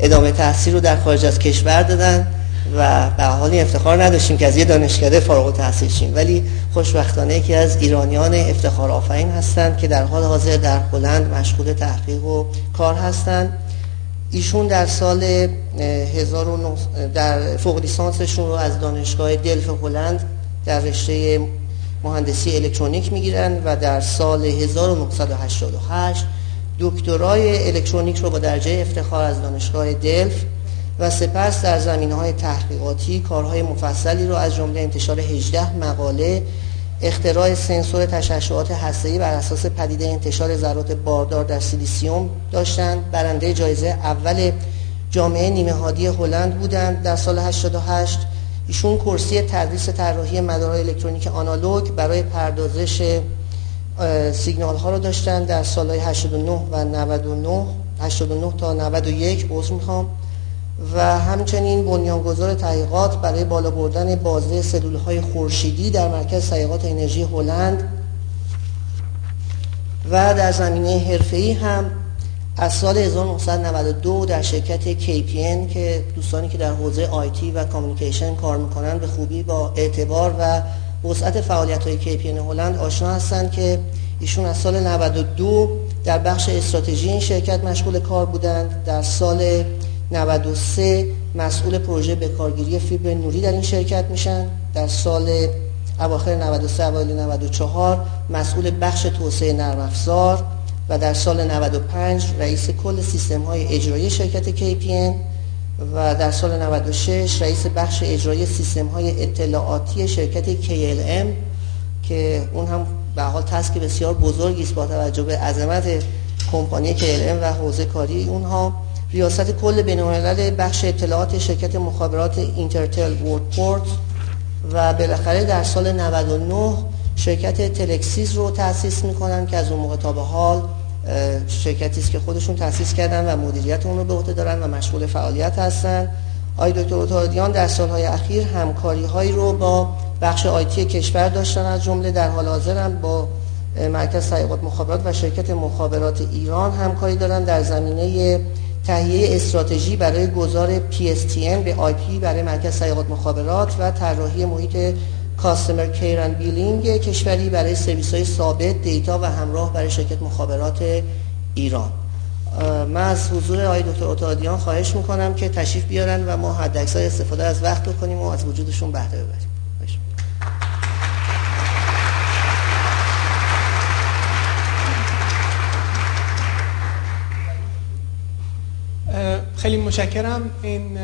ادامه تحصیل رو در خارج از کشور دادن و به حال افتخار نداشتیم که از یه دانشکده فارغ التحصیل شیم، ولی خوشبختانه یکی از ایرانیان افتخار آفرین هستند که در حال حاضر در هلند مشغول تحقیق و کار هستند. ایشون در سال 1900 در فوق لیسانسشون رو از دانشگاه دلف هلند در رشته مهندسی الکترونیک میگیرن و در سال 1988 دکترای الکترونیک رو با درجه افتخار از دانشگاه دلف و سپس در زمینه‌های تحقیقاتی کارهای مفصلی رو از جمله انتشار 18 مقاله، اختراع سنسور تشعشعات هسته‌ای بر اساس پدیده انتشار ذرات باردار در سیلیسیوم داشتند. برنده جایزه اول جامعه نیمه هادی هلند بودند در سال 88. ایشون کرسی تدریس طراحی مدارهای الکترونیک آنالوگ برای پردازش سیگنال ها رو داشتن در سالهای 89 و 89 تا 91 و همچنین بنیانگذار تحقیقات برای بالا بردن بازه سلول های خورشیدی در مرکز تحقیقات انرژی هلند و در زمینه حرفه‌ای هم از سال 1992 در شرکت KPN که دوستانی که در حوزه آیتی و کامیونیکیشن کار میکنن به خوبی با اعتبار و وسعت فعالیت‌های KPN هلند آشنا هستند که ایشون از سال 92 در بخش استراتژی این شرکت مشغول کار بودند. در سال 93 مسئول پروژه بکارگیری فیبر نوری در این شرکت میشن. در سال اواخر 93 اوایل 94 مسئول بخش توسعه نرم افزار و در سال 95 رئیس کل سیستم های اجرایی شرکت KPN و در سال 96 رئیس بخش اجرایی سیستم های اطلاعاتی شرکت KLM که اون هم به حال تسک بسیار بزرگی است با توجه به عظمت کمپانی KLM و حوزه کاری اونها. ریاست کل بین‌الملل بخش اطلاعات شرکت مخابرات اینترتل وردپورت و بالاخره در سال 99 شرکت تلکسیس رو تأسیس میکنن که از اون موقع تا به حال شرکتی است که خودشون تأسیس کردن و مدیریت اون رو به عهده دارن و مشغول فعالیت هستن. آقای دکتر اوتادیان در سالهای اخیر همکاری هایی رو با بخش آیتی کشور داشتن، از جمله در حال حاضر هم با مرکز تحقیقات مخابرات و شرکت مخابرات ایران همکاری دارن در زمینه تهیه استراتژی برای گذار PSTN به IP برای مرکز تحقیقات مخابرات و طراحی محیط کاستمر کیر اند بیلینگ کشوری برای سرویس‌های ثابت دیتا و همراه برای شرکت مخابرات ایران. من از حضور آقای دکتر اوتادیان خواهش میکنم که تشریف بیارن و ما حداکثر استفاده از وقت بکنیم و از وجودشون بهره ببریم. خیلی متشکرم. این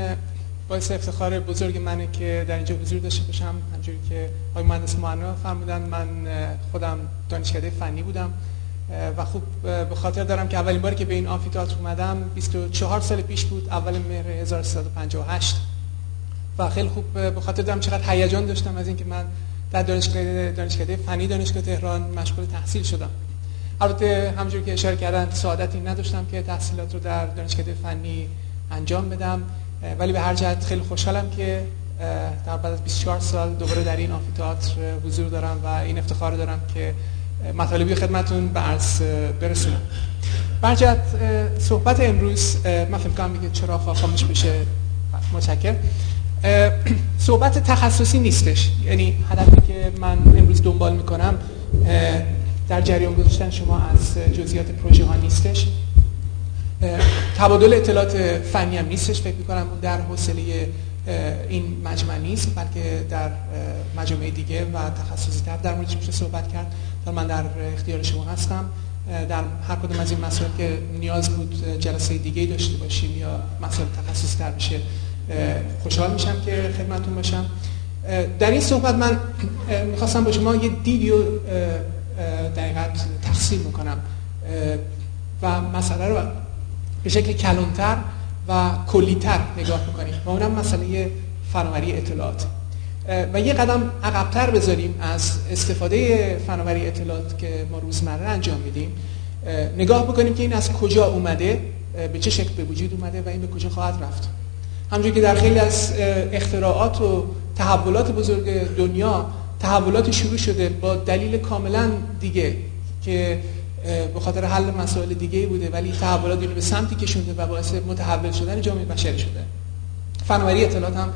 باعث افتخار بزرگ منه که در اینجا حضور داشته باشم. همونجوری که آقای مهندس معنا فرمودن، من خودم دانشکده فنی بودم و خوب به خاطر دارم که اولین باری که به این آمفی‌تئاتر اومدم 24 سال پیش بود، اول مهر 1358 و خیلی خوب به خاطر دارم چقدر هیجان داشتم از اینکه من در دانشکده فنی دانشگاه تهران مشغول تحصیل شدم. البته همونجوری که اشاره کردن سعادتی نداشتم که تحصیلات رو در دانشکده فنی انجام بدم، ولی به هر جهت خیلی خوشحالم که در بعد از 24 سال دوباره در این آمفی‌تئاتر حضور دارم و این افتخار دارم که مطالبی خدمتتون به عرض برسونم. به هر جهت صحبت امروز من فکر می‌کنم که چرا خاموش بشه. متشکرم. صحبت تخصصی نیستش، یعنی هدفی که من امروز دنبال می‌کنم در جریان گذاشتن شما از جزئیات پروژه ها نیستش، تبادل اطلاعات فنی هم نیستش. فکر می‌کنم اون در حوصله این مجمع نیست، بلکه در مجامع دیگه و تخصصی تر در موردش میشه صحبت کرد. من در اختیار شما هستم در هر کدوم از این مسائل که نیاز بود جلسه دیگه‌ای داشته باشیم یا مسائل تخصصی تر بشه خوشحال میشم که خدمتتون باشم. در این صحبت من می‌خواستم با شما یه دیدی رو دقیقاً تقسیم میکنم و مسئله رو به شکل کلانتر و کلیتر نگاه میکنیم و اونم مسئله فناوری اطلاعات و یه قدم عقب‌تر بذاریم از استفاده فناوری اطلاعات که ما روزمره انجام میدیم، نگاه بکنیم که این از کجا اومده، به چه شکل به وجود اومده و این به کجا خواهد رفت. همونجوری که در خیلی از اختراعات و تحولات بزرگ دنیا تحولات شروع شده با دلیل کاملا دیگه که به خاطر حل مسائل دیگه‌ای بوده، ولی تحولات اینو به سمتی کشونده و باعث متحول شدن جامعه بشری شده. فناوری اطلاعات هم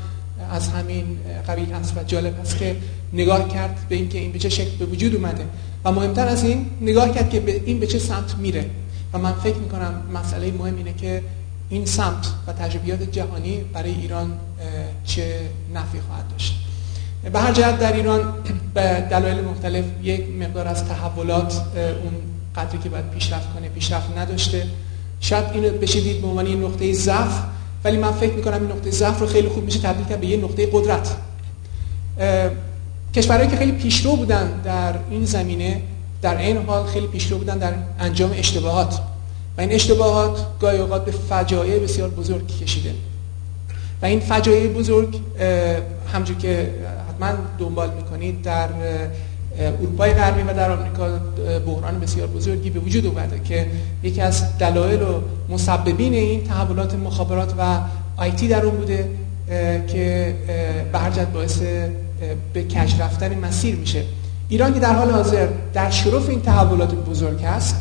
از همین قبیل هست و جالب هست که نگاه کرد به اینکه این به چه شکل به وجود اومده و مهمتر از این نگاه کرد که این به چه سمت میره. و من فکر میکنم مسئله مهم اینه که این سمت و تجربیات جهانی برای ایران چه نفعی خواهد داشت. به هر جهت در ایران به دلایل مختلف یک مقدار از تحولات اون قدری که باید پیشرفت کنه پیشرفت نداشته. شاید اینو بشه دید به عنوان یه نقطه ضعف، ولی من فکر میکنم این نقطه ضعف رو خیلی خوب میشه تبدیل کرد به یه نقطه قدرت. کشورهایی که خیلی پیشرو بودن در این زمینه در این حال خیلی پیشرو بودن در انجام اشتباهات و این اشتباهات گاهی اوقات به فجایع بسیار بزرگ کشیده و این فجایع بزرگ همونجور که حتما دنبال میکنید در اروپای غربی و در آمریکا بحران بسیار بزرگی به وجود آورده که یکی از دلایل و مسببین این تحولات مخابرات و آیتی در اون بوده که به هر جهت باعث به کج رفتن مسیر میشه. ایران که در حال حاضر در شرف این تحولات بزرگ هست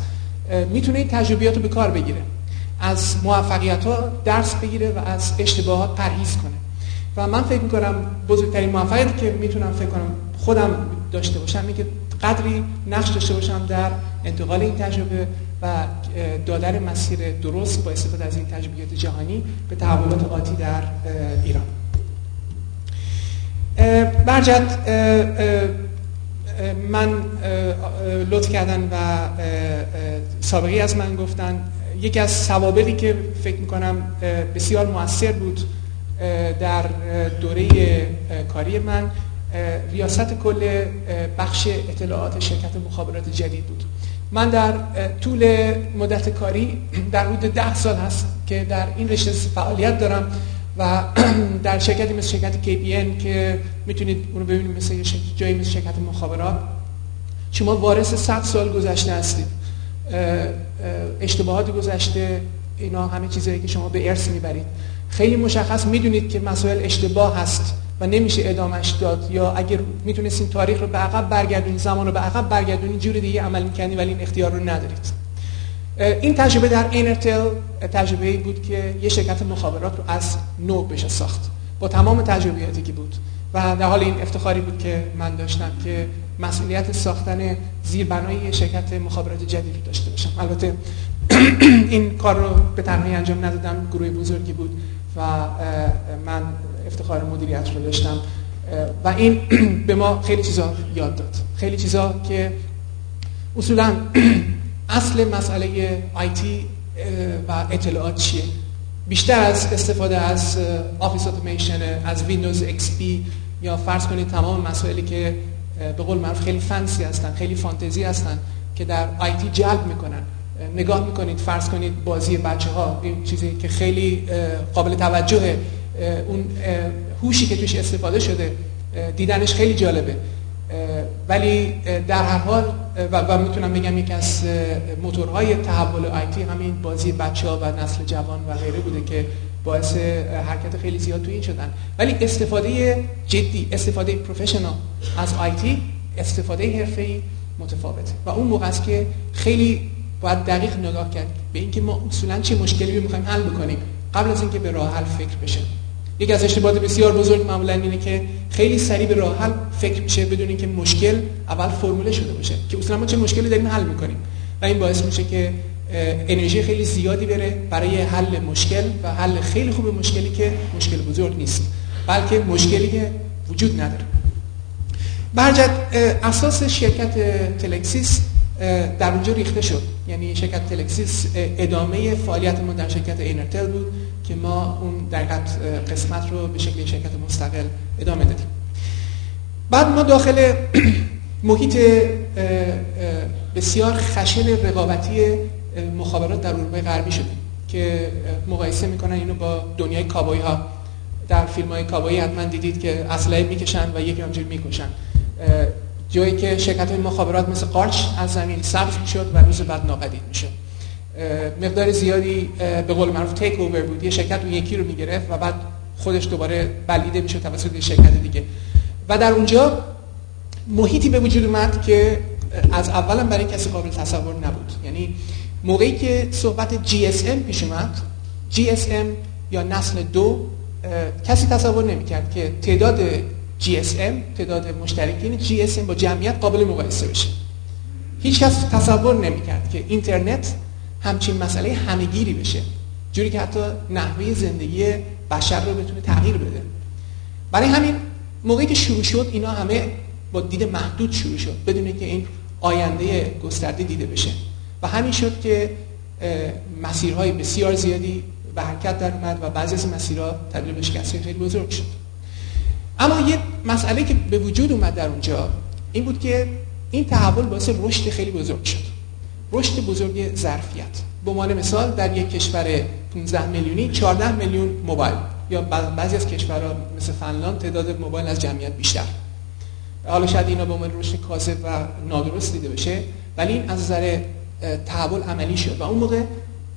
میتونه این تجربیات رو به کار بگیره، از موفقیت‌ها درس بگیره و از اشتباهات پرهیز کنه و من فکر میکنم بزرگترین موفقیتی که میتونم فکر کنم خودم داشته باشم اینه که قدری نقش داشته باشم در انتقال این تجربه و دادن مسیر درست با استفاده از این تجربیات جهانی به تحولات آتی در ایران. برجت من لطف کردن و سابقی از من گفتن. یکی از سوابقی که فکر میکنم بسیار مؤثر بود در دوره کاری من ریاست کل بخش اطلاعات شرکت مخابرات جدید بود. من در طول مدت کاری در حدود 10 سال هست که در این رشته فعالیت دارم و در شرکتی مثل شرکت KPN که میتونید اون رو ببینید مثل جایی مثل شرکت مخابرات شما وارث 100 سال گذشته هستید. اشتباهات گذشته اینا همه چیزایی که شما به ارث میبرید. خیلی مشخص میدونید که مسائل اشتباه هست و نمیشه ادامهش داد، یا اگر میتونستین تاریخ رو به عقب برگردونید، زمان رو به عقب برگردونید، جور دیگه عمل میکنید ولی این اختیار رو ندارید. این تجربه در اینرتل تجربه‌ای بود که یه شرکت مخابرات رو از نو بشه ساخت با تمام تجربیاتی که بود و در حال این افتخاری بود که من داشتم که مسئولیت ساختن زیربنای شرکت مخابرات جدید رو داشته باشم. البته این کار رو به تنهایی انجام ندادم، گروه بزرگی بود و من افتخار مدیریت رو داشتم و این به ما خیلی چیزا یاد داد، خیلی چیزا که اصولاً اصل مسئله آیتی و اطلاعات چیه. بیشتر از استفاده از آفیس اتوماسیون، از ویندوز XP یا فرض کنید تمام مسائلی که به قول معروف خیلی فنسی هستن، خیلی فانتزی هستن که در آیتی جلب میکنن. نگاه میکنید فرض کنید بازی بچه‌ها، این چیزی که خیلی قابل توجهه، اون هوشی که توش استفاده شده دیدنش خیلی جالبه، ولی در هر حال و میتونم بگم یکی از موتورهای تحول آیتی همین بازی بچه‌ها و نسل جوان و غیره بوده که باعث حرکت خیلی زیاد تو این شدن. ولی استفاده جدی، استفاده پروفشنال از آیتی، استفاده حرفه‌ای متفاوته و اون موقع است که خیلی باید دقیق نگاه کرد به اینکه ما اصولاً چه مشکلی رو می‌خوایم حل بکنیم قبل از اینکه به راه حل فکر بشه. یکی از اشتباهات بسیار بزرگ معمولاً اینه که خیلی سریع به راه حل فکر میشه بدون اینکه مشکل اول فرموله شده باشه که اصولاً ما چه مشکلی داریم حل می‌کنیم و این باعث میشه که انرژی خیلی زیادی بره برای حل مشکل و حل خیلی خوب مشکلی که مشکل بزرگ نیست بلکه مشکلی که وجود نداره. برجت اساس شرکت تلکسیس در اونجا ریخته شد، یعنی شرکت تلکسیس ادامه فعالیت ما در شرکت اینرتل بود که ما اون در قسمت رو به شکل شرکت مستقل ادامه دادیم. بعد ما داخل محیط بسیار خشن رقابتی مخابرات در اروپای غربی شدیم که مقایسه میکنن اینو با دنیای کابایی ها. در فیلم های کابایی حتما دیدید که اسلحه میکشن و یکی همجوری میکشن، جایی که شرکت های مخابرات مثل قارچ از زمین سبز میشد و روز بعد ناپدید میشد. مقدار زیادی به قول معروف تیک اوور بود، یه شرکت اون یکی رو میگرفت و بعد خودش دوباره بلعیده میشد توسط یه شرکت دیگه و در اونجا محیطی به وجود اومد که از اولم برای کسی قابل تصور نبود. یعنی موقعی که صحبت GSM پیش اومد، GSM یا نسل 2، کسی تصور نمی‌کرد که تعداد GSM، تعداد مشترکین GSM با جمعیت قابل مقایسه بشه. هیچ کس تصور نمی‌کرد که اینترنت همچین مسئله همه‌گیری بشه، جوری که حتی نحوه زندگی بشر رو بتونه تغییر بده. برای همین موقعی که شروع شد اینا همه با دید محدود شروع شد، بدون اینکه این آینده گسترده دیده بشه، و همین شد که مسیرهای بسیار زیادی به حرکت در اومد و بعضی از مسیرها تبدیل به شکست‌های خیلی بزرگ شد. اما یه مسئله که به وجود اومد در اونجا این بود که این تحول باعث رشد خیلی بزرگ شد، رشد بزرگ ظرفیت. به عنوان مثال در یک کشور 15 میلیونی 14 میلیون موبایل، یا بعضی از کشورها مثل فنلاند تعداد موبایل از جمعیت بیشتر. حالا شاید اینا به عنوان رشد کاذب و نادرست دیده بشه، ولی این از نظر تحول عملی شد و اون موقع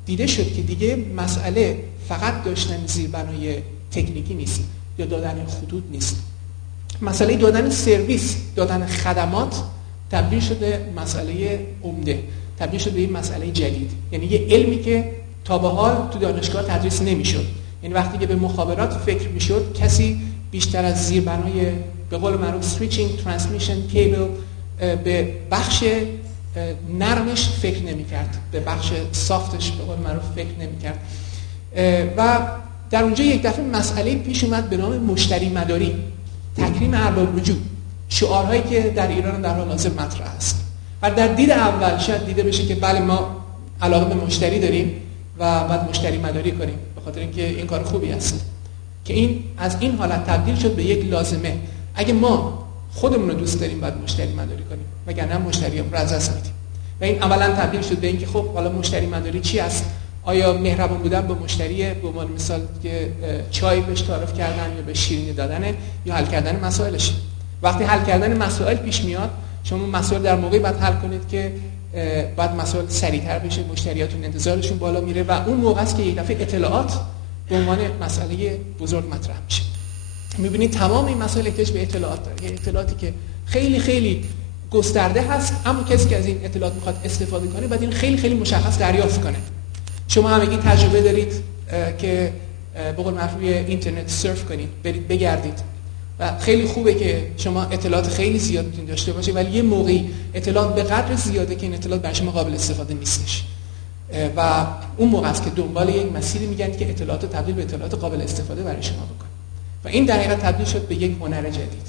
دیده شد که دیگه مسئله فقط داشتن زیربنای تکنیکی نیست یا دادن خطوط نیست. مسئله دادن سرویس، دادن خدمات تبدیل شده مسئله عمده، تبدیل شده به این مسئله جدید. یعنی یه علمی که تا به حال تو دانشگاه تدریس نمیشد. یعنی وقتی که به مخابرات فکر میشد کسی بیشتر از زیربنای به قول معروف سویچینگ، ترانسمیشن، کیبل به بخش نرمش فکر نمی‌کرد، به بخش سافتش به قول معروف فکر نمی‌کرد. و در اونجا یک دفعه مسئله پیش اومد به نام مشتری مداری، تکریم ارباب رجوع، شعارهایی که در ایران در حال حاضر مطرح است. و در دید اول شاید دیده بشه که بله ما علاقه به مشتری داریم و باید مشتری مداری کنیم، به خاطر اینکه این کار خوبی است، که این از این حالت تبدیل شد به یک لازمه. اگه ما خودمون رو دوست داریم باید مشتری مداری کنیم، وگرنه مشتریام رو از دست میدیم. و این اولا تبدیل شد به اینکه خب حالا مشتری مداری چی است؟ آیا مهربان بودن به مشتری به عنوان مثال که چای بهش تعارف کردن، یا به شیرینی دادن، یا حل کردن مسائلش؟ وقتی حل کردن مسائل پیش میاد، شما مسائل در موقعی باید حل کنید که بعد مسائل سریعتر بشه، مشتریاتون انتظارشون بالا میره و اون موقع است که یک دفعه اطلاعات به عنوان مسئله بزرگ مطرح میشه. میبینید تمام این مسائل احتیاج به اطلاعات داره، یعنی اطلاعاتی که خیلی خیلی گسترده هست، اما کسی که از این اطلاعات میخواد استفاده کنه باید این خیلی خیلی مشخص دریافت کنه. شما همگی تجربه دارید که به قول معروف اینترنت سرف کنید، برید بگردید و خیلی خوبه که شما اطلاعات خیلی زیاد میتونید داشته باشید، ولی یه موقعی اطلاعات به قدر زیاده که این اطلاعات برای شما قابل استفاده نیستش و اون موقع است که دنبال یک مسیری میگن که اطلاعات تبدیل به اطلاعات قابل استفاده برای شما بکنه. و این در حقیقت تبدیل شد به یک هنر جدید.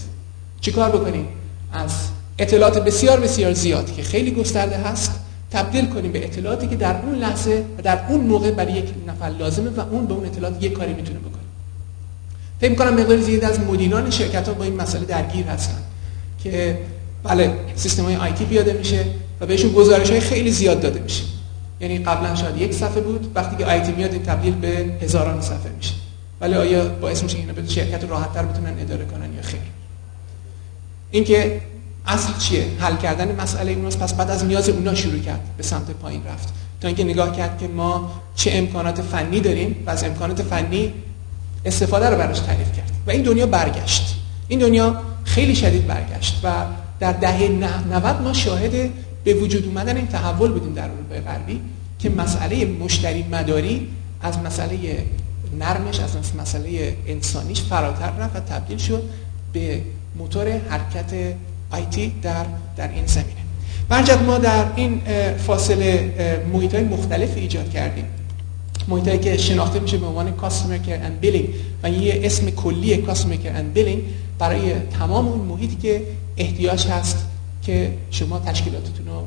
چیکار بکنیم؟ از اطلاعات بسیار بسیار زیاد که خیلی گسترده هست تبدیل کنیم به اطلاعاتی که در اون لحظه و در اون موقع برای یک نفر لازمه و اون به اون اطلاعات یک کاری میتونه بکنه. فکر می‌کنم مقدار زیادی از مدیران شرکت‌ها با این مسئله درگیر هستن که بله سیستم‌های آیتی پیاده میشه و بهشون گزارش‌های خیلی زیاد داده میشه. یعنی قبلا شاید یک صفحه بود، وقتی که آیتی میاد این تبدیل به هزاران صفحه میشه. ولی آیا باعث میشه اینا به شرکت راحت‌تر بتونن اداره کنن یا خیر؟ اینکه اصل چیه؟ حل کردن مسئله اوناست. پس بعد از نیاز اونا شروع کرد به سمت پایین رفت تا اینکه نگاه کرد که ما چه امکانات فنی داریم و از امکانات فنی استفاده رو براش تعریف کرد و این دنیا برگشت. این دنیا خیلی شدید برگشت و در دهه 90 ما شاهد به وجود اومدن این تحول بودیم در اروپای غربی که مسئله مشتری مداری از مسئله نرمش، از مسئله انسانیش فراتر رفت و تبدیل شد به موتور حرکت آیتی در این زمینه. برجت ما در این فاصله محیط‌های مختلف ایجاد کردیم، محیط‌هایی که شناخته میشه به عنوان Customer Care and Billing و یه اسم کلی Customer Care and Billing برای تمام اون محیطی که احتیاج هست که شما تشکیلاتتون رو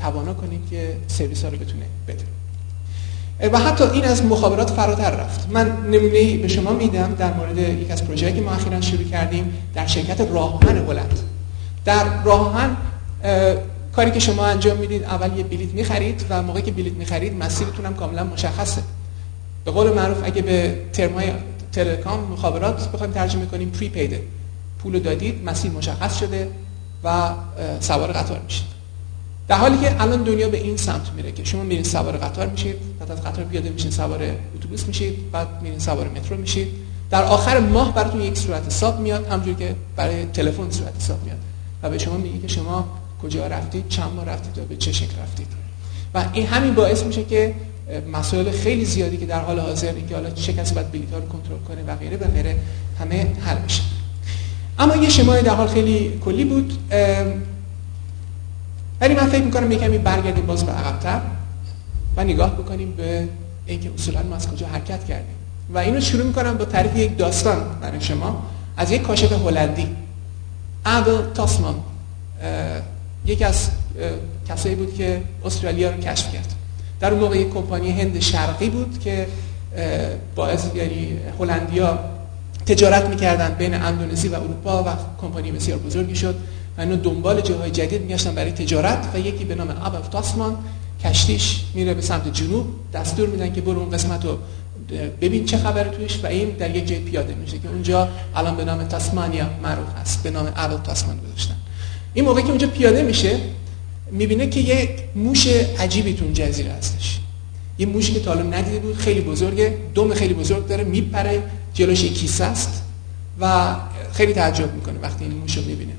توانا کنید که سرویس ها رو بتونه بده. و حتی این از مخابرات فراتر رفت. من نمونه‌ای به شما میدم در مورد یک از پروژه‌ای که ما اخیراً شروع کردیم در شرکت راه‌آهن هلند. در راه‌آهن کاری که شما انجام میدید اول یه بلیت می‌خرید و موقعی که بلیت می‌خرید مسیرتون هم کاملا مشخصه. به قول معروف اگه به ترم‌های تلکام مخابرات بخوایم ترجمه کنیم پریپیده، پولو دادید، مسیر مشخص شده و سوار قطار میشید. در حالی که الان دنیا به این سمت میره که شما میرین سوار قطار میشید، بعد از قطار پیاده میشین سوار اتوبوس میشید، بعد میرین سوار مترو میشید. در آخر ماه براتون یک صورت حساب میاد، همونجوری که برای تلفن صورت حساب میاد و به شما میگه که شما کجا رفتید، چند ماه رفتید و به چه شکل رفتید. و این همین باعث میشه که مسائل خیلی زیادی که در حال حاضر اینکه حالا چه کسی باید بلیط‌ها رو کنترل کنه و غیره همه حل بشه. اما یه شمای در حال خیلی کلی بود، ولی من فکر میکنم یه کمی برگردیم باز به عقب‌تر و نگاه بکنیم به اینکه اصولاً ما از کجا حرکت کردیم. و اینو شروع میکنم با تعریف یک داستان برای شما از یک کاشف هلندی، ابل تاسمان. یکی از کسایی بود که استرالیا رو کشف کرد. در اون موقع یک کمپانی هند شرقی بود که یعنی هلندیا تجارت میکردن بین اندونزی و اروپا و کمپانی بسیار بزرگی شد و اینا دنبال جاهای جدید میگشتن برای تجارت و یکی به نام ابل تاسمان کشتیش میره به سمت جنوب، دستور میدن که برو اون قسمت رو ببین چه خبره توش و این در یک جای پیاده میشه که اونجا الان به نام تاسمانیا معروف هست، به نام ابل تاسمان گذاشتن. این موقعی که اونجا پیاده میشه میبینه که یک موش عجیبی تو اون جزیره هستش، یه موشی که تا حالا ندیده بود، خیلی بزرگه، دم خیلی بزرگ داره، میپره، جلوش یک کیسه است و خیلی تعجب میکنه وقتی این موش رو میبینه.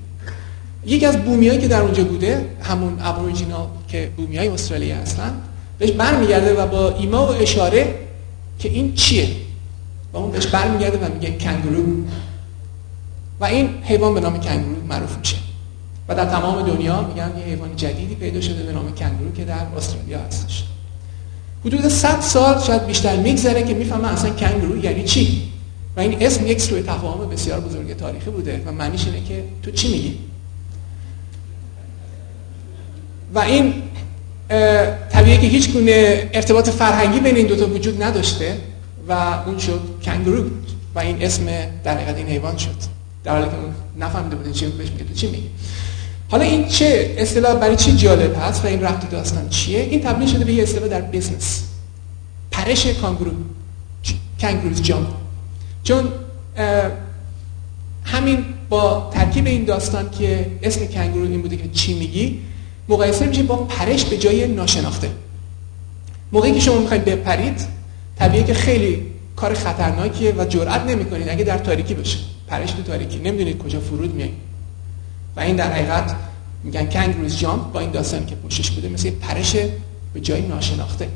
یکی از بومیایی که در اونجا بوده، همون ابوریجینال که بومیای استرالیا هستن، بهش برمیگرده و با ایما و اشاره که این چیه و اون بهش برمیگرده و میگه کنگرو و این حیوان به نام کنگرو معروف میشه و در تمام دنیا میگن یه حیوان جدیدی پیدا شده به نام کنگرو که در استرالیا هستش. حدود 100 سال شاید بیشتر میگذره که میفهمه اصلا کنگرو یعنی چی و این اسم یک سوء تفاهم بسیار بزرگ تاریخی بوده و معنیش اینه که تو چی میگی. و این طبیعیه که هیچ گونه ارتباط فرهنگی بین این دوتا وجود نداشته و اون شد کنگرو و این اسم در حقیقت این حیوان شد، در حالی که اون نفهمیده بود چی بهش میگه تو چی میگی. حالا این چه اصطلاح برای چی جالب هست و این ربط داستان چیه؟ این تبدیل شده به یه اصطلاح در بیزنس، پرش کانگرو، کنگروز جامپ. چون همین با ترکیب این داستان که اسم کنگرو این بوده که چی میگی مقایسه میشه با پرش به جای ناشناخته. موقعی که شما میخواید بپرید طبیعیه که خیلی کار خطرناکیه و جرئت نمیکنید اگه در تاریکی باشه، پرش تو تاریکی نمیدونید کجا فرود میایید و این در حقیقت میگن کنگروز جامپ با این داستانی که پشتش بوده مثل پرش به جای ناشناخته.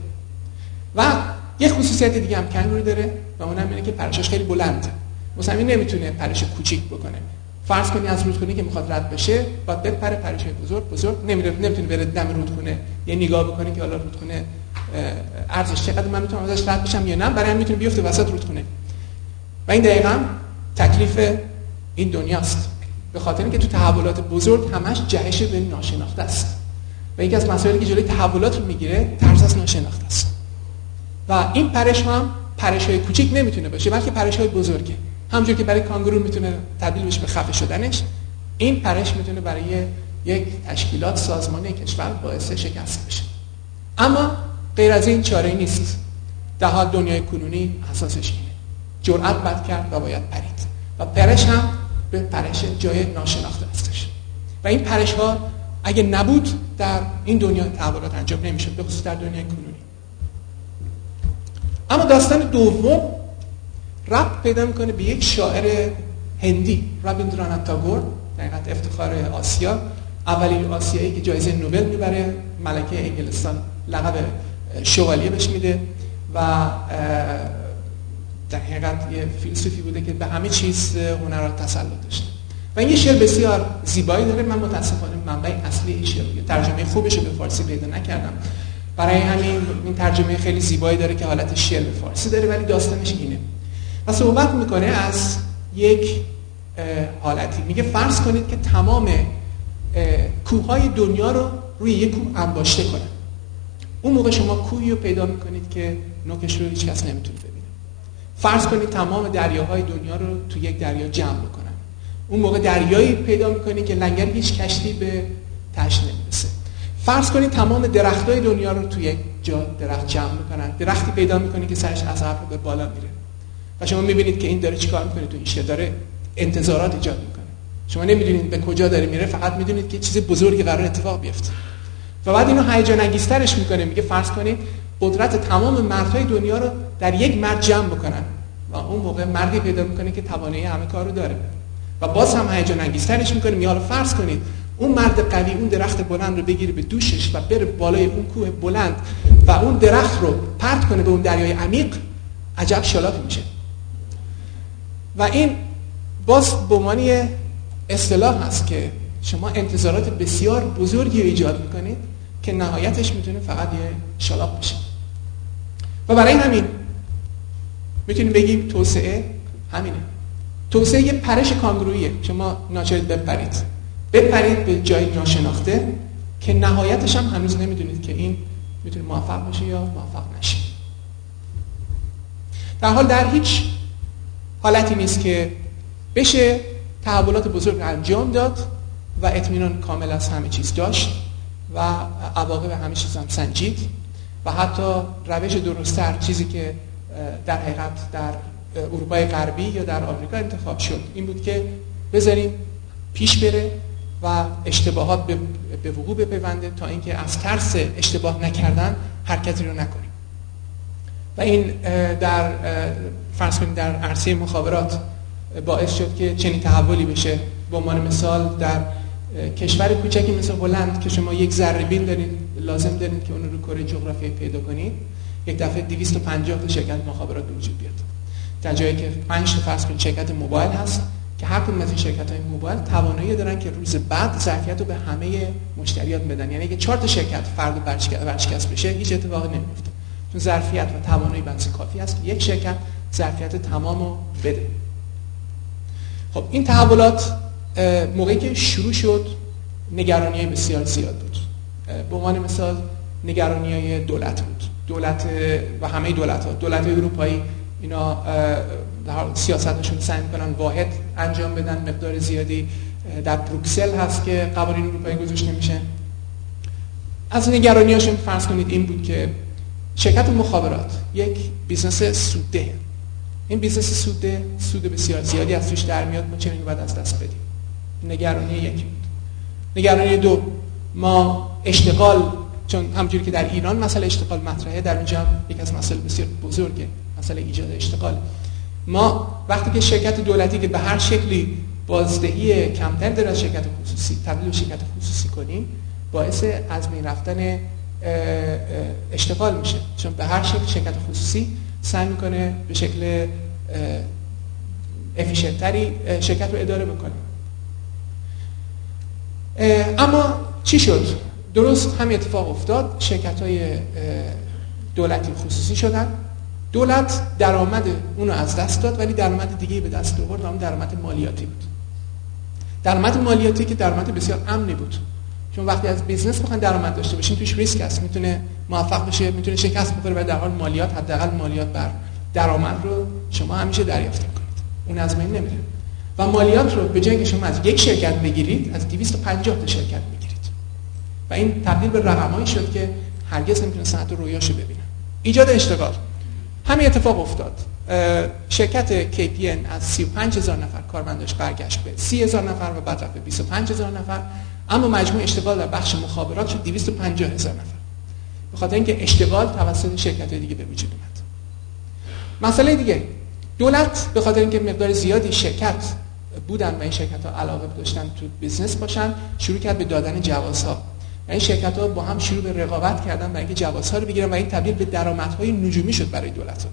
و یه خصوصیت دیگه هم کنگرو داره و اونم اینه که پرشش خیلی بلنده، مثلا این نمیتونه پرش کوچیک بکنه. فرض کنید از رودخونه که میخواد رد بشه باید بپره، پرشای بزرگ نمیتونه بره دم رودخونه یه نگاه بکنه که حالا رودخونه ارزش چقدر من میتونم ازش رد بشم یا نه، برای همین میتونه بیفته وسط رودخونه. و این دقیقاً تکلیف این دنیاست، به خاطر اینکه تو تحولات بزرگ همش جهش به ناشناخته است و یکی از مسائلی که جلوی تحولات رو میگیره ترس از ناشناخته است. و این پرش هم پرشای کوچیک نمیتونه باشه بلکه پرشای بزرگه. همونجور که برای کانگرو میتونه تبدیل بشه به خفه شدنش، این پرش میتونه برای یک تشکیلات سازمانی کشور باعث شکست بشه. اما غیر از این چاره‌ای نیست. در حال دنیای کنونی اساسش اینه، جرأت باید کرد و باید پرید و پرش هم به پرش جای ناشناخته هستش و این پرش ها اگه نبود در این دنیا تحولات انجام نمیشد، به خصوص در دنیای کنونی. اما داستان دوم ربط پیدا میکنه به یک شاعر هندی، رابیندرانات تاگور، در حقیقت افتخار آسیا، اولین آسیایی که جایزه نوبل میبره، ملکه انگلستان لقب شوالیه بهش میده و در حقیقت یه فیلسوفی بوده که به همه چیز هنرات تسلط داشته و این یه شعر بسیار زیبایی داره. من متاسفانه منبع اصلی این شعر ترجمه خوبش رو به فارسی پیدا نکردم، برای همین این ترجمه خیلی زیبایی داره که حالت شعر به فارسی داره ولی داستانش اینه و صحبت میکنه از یک حالتی. میگه فرض کنید که تمام کوههای دنیا رو روی یک کوه انباشته کنن. اون موقع شما کوهی رو پیدا میکنید که نوکش رو هیچ کس نمیتونه ببینه. فرض کنید تمام دریاهای دنیا رو تو یک دریا جمع بکنن. اون موقع دریایی پیدا میکنید که لنگر هیچ کشتی به تهش نمیرسه. فرض کنید تمام درختای دنیا رو تو یک جا درخت جمع میکنن. درختی پیدا میکنید که سرش از ابر به بالا میره و شما میبینید که این داره چیکار میکنه تو این شعر، داره انتظارات ایجاد میکنه. شما نمیدونید به کجا داره میره، فقط میدونید که چیز بزرگی قرار اتفاق بیفته و بعد اینو هیجان انگیزترش میکنه. میگه فرض کنید قدرت تمام مردهای دنیا رو در یک مرد جمع بکنن و اون موقع مردی پیدا میکنه که توانایی همه کار رو داره و باز هم هیجان انگیزترش میکنه. میگه حالا فرض کنید اون مرد قوی اون درخت بلند رو بگیره به دوشش و بره بالای اون کوه بلند و اون درخت رو پرت کنه به اون دریای عمیق، عجب شالاکی میشه. و این باز به عنوان اصطلاح هست که شما انتظارات بسیار بزرگی رو ایجاد میکنید که نهایتش میتونه فقط یه شالاک بشه. و برای همین میتونیم بگیم توسعه همینه. توسعه یه پرش کانگروییه. شما ناچارید بپرید به جای ناشناخته که نهایتش هم هنوز نمیدونید که این میتونه موفق باشه یا موفق نشه. در حال در هیچ حالتی نیست که بشه تحولات بزرگ انجام داد و اطمینان کامل از همه چیز داشت و عواقب همه چیز هم سنجید و حتی روش درست‌تر، چیزی که در حقیقت در اروپای غربی یا در آمریکا انتخاب شد، این بود که بذاریم پیش بره و اشتباهات به وقوع بپیونده تا اینکه از ترس اشتباه نکردن حرکتی رو نکنیم. و این در فرض کنید در عرصه مخابرات باعث شد که چنین تحولی بشه. به عنوان مثال در کشور کوچکی مثل هلند که شما یک ذره بین دارید، لازم دارید که اون رو کره جغرافیایی پیدا کنید، یک دفعه 250 تا شرکت مخابرات به وجود بیاد. در جایی که 5 تا فرض کنید شرکت موبایل هست که هر کدوم از این شرکت‌های موبایل توانایی دارن که روز بعد ظرفیت رو به همه مشتریات بدن. یعنی اگه 4 تا شرکت فرد ورشکست بشه هیچ اتفاقی نمیفته، چون ظرفیت و توانایی بنز کافی است که یک شرکت ظرفیت تمامو بده. خب این تحولات موقعی که شروع شد نگرانی‌های بسیار زیاد بود. به عنوان مثال نگرانی‌های دولت بود. دولت و همه دولت‌های اروپایی اینا در سیاستشون سعی می‌کنن واحد انجام بدن. مقدار زیادی در بروکسل هست که قوانین اروپایی گذاشته میشه. از نگرانی‌هاشون فرض کنید این بود که شرکت مخابرات یک بیزنس سودده. این بیزنس سودده سود بسیار زیادی از توش در میاد، ما چه باید از دست بدیم. نگرانی یک بود. نگرانی دو، ما اشتغال، چون همونجوری که در ایران مسئله اشتغال مطرحه، در اونجا یک از مسائل بسیار بزرگه مسئله ایجاد اشتغال. ما وقتی که شرکت دولتی که به هر شکلی بازدهی کمتر داره از شرکت خصوصی تبدیل به شرکت خصوصی کنیم، باعث از بین رفتن اشتغال میشه، چون به هر شکل شرکت خصوصی سعی میکنه به شکل افیشنتری شرکت رو اداره بکنه. اما چی شد؟ درست همین اتفاق افتاد. شرکت‌های دولتی خصوصی شدن. دولت درآمد اونو از دست داد ولی درآمد دیگه به دست آورد و اون درآمد مالیاتی بود. درآمد مالیاتی که درآمد بسیار امنی بود، چون وقتی از بیزنس بخواید درآمد داشته باشین توش ریسک هست، میتونه موفق بشه میتونه شکست بخوره و در حال مالیات، حداقل مالیات بر درآمد رو شما همیشه دریافت می‌کنید. اون از بین نمیره. و مالیات رو به جای که شما از یک شرکت بگیرید از 250 تا شرکت میگیرید. و این تبدیل به رقمایی شد که هرگز نمیتونستن حتی رویاشو ببینن. ایجاد اشتغال. همین اتفاق افتاد. شرکت KPN از 35000 نفر کارمنداش برگشت به 30000 نفر و بعد رفت به 25000 نفر، اما مجموع اشتغال در بخش مخابرات شد 250000 نفر. به خاطر اینکه اشتغال توسط شرکت‌های دیگه به وجود اومد. مسئله دیگه، دولت به خاطر اینکه مقدار زیادی شرکت بودن و این شرکت‌ها علاقه داشتن تو بیزنس باشن، شروع کرد به دادن جوازها. و این شرکت‌ها با هم شروع به رقابت کردن برای اینکه جوازها رو بگیرن و این تبدیل به درآمدهای نجومی شد برای دولت‌ها.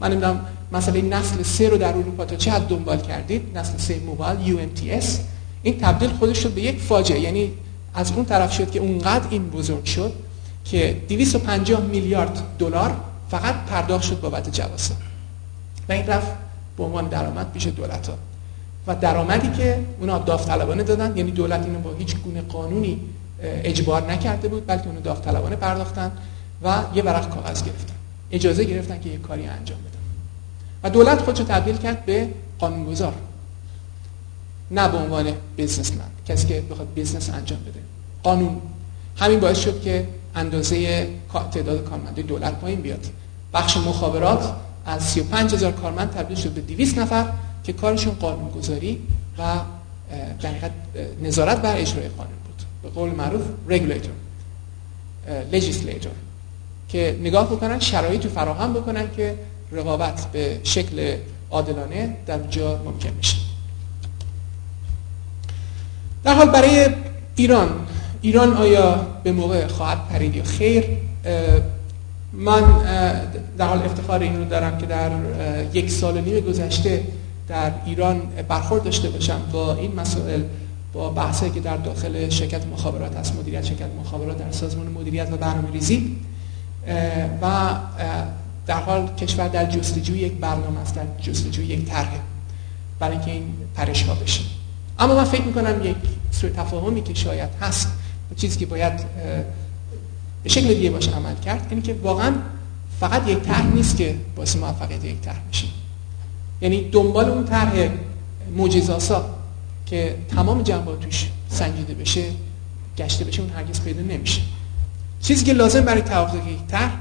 من نمیدونم مسئله نسل 3 رو در اروپا تا چه حد دنبال کردید، نسل 3 موبایل UMTS. این تبدیل خودش شد به یک فاجعه. یعنی از اون طرف شد که اونقدر این بزرگ شد که 250 میلیارد دلار فقط پرداخت شد بابت جوازها. و این رفت به عنوان درآمد پیش دولت‌ها. و درآمدی که اونا داوطلبانه دادن، یعنی دولت اینو با هیچ گونه قانونی اجبار نکرده بود، بلکه اونو داوطلبانه پرداختن و یه ورق کاغذ گرفتن، اجازه گرفتن که یه کاری انجام بدن. و دولت خودشو تبدیل کرد به قانونگذار، نه به عنوان بیزنسمن، کسی که بخواد بیزنس انجام بده. قانون. همین باعث شد که اندازه تعداد کارمندای دولت پایین بیاد. بخش مخابرات از 35000 کارمند تبدیل شد به 200 نفر که کارشون قانونگذاری و در حقیقت نظارت بر اجرای قانون بود. به قول معروف regulator، legislator، که نگاه بکنن شرایطی فراهم بکنن که رقابت به شکل عادلانه در اونجا ممکن میشه. در حال برای ایران آیا به موقع خواهد پرید یا خیر؟ من در حال افتخار این رو دارم که در 1.5 سال گذشته در ایران برخورد داشته باشم با این مسائل، با بحثی که در داخل شرکت مخابرات هست، مدیریت شرکت مخابرات در سازمان مدیریت و برنامه‌ریزی، و در حال کشور در جستجوی یک برنامه است، در جستجوی یک طرح برای اینکه این پرش‌ها بشه. اما من فکر می‌کنم یک سوء تفاهمی که شاید هست و چیزی که باید به شکل دیگه باشه عمل کرد، اینه که واقعا فقط یک طرح نیست که باعث موفقیت یک طرح میشه. یعنی دنبال اون طرح معجزه‌آسا که تمام جنبه‌ها توش سنجیده بشه، گشته بشه، اون هرگز پیدا نمیشه. چیزی که لازم برای تحقق یک طرح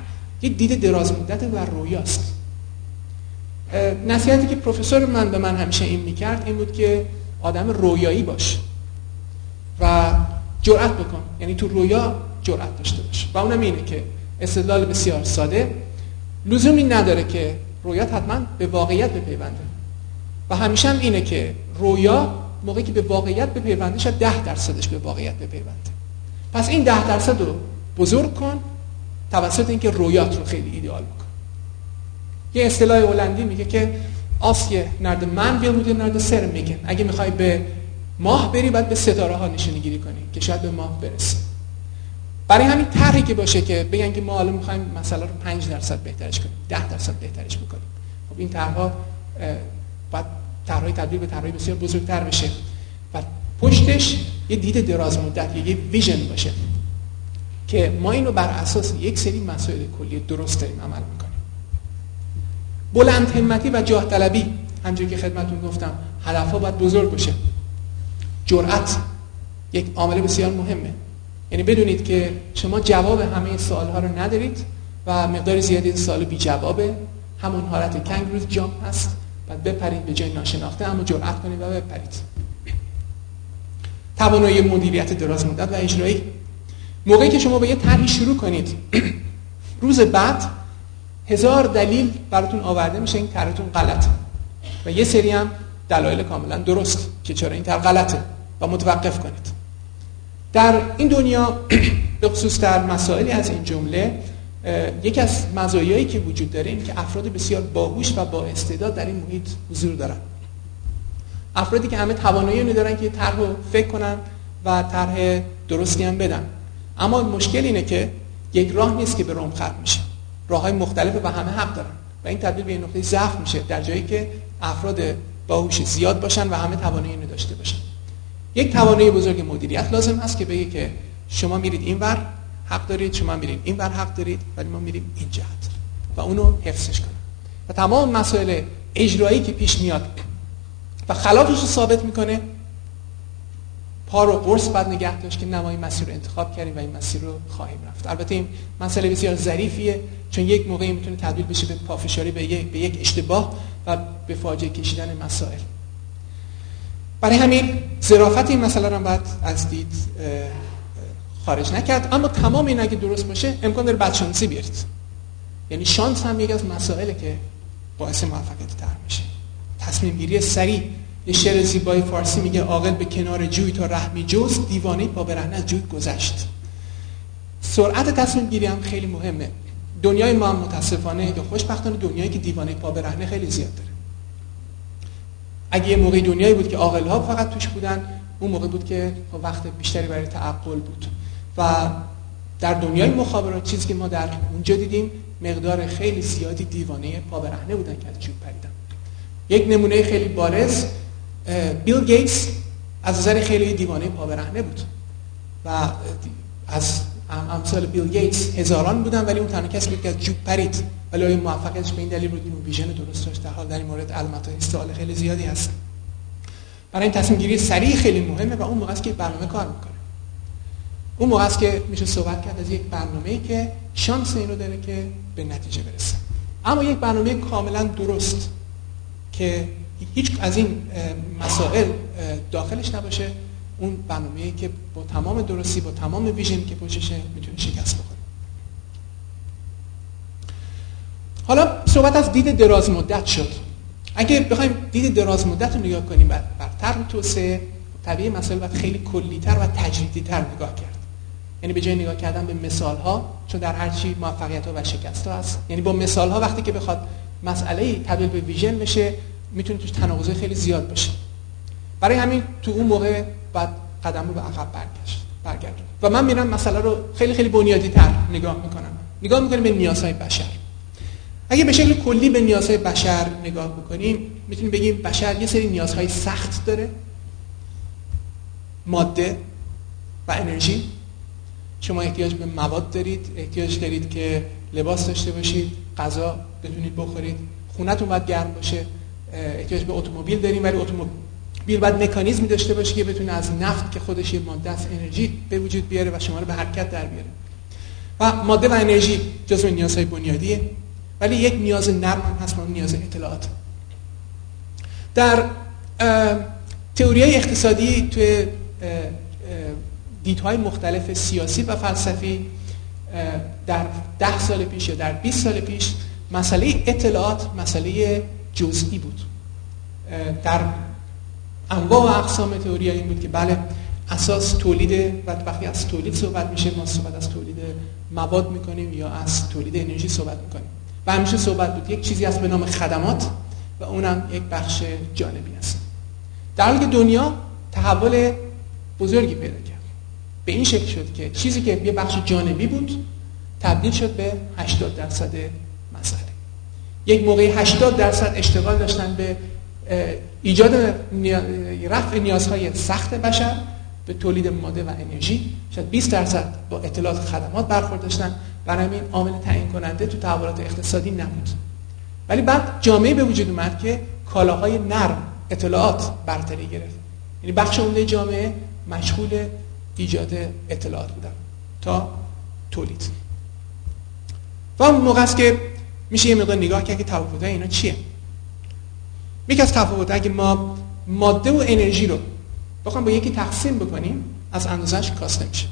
یک دید دراز مدت و رویاست. نصیحتی که پروفسور من به من همیشه این میکرد این بود که آدم رویایی باش و جرأت بکن، یعنی تو رویا جرأت داشته باش. و اونم اینه که استدلال بسیار ساده، لزومی نداره که رویات حتما به واقعیت بپیونده و همیشه هم اینه که رویا موقعی که به واقعیت بپیونده شاید 10% به واقعیت بپیونده. پس این 10% رو بزرگ کن توسط اینکه رویات رو خیلی ایدئال بکن. یه اصطلاح هلندی میگه که als je naar de maan wil moet je naar de sterren میگن. اگه میخوای به ماه بری باید به ستاره ها نشونه گیری کنی که شاید به ماه برسی. برای همین طرحی که باشه که بگن که ما حالا میخوایم مسئله رو 5% بهترش کنیم، 10% بهترش بکنیم. خب این طرح‌ها باید طرح‌های تبدیل به طرح‌های بسیار بزرگتر بشه و پشتش یه دید دراز مدت، یه ویژن باشه که ما اینو بر اساس یک سری مسائل کلی درست داریم عمل میکنیم. بلند همتی و جاه طلبی، همونجوری که خدمتتون گفتم، هدف‌ها باید بزرگ باشه. جرأت یک عامل بسیار مهمه. یعنی بدونید که شما جواب همه سوال‌ها رو ندارید و مقدار زیادی از سوال بی جوابه، همون حالت کنگروز جامپ هست، بعد بپرید به جای ناشناخته، اما جرأت کنید و بپرید. توانایی مدیریت دراز مدت و اجرایی، موقعی که شما با یه طرحی شروع کنید روز بعد 1000 دلیل براتون آورده میشه این طرحتون غلطه و یه سری هم دلایل کاملا درست که چرا این طرح غلطه و متوقف کنید. در این دنیا به خصوص در مسائلی از این جمله یکی از مزایایی که وجود داره این که افراد بسیار باهوش و با استعداد در این محیط حضور دارن. افرادی که همه توانایی رو دارن که طرح رو فکر کنن و طرح درستی هم بدن. اما مشکل اینه که یک راه نیست که به رم ختم میشه. راه‌های مختلفه و همه حق دارن و این تبدیل به نقطه ضعف میشه در جایی که افراد باهوش زیاد باشن و همه توانایی رو داشته باشن. یک توانایی بزرگ مدیریت لازم هست که بگه که شما میرید اینور حق دارید، شما میرید اینور حق دارید، ولی ما میریم این جهت و اونو حفظش کنیم. و تمام مسائل اجرایی که پیش میاد و خلافش رو ثابت میکنه، پا رو قرص بعد نگه داشت که نمای مسیر رو انتخاب کردیم و این مسیر رو خواهیم رفت. البته این مسئله بسیار ظریفیه چون یک موقعی میتونه تبدیل بشه به پافشاری به یک اشتباه و به فاجعه کشیدن مسائل. برای همین ظرافت این مسئله رو باید از دید خارج نکرد، اما تمام این اگه درست باشه امکان داره بدشانسی بیارید. یعنی شانس هم یکی از مسائلی که باعث موفقیت طرح میشه. تصمیم گیری سریع. یه شعر زیبای فارسی میگه عاقل به کنار جوی تا رحمی جست، دیوانه پا برهنه از جوی گذشت. سرعت تصمیم گیری هم خیلی مهمه. دنیای ما هم متاسفانه یا خوشبختانه دنیایی که دیوانه پا برهنه خیلی زیاد داره. اگه یه موقعی دنیایی بود که عاقل‌ها فقط توش بودن، اون موقع بود که وقت بیشتری برای تعقل بود. و در دنیای مخابرات چیزی که ما در اونجا دیدیم مقدار خیلی زیادی دیوانه پا برهنه بودن که از جوب پریدن. یک نمونه خیلی بارز بیل گیتس از نظر خیلی دیوانه پا برهنه بود و از امثال بیل گیتس هزاران بودن ولی اون تنها کسی بود که از جوب پرید، ولی موفقیتش به این دلیل بود که اون ویژن درست داشت. در حال در این مورد علامت استعاره خیلی زیادی هست. برای این تصمیم گیری سریع خیلی مهمه و اون موقع است که برنامه کار میکنه. اون موقع است که میشه صحبت کرد از یک برنامه‌ای که شانس اینو داره که به نتیجه برسه. اما یک برنامه کاملا درست که هیچ از این مسائل داخلش نباشه، اون برنامه‌ای که با تمام درستی با تمام ویژن که پشتشه میتونه شکست بخوره. حالا صحبت از دید دراز مدت شد. اگه بخوایم دید دراز مدت رو نگاه کنیم بر طرح توسعه، طبیعی مسائل باید خیلی کلی‌تر و تجریدی‌تر نگاه کرد. یعنی به جای نگاه کردن به مثال‌ها، چون در هر چی موفقیت‌ها و شکست‌ها هست، یعنی با مثال‌ها وقتی که بخواد مسئله تبدیل به ویژن بشه میتونه توش تناقض خیلی زیاد باشه. برای همین تو اون موقع بعد قدم رو به عقب برگردون و من میرم مسئله رو خیلی خیلی بنیادی‌تر نگاه میکنیم به نیازهای بشر. اگه به شکل کلی به نیازهای بشر نگاه بکنیم میتونیم بگیم بشر یه سری نیازهای سخت داره، ماده و انرژی. شما احتیاج به مواد دارید، احتیاج دارید که لباس داشته باشید، غذا بتونید بخورید، خونه‌تون باید گرم باشه، احتیاج به اتومبیل داریم ولی اتومبیل باید مکانیزمی داشته باشه که بتونه از نفت که خودش یه ماده است انرژی به وجود بیاره و شما رو به حرکت در بیاره. و ماده و انرژی جزو نیازهای بنیادیه، ولی یک نیاز نرم هم هست، اون نیاز اطلاعات. در تئوری‌های اقتصادی توی دیدهای مختلف سیاسی و فلسفی در 10 سال پیش یا در 20 سال پیش مسئله اطلاعات مسئله جزئی بود. در انواع و اقسام تئوری این بود که بله اساس تولید و وقتی از تولید صحبت میشه ما صحبت از تولید مواد میکنیم یا از تولید انرژی صحبت میکنیم و همیشه صحبت بود یک چیزی هست به نام خدمات و اونم یک بخش جانبی است. در حالی که دنیا تحول بزرگی پیدا کرد، به این شکل شد که چیزی که یه بخش جانبی بود تبدیل شد به 80% مسئله. یک موقعی 80% اشتغال داشتن به ایجاد رفع نیازهای سخت بشر، به تولید ماده و انرژی، شاید 20% با اطلاعات خدمات برخورد داشتن. برای همین عامل تعیین کننده تو تحولات اقتصادی نبود. ولی بعد جامعه به وجود اومد که کالاهای نرم اطلاعات برتری گرفت. یعنی بخش عمده جامعه مشغول ایجاد اطلاعات بودن تا تولید. و اون موقع است که میشه یه مقدار نگاه کرد که تفاوت‌های اینا چیه. یکی از تفاوت‌ها اگه ما ماده و انرژی رو بخوام با یکی تقسیم بکنیم از اندازه‌اش کاسته میشه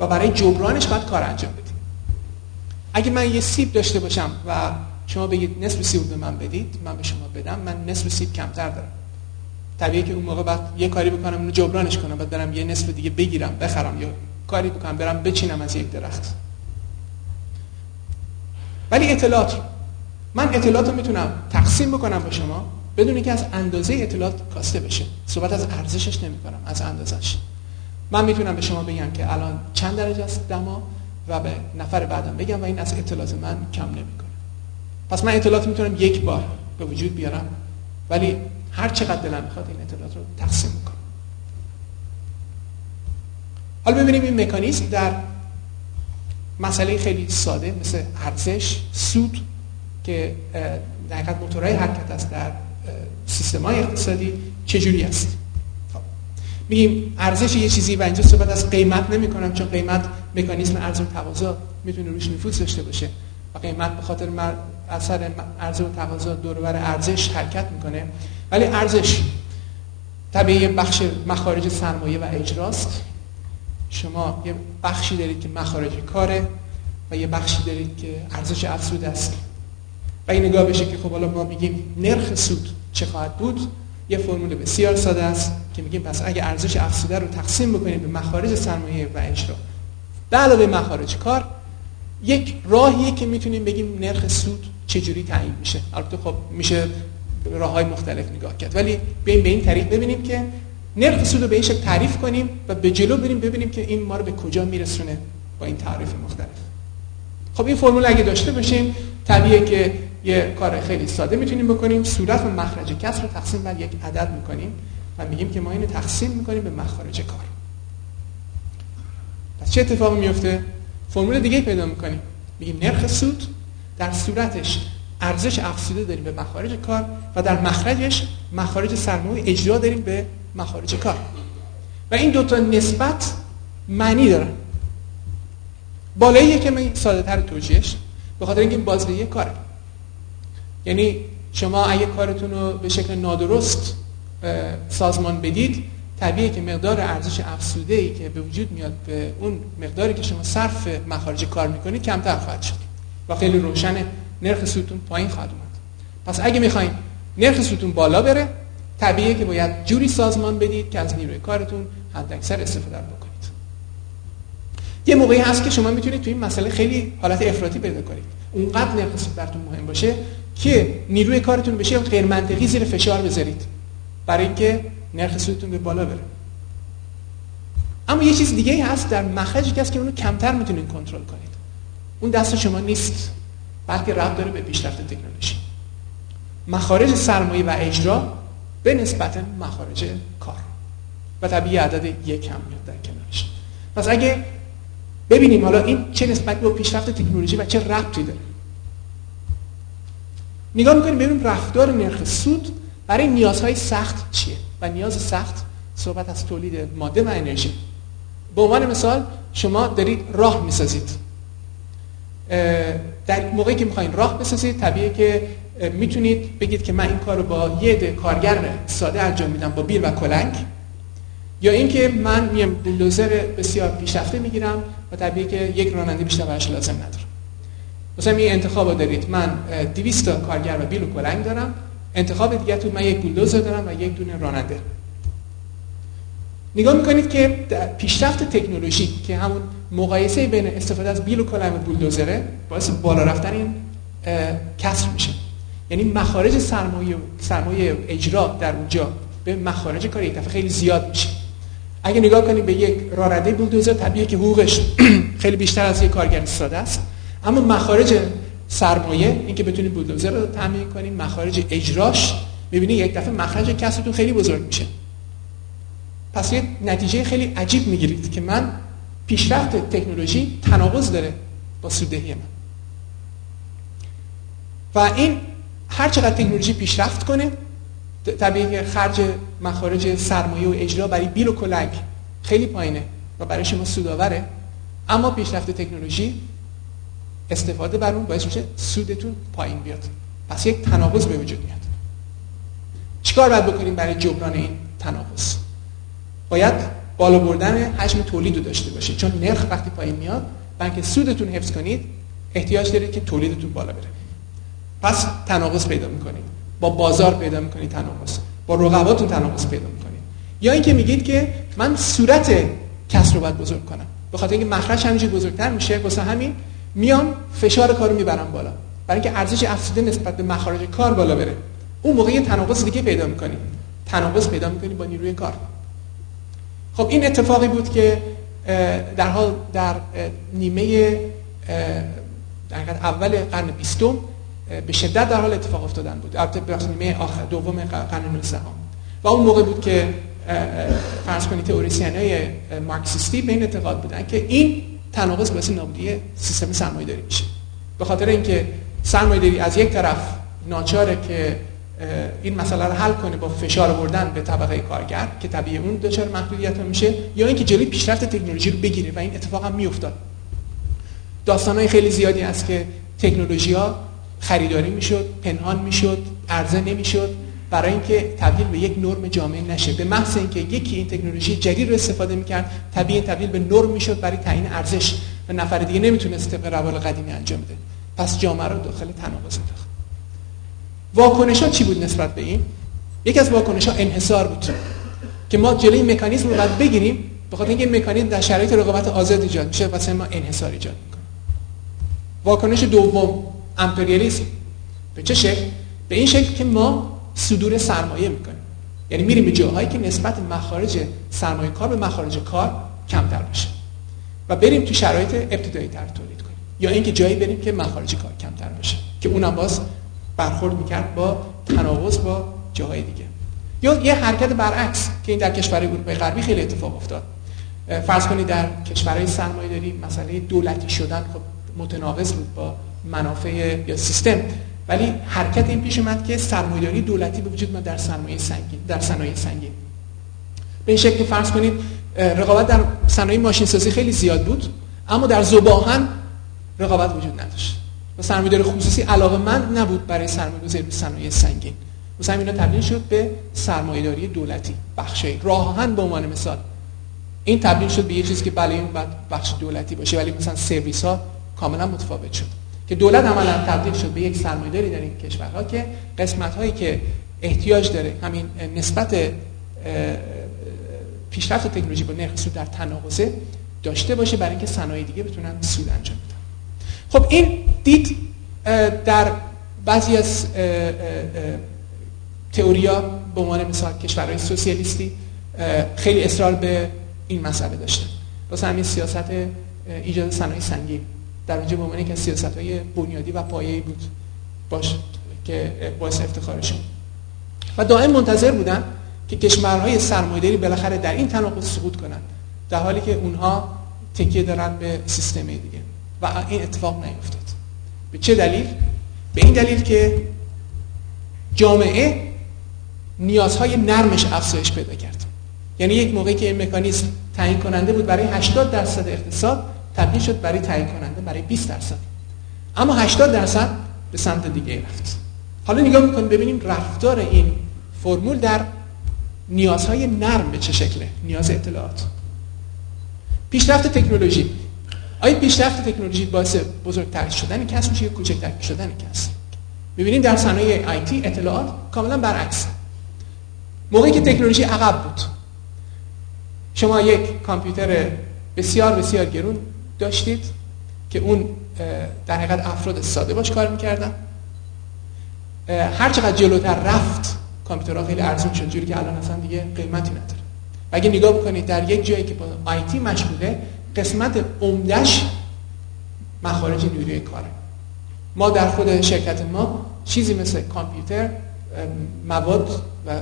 و برای جبرانش باید کار انجام بدیم. اگه من یه سیب داشته باشم و شما بگید نصف سیب به من بدید، من به شما بدم، من نصف سیب کمتر دارم. طبیعیه که اون موقع بعد یه کاری بکنم اونو جبرانش کنم، بعد برم یه نصف دیگه بگیرم بخرم یا کاری بکنم برم بچینم از یک درخت. ولی من اطلاعات رو میتونم تقسیم بکنم با شما بدون اینکه از اندازه اطلاعات کاسته بشه. صحبت از ارزشش نمی‌کنم، از اندازش. من میتونم به شما بگم که الان چند درجه است دما و به نفر بعدم بگم و این از اطلاعات من کم نمی‌کنه. پس من اطلاعات میتونم یک بار به وجود بیارم ولی هر چقدر دلم میخواد این اطلاعات رو تقسیم میکنم. حالا ببینیم این مکانیزم در مسئله خیلی ساده مثل ارزش، سود که در حقیقت موتورهای حرکت است در سیستم‌های اقتصادی چجوری است. میگیم ارزش یه چیزی و اینجا صحبت از قیمت نمی‌کنم چون قیمت مکانیزم عرضه و تقاضا میتونه روش نفوذ داشته باشه و قیمت به خاطر اثر عرضه و تقاضا دور و بر ارزش حرکت میکنه. ولی ارزش طبیعی بخش مخارج سرمایه و اجراست. شما یه بخشی دارید که مخارج کاره و یه بخشی دارید که ارزش افزوده است. و این نگاه بشه که خب حالا ما میگیم نرخ سود چه خواهد بود، یه فرمول بسیار ساده است که میگیم پس اگه ارزش افزوده رو تقسیم بکنیم به مخارج سرمایه و اجرا به علاوه مخارج کار، یک راهیه که میتونیم بگیم نرخ سود چجوری تعیین میشه. البته خب میشه راههای مختلف نگاه کرد ولی بیایم به این طریق ببینیم که نرخ سود رو به این شکل تعریف کنیم و به جلو بریم ببینیم که این ما رو به کجا میرسونه با این تعریف مختلف. خب این فرمول اگه داشته باشیم طبیعیه که یه کار خیلی ساده میتونیم بکنیم. صورت و مخرج کسر رو تقسیم بر یک عدد میکنیم و میگیم که ما اینو تقسیم میکنیم به مخارج کار. پس چه اتفاقی میفته؟ فرمول دیگه پیدا میکنیم. میگیم نرخ سود در صورتش ارزش افزوده داریم به مخارج کار و در مخرجش مخارج سرمایه اجرا داریم به مخارج کار. و این دوتا نسبت معنی دارن. بالاییه که من ساده تر توجیهش به خاطر اینکه بازدهی کاره. یعنی شما اگه کارتون رو به شکل نادرست سازمان بدید طبیعیه که مقدار ارزش افزوده‌ای که به وجود میاد به اون مقداری که شما صرف مخارج کار میکنید کمتر خواهد شد و خیلی روشن نرخ سودتون پایین خواهد اومد. پس اگه میخواین نرخ سودتون بالا بره طبیعیه که باید جوری سازمان بدید که از نیروی کارتون حداکثر استفاده بکنید. یه موقعی هست که شما میتونید توی این مسئله خیلی حالت افراطی پیدا کنید، اونقدر نرخ سود براتون مهم باشه که نیروی کارتون بشه غیر منطقی زیر فشار بذارید برای اینکه نرخ سودتون به بالا بره. اما یه چیز دیگه هست در مخرجی که هست که اونو کمتر میتونید کنترل کنید. اون دست شما نیست، بلکه ربط داره به پیشرفت تکنولوژی. مخارج سرمایه و اجرا به نسبت مخارج کار و طبیعی عدد یک هم میاد در کنارش. پس اگه ببینیم حالا این چه نسبت به پیشرفت تکنولوژی و چه ربطی داره، نگاه میکنیم ببینیم رفتار نرخ سود برای نیازهای سخت چیه. و نیاز سخت صحبت از تولید ماده و انرژی. به عنوان مثال شما دارید راه میسازید. در موقعی که میخواین راه بسازید طبیعیه که میتونید بگید که من این کار رو با یه عده کارگر ساده انجام میدم با بیل و کلنگ، یا اینکه من میام بولدوزر بسیار پیشرفته میگیرم و طبیعیه که یک راننده بیشتر براش لازم ندارم. مثلا این انتخاب دارید، من 200 تا کارگر و بیل و کلنگ دارم، انتخاب دیگه تو من یک بولدوزر دارم و یک دونه راننده. نگاه میکنید که پیشرفت تکنولوژی که همون مقایسه بین استفاده از بیل و کلنگ و بولدوزره باعث بالا رفتن این کسر میشه. یعنی مخارج سرمایه اجرا در اونجا به مخارج کار یک دفعه خیلی زیاد میشه. اگه نگاه کنیم به یک راننده بولدوزر طبیعیه که حقوقش خیلی بیشتر از یک کارگر ساده است، اما مخارج سرمایه اینکه بتونید بولدوزر رو تامین کنید، مخارج اجراش می‌بینید یک دفعه مخرج کسرتون خیلی بزرگ میشه. پس یه نتیجه خیلی عجیب میگیرید که من پیشرفت تکنولوژی تناقض داره با سوددهی من. و این هر چقدر تکنولوژی پیشرفت کنه طبیعیه که خرج مخارج سرمایه و اجرا برای بیل و کلنگ خیلی پایینه و برای شما سودآوره، اما پیشرفت تکنولوژی استفاده بر اون باعث میشه سودتون پایین بیاد. پس یک تناقض به وجود میاد. چیکار باید بکنیم برای جبران این تناقض؟ باید بالا بردن حجم تولید رو داشته باشید، چون نرخ وقتی پایین میاد برای اینکه سودتون حفظ کنید احتیاج دارید که تولیدتون بالا بره. پس تناقض پیدا میکنید، با بازار پیدا میکنید تناقض، با رقباتون تناقض پیدا میکنید. یا اینکه میگید که من صورت کسر رو باید بزرگ کنم، به خاطر اینکه مخرج همینجوری بزرگتر میشه، واسه همین میام فشار کارو میبرم بالا برای اینکه ارزش افزوده نسبت به مخارج کار بالا بره. اون موقع یه تناقض دیگه پیدا میکنید، تناقض پیدا میکنید با نیروی کار. خب این اتفاقی بود که در نیمه در اول قرن 20 به شدت در حال اتفاق افتادن بود. البته به نیمه دوم قرن 19 و اون موقع بود که فرض کنید تئوریسین‌های مارکسیستی به این اعتقاد بودن که این تناقض باعث نابودی سیستم سرمایه‌داری میشه. به خاطر اینکه سرمایه‌داری از یک طرف ناچاره که این مسئله رو حل کنه با فشار آوردن به طبقه کارگر که طبیعی اون دچار محدودیت میشه، یا اینکه جلوی پیشرفت تکنولوژی رو بگیره و این اتفاق هم میافتاد. داستان‌های خیلی زیادی هست که تکنولوژی‌ها خریداری میشد، پنهان میشد، عرضه نمیشد برای اینکه تبدیل به یک نرم جامعه نشه. به محض اینکه یکی این تکنولوژی جدید رو استفاده میکرد طبیعی تبدیل به نرم میشد برای تعیین ارزش و نفر دیگه نمیتونست طبق روال قدیمی انجام بده. پس جامعه رو داخل تناقض انداخت. واکنش‌ها چی بود نسبت به این؟ یکی از واکنش‌ها انحصار بود که ما جلوی این مکانیزم رو باید بگیریم، به خاطر اینکه این مکانیزم در شرایط رقابت آزاد ایجاد میشه واسه ما انحصار ایجاد میکنه. واکنش دوم امپریالیسم. به چه شکل؟ به این شکل که ما صدور سرمایه میکنیم، یعنی میریم به جاهایی که نسبت مخارج سرمایه کار به مخارج کار کمتر باشه و بریم تو شرایط ابتدایی تر تولید کنیم، یا اینکه جایی بریم که مخارج کار کمتر باشه که اونم باز برخورد میکرد با تناقض با جاهای دیگه. یا یه حرکت برعکس که این در کشورهای اروپای غربی خیلی اتفاق افتاد. فرض کنید در کشورهای سرمایه‌داری مسئله دولتی شدن خب متناقض بود با منافع یا سیستم، ولی حرکت این پیش اومد که سرمایه‌داری دولتی به وجود اومد در صنایع سنگین. به این شکل فرض کنید رقابت در صنایع ماشین سازی خیلی زیاد بود، اما در ذوب‌آهن رقابت وجود نداشت و سرمایه‌دار خصوصی علاقه‌مند نبود برای سرمایه‌گذاری روی صنایع سنگین. مثلا اینا تبدیل شد به سرمایه‌داری دولتی. بخشی راه آهن به عنوان مثال این تبدیل شد به یه چیزی که بله این بعد بخش دولتی باشه، ولی مثلا سرویس‌ها کاملا متفاوت شد که دولت عملاً تبدیل شد به یک سرمایه‌داری در این کشورها که قسمت‌هایی که احتیاج داره همین نسبت پیشرفت تکنولوژی با نرخ سود در تناقضه داشته باشه برای اینکه صنایع دیگه بتونن سود انجام بدن. خب این دید در بعضی از تئوریا به عنوان مثال کشورهای سوسیالیستی خیلی اصرار به این مسئله داشتن. واسه همین سیاست ایجاد صنایع سنگین در اونجا به عنوان یک از سیاست‌های بنیادی و پایه‌ای بود باشه که باعث افتخارشون و دائم منتظر بودن که کشورهای سرمایه‌داری بالاخره در این تناقض سقوط کنن در حالی که اونها تکیه دارن به سیستم دیگه و این اتفاق نیفتاد. به چه دلیل؟ به این دلیل که جامعه نیازهای نرمش افزایش پیدا کرد. یعنی یک موقعی که این مکانیزم تعیین کننده بود برای 80% اقتصاد تبدیل شد برای تعیین کننده برای 20%. اما 80% به سمت دیگه رفت. حالا نگاه میکنیم ببینیم رفتار این فرمول در نیازهای نرم به چه شکله. نیاز اطلاعات، پیشرفت تکنولوژی. آیا پیشرفت تکنولوژی باعث بزرگتر شدن کسب میشه یا کوچکتر شدن کسب؟ می‌بینیم در صنایع آیتی اطلاعات کاملا برعکس. موقعی که تکنولوژی عقب بود شما یک کامپیوتر بسیار بسیار گرون داشتید که اون در حقیقت افراد ساده باش کار می‌کردن. هر چقدر جلوتر رفت کامپیوترها خیلی ارزون شد جوری که الان اصلا دیگه قیمتی نداره. و اگه نگاه بکنید در یک جایی که با آیتی مشغوله قسمت عمده‌اش مخارج نیروی کاره. ما در خود شرکت ما چیزی مثل کامپیوتر، مواد و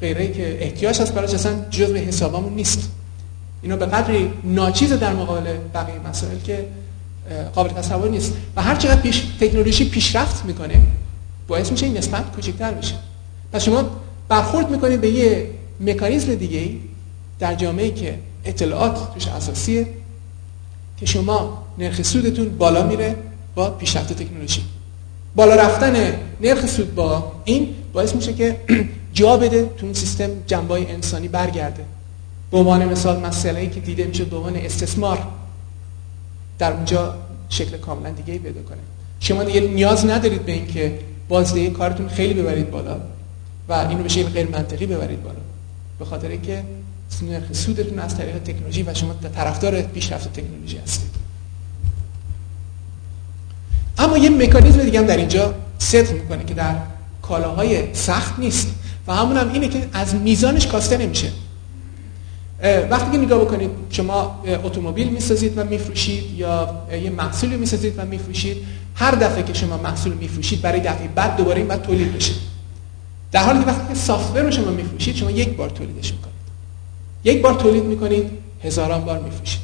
غیره که احتیاج هست براش اصلا جزء حسابمون نیست. اینا به قدری ناچیز در مقابل بقیه مسائل که قابل تصور نیست و هر چقدر تکنولوژی پیشرفت میکنه باعث میشه این نسبت کوچکتر بشه. پس شما برخورد میکنید به یه مکانیزم دیگه‌ای در جامعه‌ای که اطلاعات توش اساسیه که شما نرخ سودتون بالا میره با پیشرفت تکنولوژی. بالا رفتن نرخ سود با این باعث میشه که جا بده تو اون سیستم جنبه‌های انسانی برگرده. به عنوان مثال مسئله‌ای که دیده میشه به عنوان استثمار در اونجا شکل کاملا دیگه‌ای پیدا کنه. شما دیگه نیاز ندارید به این که بازدهی کارتون خیلی ببرید بالا و اینو به شکل غیر منطقی ببرید بالا، به خاطر اینکه نرخ سودتون از طریق تکنولوژی و شما طرفدار پیشرفت تکنولوژی هستید. اما یه مکانیزم دیگه هم در اینجا صدق میکنه که در کالاهای سخت نیست و همون هم اینه که از میزانش کاسته نمیشه. وقتی که نگاه بکنید شما اتومبیل میسازید و میفروشید یا یه محصولی میسازید و میفروشید، هر دفعه که شما محصول میفروشید برای دفعه بعد دوباره این باید تولید بشه. در حالی که وقتی که سافت‌ور رو شما میفروشید شما یک بار تولیدش میکنید. یک بار تولید میکنید هزاران بار میفروشید.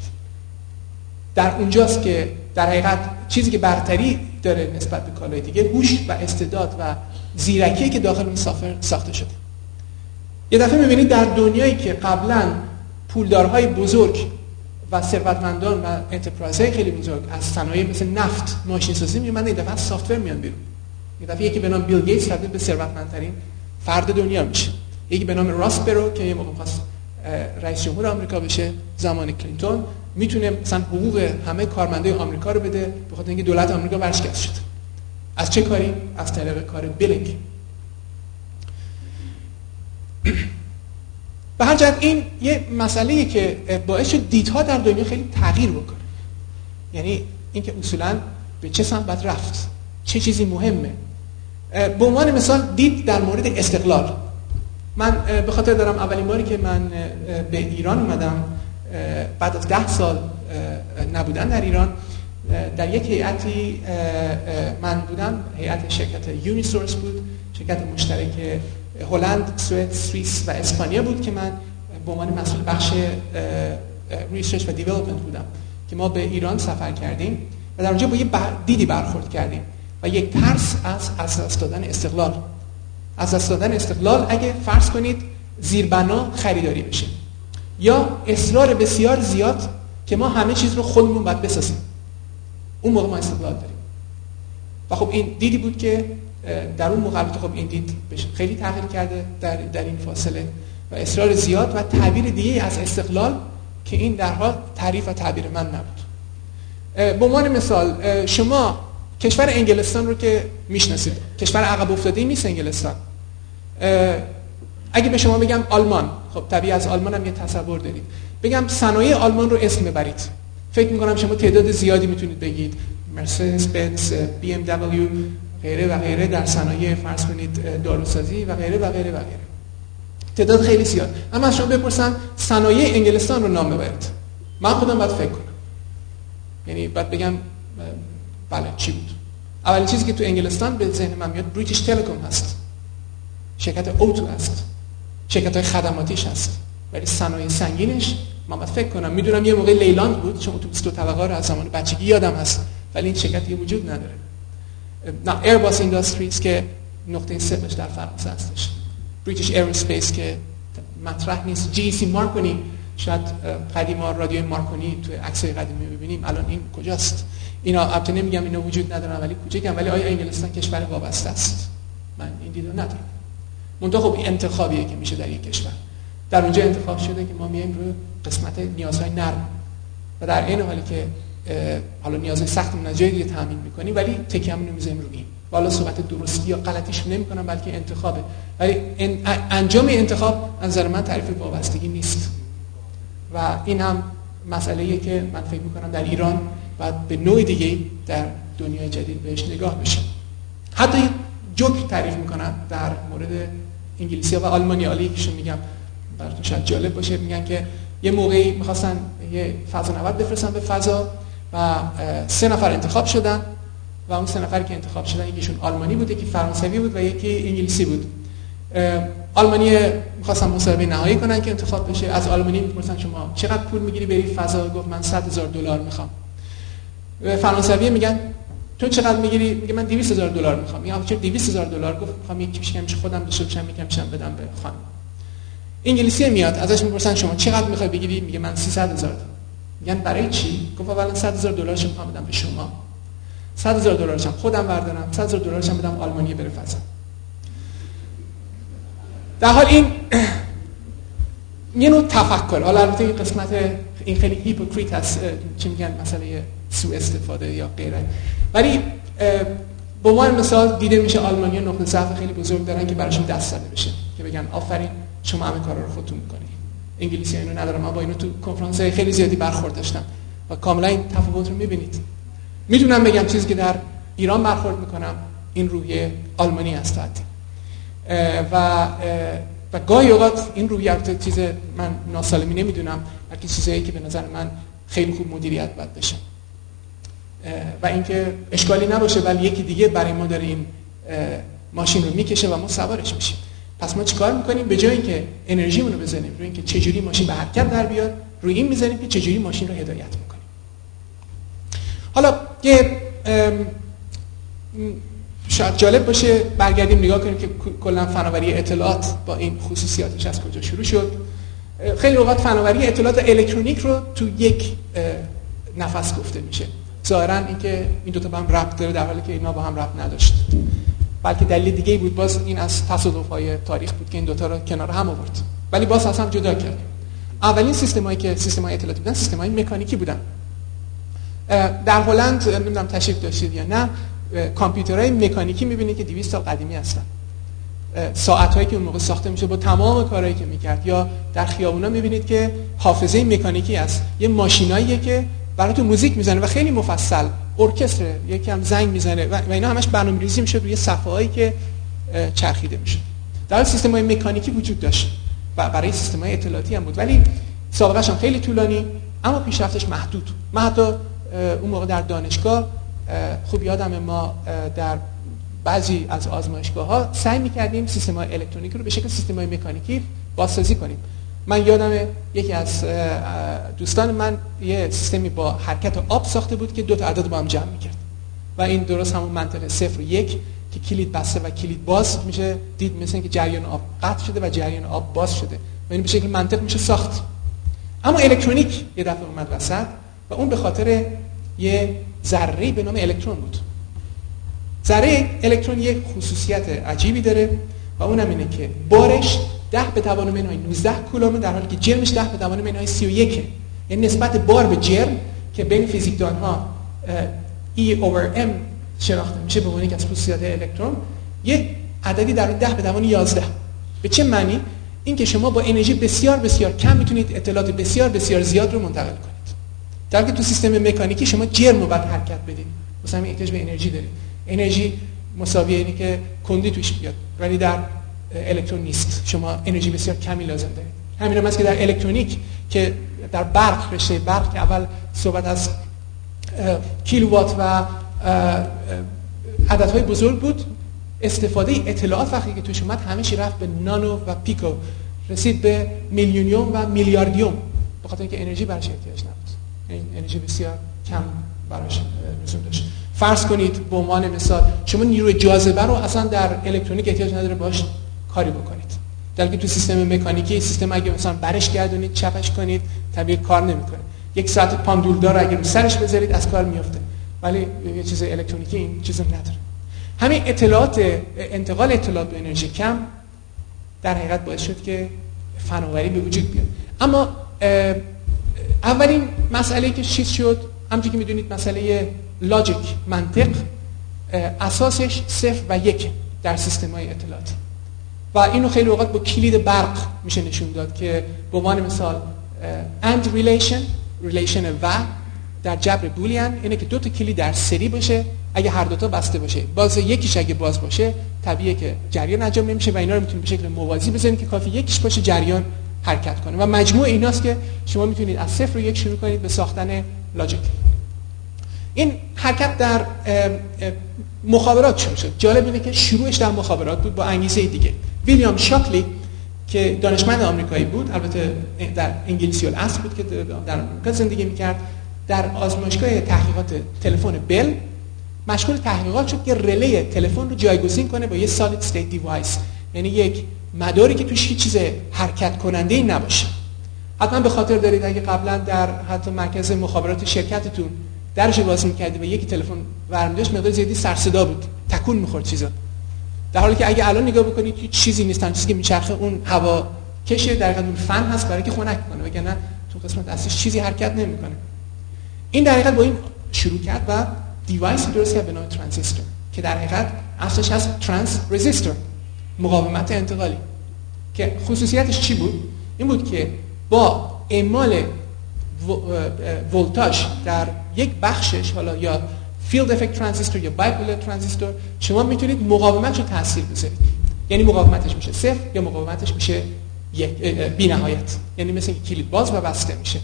در اونجاست که در حقیقت چیزی که برتری داره نسبت به کالای دیگه هوش و استعداد و زیرکی که داخل اون سافت‌ور ساخته شده. یه دفعه میبینید در دنیایی که قبلا پولدارهای بزرگ و ثروتمندان و انترپرایزهای خیلی بزرگ از صنایع مثل نفت، ماشین سازی میومدن، این دفعه سافت‌ور میان بیرون. یه دفعه یکی به نام بیل گیتس تبدیل به ثروتمندترین فرد دنیا میشه. یکی به نام راس برو که یه موقع خواست رئیس جمهور آمریکا بشه زمان کلینتون، میتونه مثلا حقوق همه کارمندای آمریکا رو بده به خاطر اینکه دولت آمریکا ورشکست شد. از چه کاری؟ از طریق کار بیلینگ. به هر جهت این یه مسئله‌ایه که باعث شد دیدها در دنیا خیلی تغییر بکنه. یعنی اینکه اصولاً به چه سمت باید رفت، چه چیزی مهمه. به عنوان مثال دید در مورد استقلال. من به خاطر دارم اولین باری که من به ایران اومدم بعد از 10 سال نبودن در ایران، در یک هیئتی من بودم، هیئت شرکت یونیسورس بود، شرکت مشترک هلند، سوئد، سوئیس و اسپانیا بود که من به عنوان مسئول بخش ریسرچ و دیولپمنت بودم که ما به ایران سفر کردیم و در اونجا با یه دیدی برخورد کردیم و یک ترس از دست دادن استقلال. از دست دادن استقلال اگه فرض کنید زیربنا خریداری بشه یا اصرار بسیار زیاد که ما همه چیز رو خودمون باید بسازیم، اون موقع ما استقلال داریم. و خب این دیدی بود که در اون موقع خب این دید خیلی تغییر کرده در این فاصله و اصرار زیاد و تعبیر دیگه از استقلال که این در حال تعریف و تعبیر من نبود. به عنوان مثال شما کشور انگلستان رو که میشناسید، کشور عقب افتاده نیست انگلستان. اگه به شما بگم آلمان، خب طبیعی از آلمان هم یه تصور دارید، بگم صنایع آلمان رو اسم ببرید، فکر میکنم شما تعداد زیادی میتونید بگید. مرسدس بنز، بی ام دبلیو، غیره و غیره در صنایع فرض کنید داروسازی و غیره و غیره و غیره. تعداد خیلی زیاد. اما از شما بپرسم صنایع انگلستان رو نام ببرید، من خودم باید فکر کنم. یعنی باید بگم بله چی بود؟ اولین چیزی که تو انگلستان به ذهن من میاد بریتیش تلکوم هست، شرکت اوتو هست، شرکت‌های خدماتیش هست. ولی صنایع سنگینش من باید فکر کنم. میدونم یه موقع لیلاند بود، چون اتوبوس دو طبقه رو از زمان بچگی یادم هست، ولی این شرکت دیگه وجود نداره. نه ایرباس اینداستریز که نقطه صفرش در فرانسه هستش، بریتیش ایروسپیس که مطرح نیست، جی سی مارکونی، شاید قدیما رادیوی مارکونی تو عکسای قدیمی ببینیم، الان این کجاست؟ اینا البته نمیگم اینا وجود ندارن ولی کوچیکن، ولی آیا انگلستان کشور وابسته است؟ من این دیدو ندارم. منتها خب این انتخابیه که میشه در یک کشور. در اونجا انتخاب شده که ما میایم روی قسمت نیازهای نرم و در این حالی که حالا نیازهای سختمون از جای دیگه تامین میکنیم ولی تکیه‌مون رو میذاریم روی این. والا صحبت درستی یا غلطیش نمیکنم، بلکه انتخابه. ولی انجام انتخاب از نظر من تعریف وابستگی نیست. و این هم مسئله‌ایه که من فکر میکنم در ایران باید به نوع دیگه در دنیای جدید بهش نگاه بشه. حتی جوک تعریف میکنن در مورد انگلیسی‌ها و آلمانی‌ها که میگم براتون شاید جالب باشه. میگن که یه موقعی می‌خواستن یه فضانورد بفرستن به فضا و 3 نفر انتخاب شدن و اون 3 نفری که انتخاب شدن یکیشون آلمانی بود، یکی فرانسوی بود و یکی انگلیسی بود. آلمانی می‌خواستن مصاحبه نهایی کنن که انتخاب بشه. از آلمانی می‌پرسن شما چقدر پول می‌گیری بری فضا؟ گفت من $100,000 می‌خوام. فرانسوی میگن تو چقدر می‌گیری؟ میگه من $200,000 می‌خوام. میگم چه $200,000؟ گفت می‌خوام یکی پیش خودم داشته باشم، یکم پیشم بدم به خانم. انگلیسی میاد ازش میپرسن شما چقدر میخوای بگیری؟ میگه من $300,000. میگن برای چی؟ گفت اولا $100,000 شو میخوام بدم به شما، $100,000 خودم بردارم، $100,000 بدم آلمانی بره فضا. در حال این یه نوع تفکر، حالا البته این قسمت این خیلی هیپوکریت هست، چی میگن مسئله سوء استفاده یا غیره، ولی به عنوان مثال دیده میشه آلمانی‌ها نقطه ضعف خیلی بزرگ دارن که براشون دست زده بشه که بگن آفرین شما همه کارا رو خودتون میکنید. انگلیسی اینو ندارم، من با اینو تو کنفرانس‌های خیلی زیادی برخورد داشتم و کاملا این تفاوت رو میبینید. میدونم بگم چیزی که در ایران برخورد میکنم این روحیه آلمانی است و گاهی اوقات این روحیه چیز من ناسالمی نمیدونم، بلکه چیزایی که به نظر من خیلی خوب مدیریت باید بشه و اینکه اشکالی نباشه ولی یکی دیگه برای ما داره این ماشین رو میکشه و ما سوارش میشیم. پس ما چیکار میکنیم؟ به جای اینکه انرژیمون رو بزنیم روی اینکه چجوری ماشین به حرکت در بیاد، روی این میزنیم که چجوری ماشین رو هدایت میکنیم. حالا یه شاید جالب باشه برگردیم نگاه کنیم که کلا فناوری اطلاعات با این خصوصیاتش از کجا شروع شد. خیلی اوقات فناوری اطلاعات الکترونیک رو تو یک نفس گفته میشه. ظاهرا اینکه این دو تا با هم ربط داره در حالی که اینا با هم ربط نداشت. بلکه دلیل دیگه‌ای بود، باز این از تصادف‌های تاریخ بود که این دو تا رو کنار هم آورد. ولی باز از هم جدا کرد. اولین سیستمایی که سیستم‌های اطلاعاتی بودن سیستم‌های مکانیکی بودن. در هلند نمیدونم تشریف داشتید یا نه، کامپیوترهای مکانیکی می‌بینید که 200 سال قدیمی هستن. ساعت‌هایی که اون موقع ساخته میشه با تمام کارهایی که می‌کرد، یا در خیابونا می‌بینید که حافظه مکانیکی است. یه ماشیناییه که براتون موزیک میزنه و خیلی مفصل، ارکستر یکم زنگ میزنه و اینا همش برنامه‌ریزی میشه روی صفحه‌هایی که چرخیده میشه. در حال سیستم‌های مکانیکی وجود داشت و برای سیستم‌های اطلاعاتی هم بود، ولی سابقه‌اش هم خیلی طولانی اما پیشرفتش محدود. من حتی اون موقع در دانشگاه خوب یادم ما در بعضی از آزمایشگاه‌ها سعی می‌کردیم سیستم‌های الکترونیکی رو به شکل سیستم‌های مکانیکی بازسازی کنیم. من یادمه یکی از دوستان من یه سیستمی با حرکت آب ساخته بود که 2 تا عدد با هم جمع می‌کرد و این درست همون منطقه 0 و 1 که کلید بسته و کلید باز میشه دید، مثل اینکه جریان آب قطع شده و جریان آب باز شده و این به شکل منطق میشه ساخت. اما الکترونیک یه دفعه اومد وسط و اون به خاطر یه ذره‌ای به نام الکترون بود. ذره الکترون یک خصوصیت عجیبی داره و اونم اینه که بارش 10⁻¹৯ کولوم، در حالی که جرمش 10⁻31. یعنی نسبت بار به جرم که بین فیزیکدان‌ها E/m شناخته میشه به عنوان یک از خصوصیات الکترون، یک عددی در 10⁻11. به چه معنی؟ این که شما با انرژی بسیار بسیار کم میتونید اطلاعات بسیار بسیار زیاد رو منتقل کنید. در حالی که تو سیستم مکانیکی شما جرم رو باید حرکت بدید، مثلا همین احتیاج به انرژی دارید. انرژی مساویه اینه که کندی توش بیاد، ولی در الکترون نیست. شما انرژی بسیار کمی لازم دارید. همین هم است که در الکترونیک که در برق، رشته برق که اول صحبت از کیلووات و عددهای بزرگ بود، استفاده اطلاعات وقتی که توش اومد همه چی رفت به نانو و پیکو، رسید به میلیونیوم و میلیاردیوم، به خاطر اینکه انرژی براش احتیاج نبود. این انرژی بسیار کم براش لزوم داشت. فرض کنید به عنوان مثال شما نیروی جاذبه رو اصلا در الکترونیک احتیاج نداره باش کاری بکنید. در حالی که تو سیستم مکانیکی سیستم اگه مثلا برش گردونید، چپش کنید، طبیعی کار نمیکنه. یک ساعت پاندولدار اگه رو سرش بذارید از کار میفته. ولی یه چیز الکترونیکی این چیزو نداره. همین اطلاعات، انتقال اطلاعات به انرژی کم در حقیقت باعث شد که فناوری به وجود بیاد. اما اولین مسئله که چیز شد، همونطور که میدونید مسئله لاجیک، منطق، اساسش 0 و 1 در سیستم‌های اطلاعاتی و اینو خیلی اوقات با کلید برق میشه نشون داد که به عنوان مثال and relation و در جبر بولیان اینه که دو تا کلید در سری باشه، اگه هر دوتا بسته باشه، باز یکیش اگه باز باشه طبیعیه که جریان انجام نمیشه و اینا رو میتونید به شکل موازی بزنید که کافی یکیش باشه جریان حرکت کنه و مجموع ایناست که شما میتونید از 0 و 1 شروع کنید به ساختن لاجیک. این حرکت در مخابرات شروع شد. جالب اینه که شروعش در مخابرات بود با انگیزه دیگه. ویلیام شاکلی که دانشمند آمریکایی بود، البته در انگلیسی الاصل بود که در آمریکا زندگی میکرد، در آزمایشگاه تحقیقات تلفن بل مشغول تحقیقات شد که رله تلفن رو جایگزین کنه با یه solid state device، یعنی یک مداری که توش هیچ چیز حرکت کننده ای نباشه. حتما به خاطر دارید اگه قبلا در حتی مرکز مخابرات شرکتتون درش باز می‌کردید و یکی تلفن برمی داشت، مقدار زیادی سر صدا بود، تکون می‌خورد چیزا. در حالی که اگه الان نگاه بکنید هیچ چیزی نیست، چیزی که میچرخه اون هوا کشه، در حقیقت اون فن هست برای که خنک کنه، وگرنه تو قسمت اصلیش چیزی حرکت نمی‌کنه. این در حقیقت با این شروع کرد و دیوایسی درست کرد به نام ترانزیستور که در حقیقت اصلش هست ترانس رزیستور، مقاومت انتقالی، که خصوصیتش چی بود؟ این بود که با اعمال ولتاژ در یک بخشش، حالا یا فیلد افکت ترانزیستور یا بایپولار ترانزیستور، شما میتونید مقاومتش رو تاثیر بذارید. یعنی مقاومتش میشه 0 یا مقاومتش میشه بی نهایت، یعنی مثل اینکه کلید باز و بسته میشه.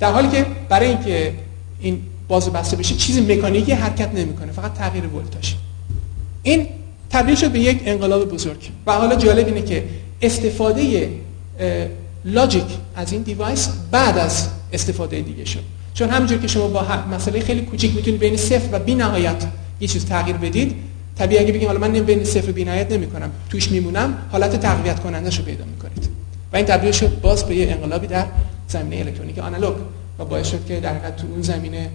در حالی که برای اینکه این باز و بسته بشه چیز مکانیکی حرکت نمیکنه، فقط تغییر ولتاژ. این تبدیل شد به یک انقلاب بزرگ. و حالا جالب اینه که استفاده لاجیک از این دیوایس بعد از استفاده دیگه شد، چون همونجور که شما با مسئله خیلی کوچیک میتونید بین 0 و بی نهایت یه چیز تغییر بدید، طبیعی اگه بگیم حالا من بین 0 و بی نهایت نمیکنم، توش میمونم، حالت تقویت کننده‌شو پیدا میکنید و این تبدیل شد باز به یه انقلابی در زمینه الکترونیک آنالوگ و باعث شد که در حقیقت تو اون زمینه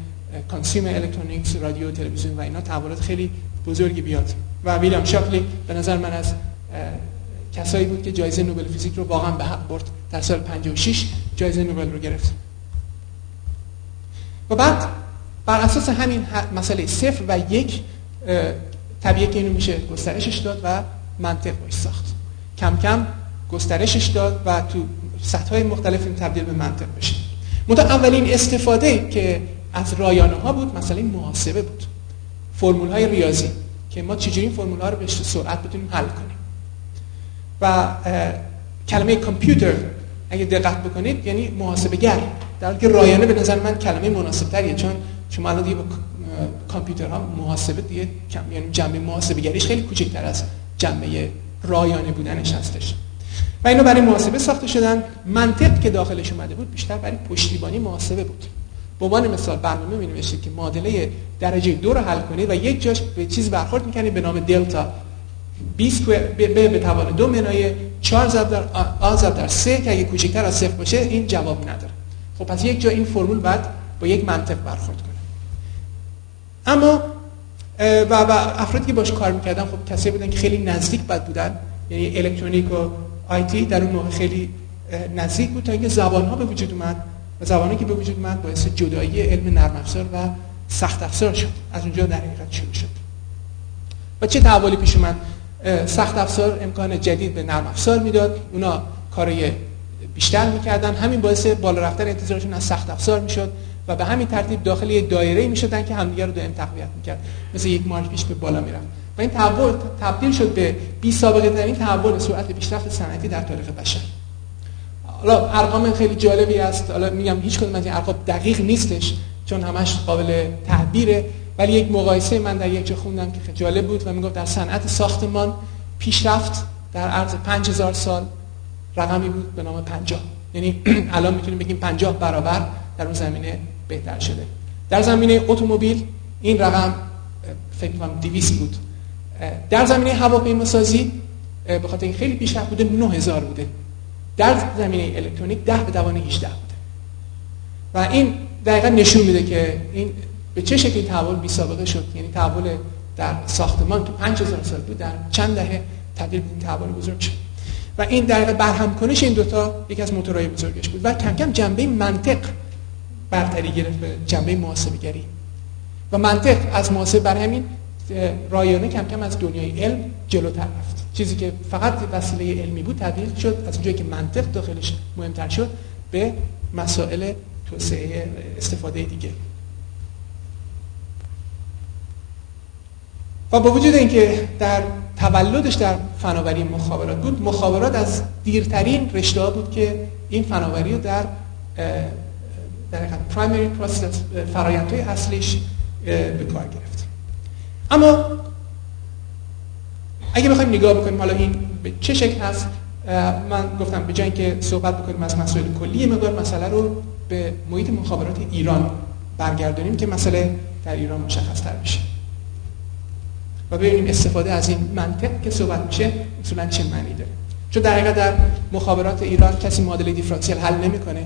کانسیومر الکترونیکس، رادیو، تلویزیون و اینا تحولات خیلی بزرگی بیاد. و ویلیام شاکلی به نظر من از کسایی بود که جایزه نوبل فیزیک رو واقعا به حق برد. در سال 56 جایزه نوبل رو گرفت. و بعد بر اساس همین مسئله 0 و 1 طبیعیه که اینو میشه گسترشش داد و منطق باش ساخت. کم کم گسترشش داد و تو سطح‌های مختلف این تبدیل به منطق بشه. منتها اولین استفاده که از رایانه ها بود مسئله محاسبه بود. فرمول‌های ریاضی که ما چجوری این فرمول‌ها رو به سرعت بتونیم حل کنیم. و کلمه کامپیوتر اگه دقت بکنید یعنی محاسبه‌گر، در حالی که رایانه به نظر من کلمه مناسب‌تریه، چون شما الان دیگه با کامپیوترها محاسبه دیگه یعنی جنبه محاسبه‌گریش خیلی کوچکتر از جنبه رایانه بودنش هستش. و اینو برای محاسبه ساخته شدن. منطق که داخلش اومده بود بیشتر برای پشتیبانی محاسبه بود. به عنوان مثال برنامه می‌نوشتید که معادله درجه 2 رو حل کنید و یک جاش به چیز برخورد می‌کنید به نام دلتا b اسکوئر به توان 2 منهای 4 ضرب در a ضرب در 3 که اگه کوچکتر از 0 باشه این جواب نداره. خب پس یک جا این فرمول بعد با یک منطق برخورد کنه. اما و افرادی که باش کار می‌کردن خب کسایی بودن که خیلی نزدیک بد بودن، یعنی الکترونیک و آیتی در اون موقع خیلی نزدیک بود تا اینکه زبان‌ها به وجود اومد و زبانی که به وجود اومد باعث جدایی علم نرم افزار و سخت افزار شد. از اونجا در حقیقت شروع شد. و چه تحولی پیش اومد؟ سخت افزار امکان جدید به نرم افزار میداد، اونا کارای بیشتر میکردن، همین باعث بالا رفتن انتظارشون از سخت افزار میشد و به همین ترتیب داخل یه دایره‌ای میشدن که همدیگه رو دائم تقویت میکرد، مثل یک مارک پیش به بالا میرفت و این تحول تبدیل شد به بی سابقه ترین تحول سرعت پیشرفت صنعتی در تاریخ بشر. حالا ارقام خیلی جالبی است، حالا میگم هیچ کدوم از این ارقام دقیق نیستش چون همش قابل تعبیره، ولی یک مقایسه من در یک جا خوندم که خیلی جالب بود و میگفت در صنعت ساختمان پیشرفت در عرض 5000 سال رقمی بود به نام 50، یعنی الان میتونیم بگیم 50 برابر در اون زمینه بهتر شده. در زمینه اتومبیل این رقم فکر کنم 200 بود. در زمینه هواپیماسازی به خاطر اینکه خیلی پیشرفت بوده 9000 بوده. در زمینه الکترونیک 10 به توان 18 بوده. و این دقیقاً نشون میده که این به چه شکلی تحول بی سابقه شد، یعنی تحول در ساختمان تو 5000 سال بود، در چند دهه تبدیل به این تحول بزرگ شد. و این دقیقاً برهم کنش این دوتا یکی از موتورهای بزرگش بود و کم کم جنبه منطق برتری گرفت به جنبه محاسبه‌گری و منطق از محاسبه بر همین رایانه کم کم از دنیای علم جلوتر رفت. چیزی که فقط وسیله علمی بود تبدیل شد از اونجایی که منطق داخلش مهمتر شد به مسائل توسعه استفاده دیگه. و با وجود اینکه در تولدش در فناوری مخابرات بود، مخابرات از دیرترین رشته‌ها بود که این فناوری رو در پرایمری پروسس فرآیندهای اصلیش به کار گرفت. اما اگه بخوایم نگاه بکنیم حالا این به چه شکل هست، من گفتم به جای اینکه صحبت بکنیم از مسائل کلی، مقدار مسئله رو به محیط مخابرات ایران برگردونیم که مسئله در ایران مشخص‌تر بشه و ببینیم استفاده از این منطق که صحبت میشه اصولا چه معنی داره. چون در حقیقت در مخابرات ایران کسی معادله دیفرانسیل حل نمیکنه.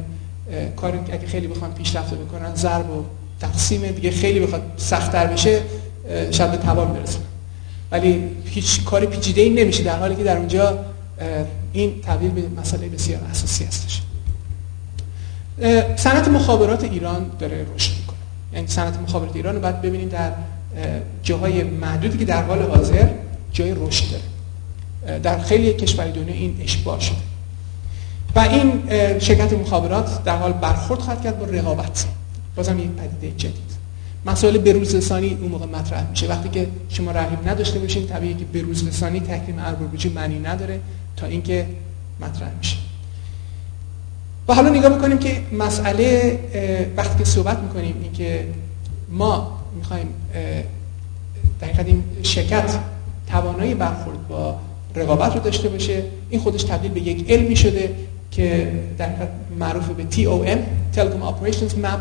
کاری اگه خیلی بخوان پیشرفت بکنن، ضرب و تقسیم دیگه خیلی بخواد سخت‌تر بشه شاید به توان برسه، ولی هیچ کاری پیچیده‌ای نمیشه، در حالی که در اونجا این تبدیل به مسئله بسیار اساسی هستش. صنعت مخابرات ایران داره رشد میکنه، یعنی صنعت مخابرات ایران رو باید ببینیم در جاهای محدودی که در حال حاضر جای رشد داره. در خیلی کشورهای دنیا این اشباع شده و این شرکت مخابرات در حال برخورد خواهد کرد با رقابت، بازم یک پدیده جدید. مسائل بروزرسانی اون موقع مطرح میشه. وقتی که شما رقیب نداشته باشین طبیعیه که بروزرسانی تحریم ارباب وجود معنی نداره تا اینکه مطرح میشه. و حالا نگاه میکنیم که مسئله وقتی که صحبت میکنیم این که ما میخوایم در حقیقت این شرکت توانایی برخورد با رقابت رو داشته باشه، این خودش تبدیل به یک علمی شده که در حقیقت معروف به TOM Telecom Operations Map.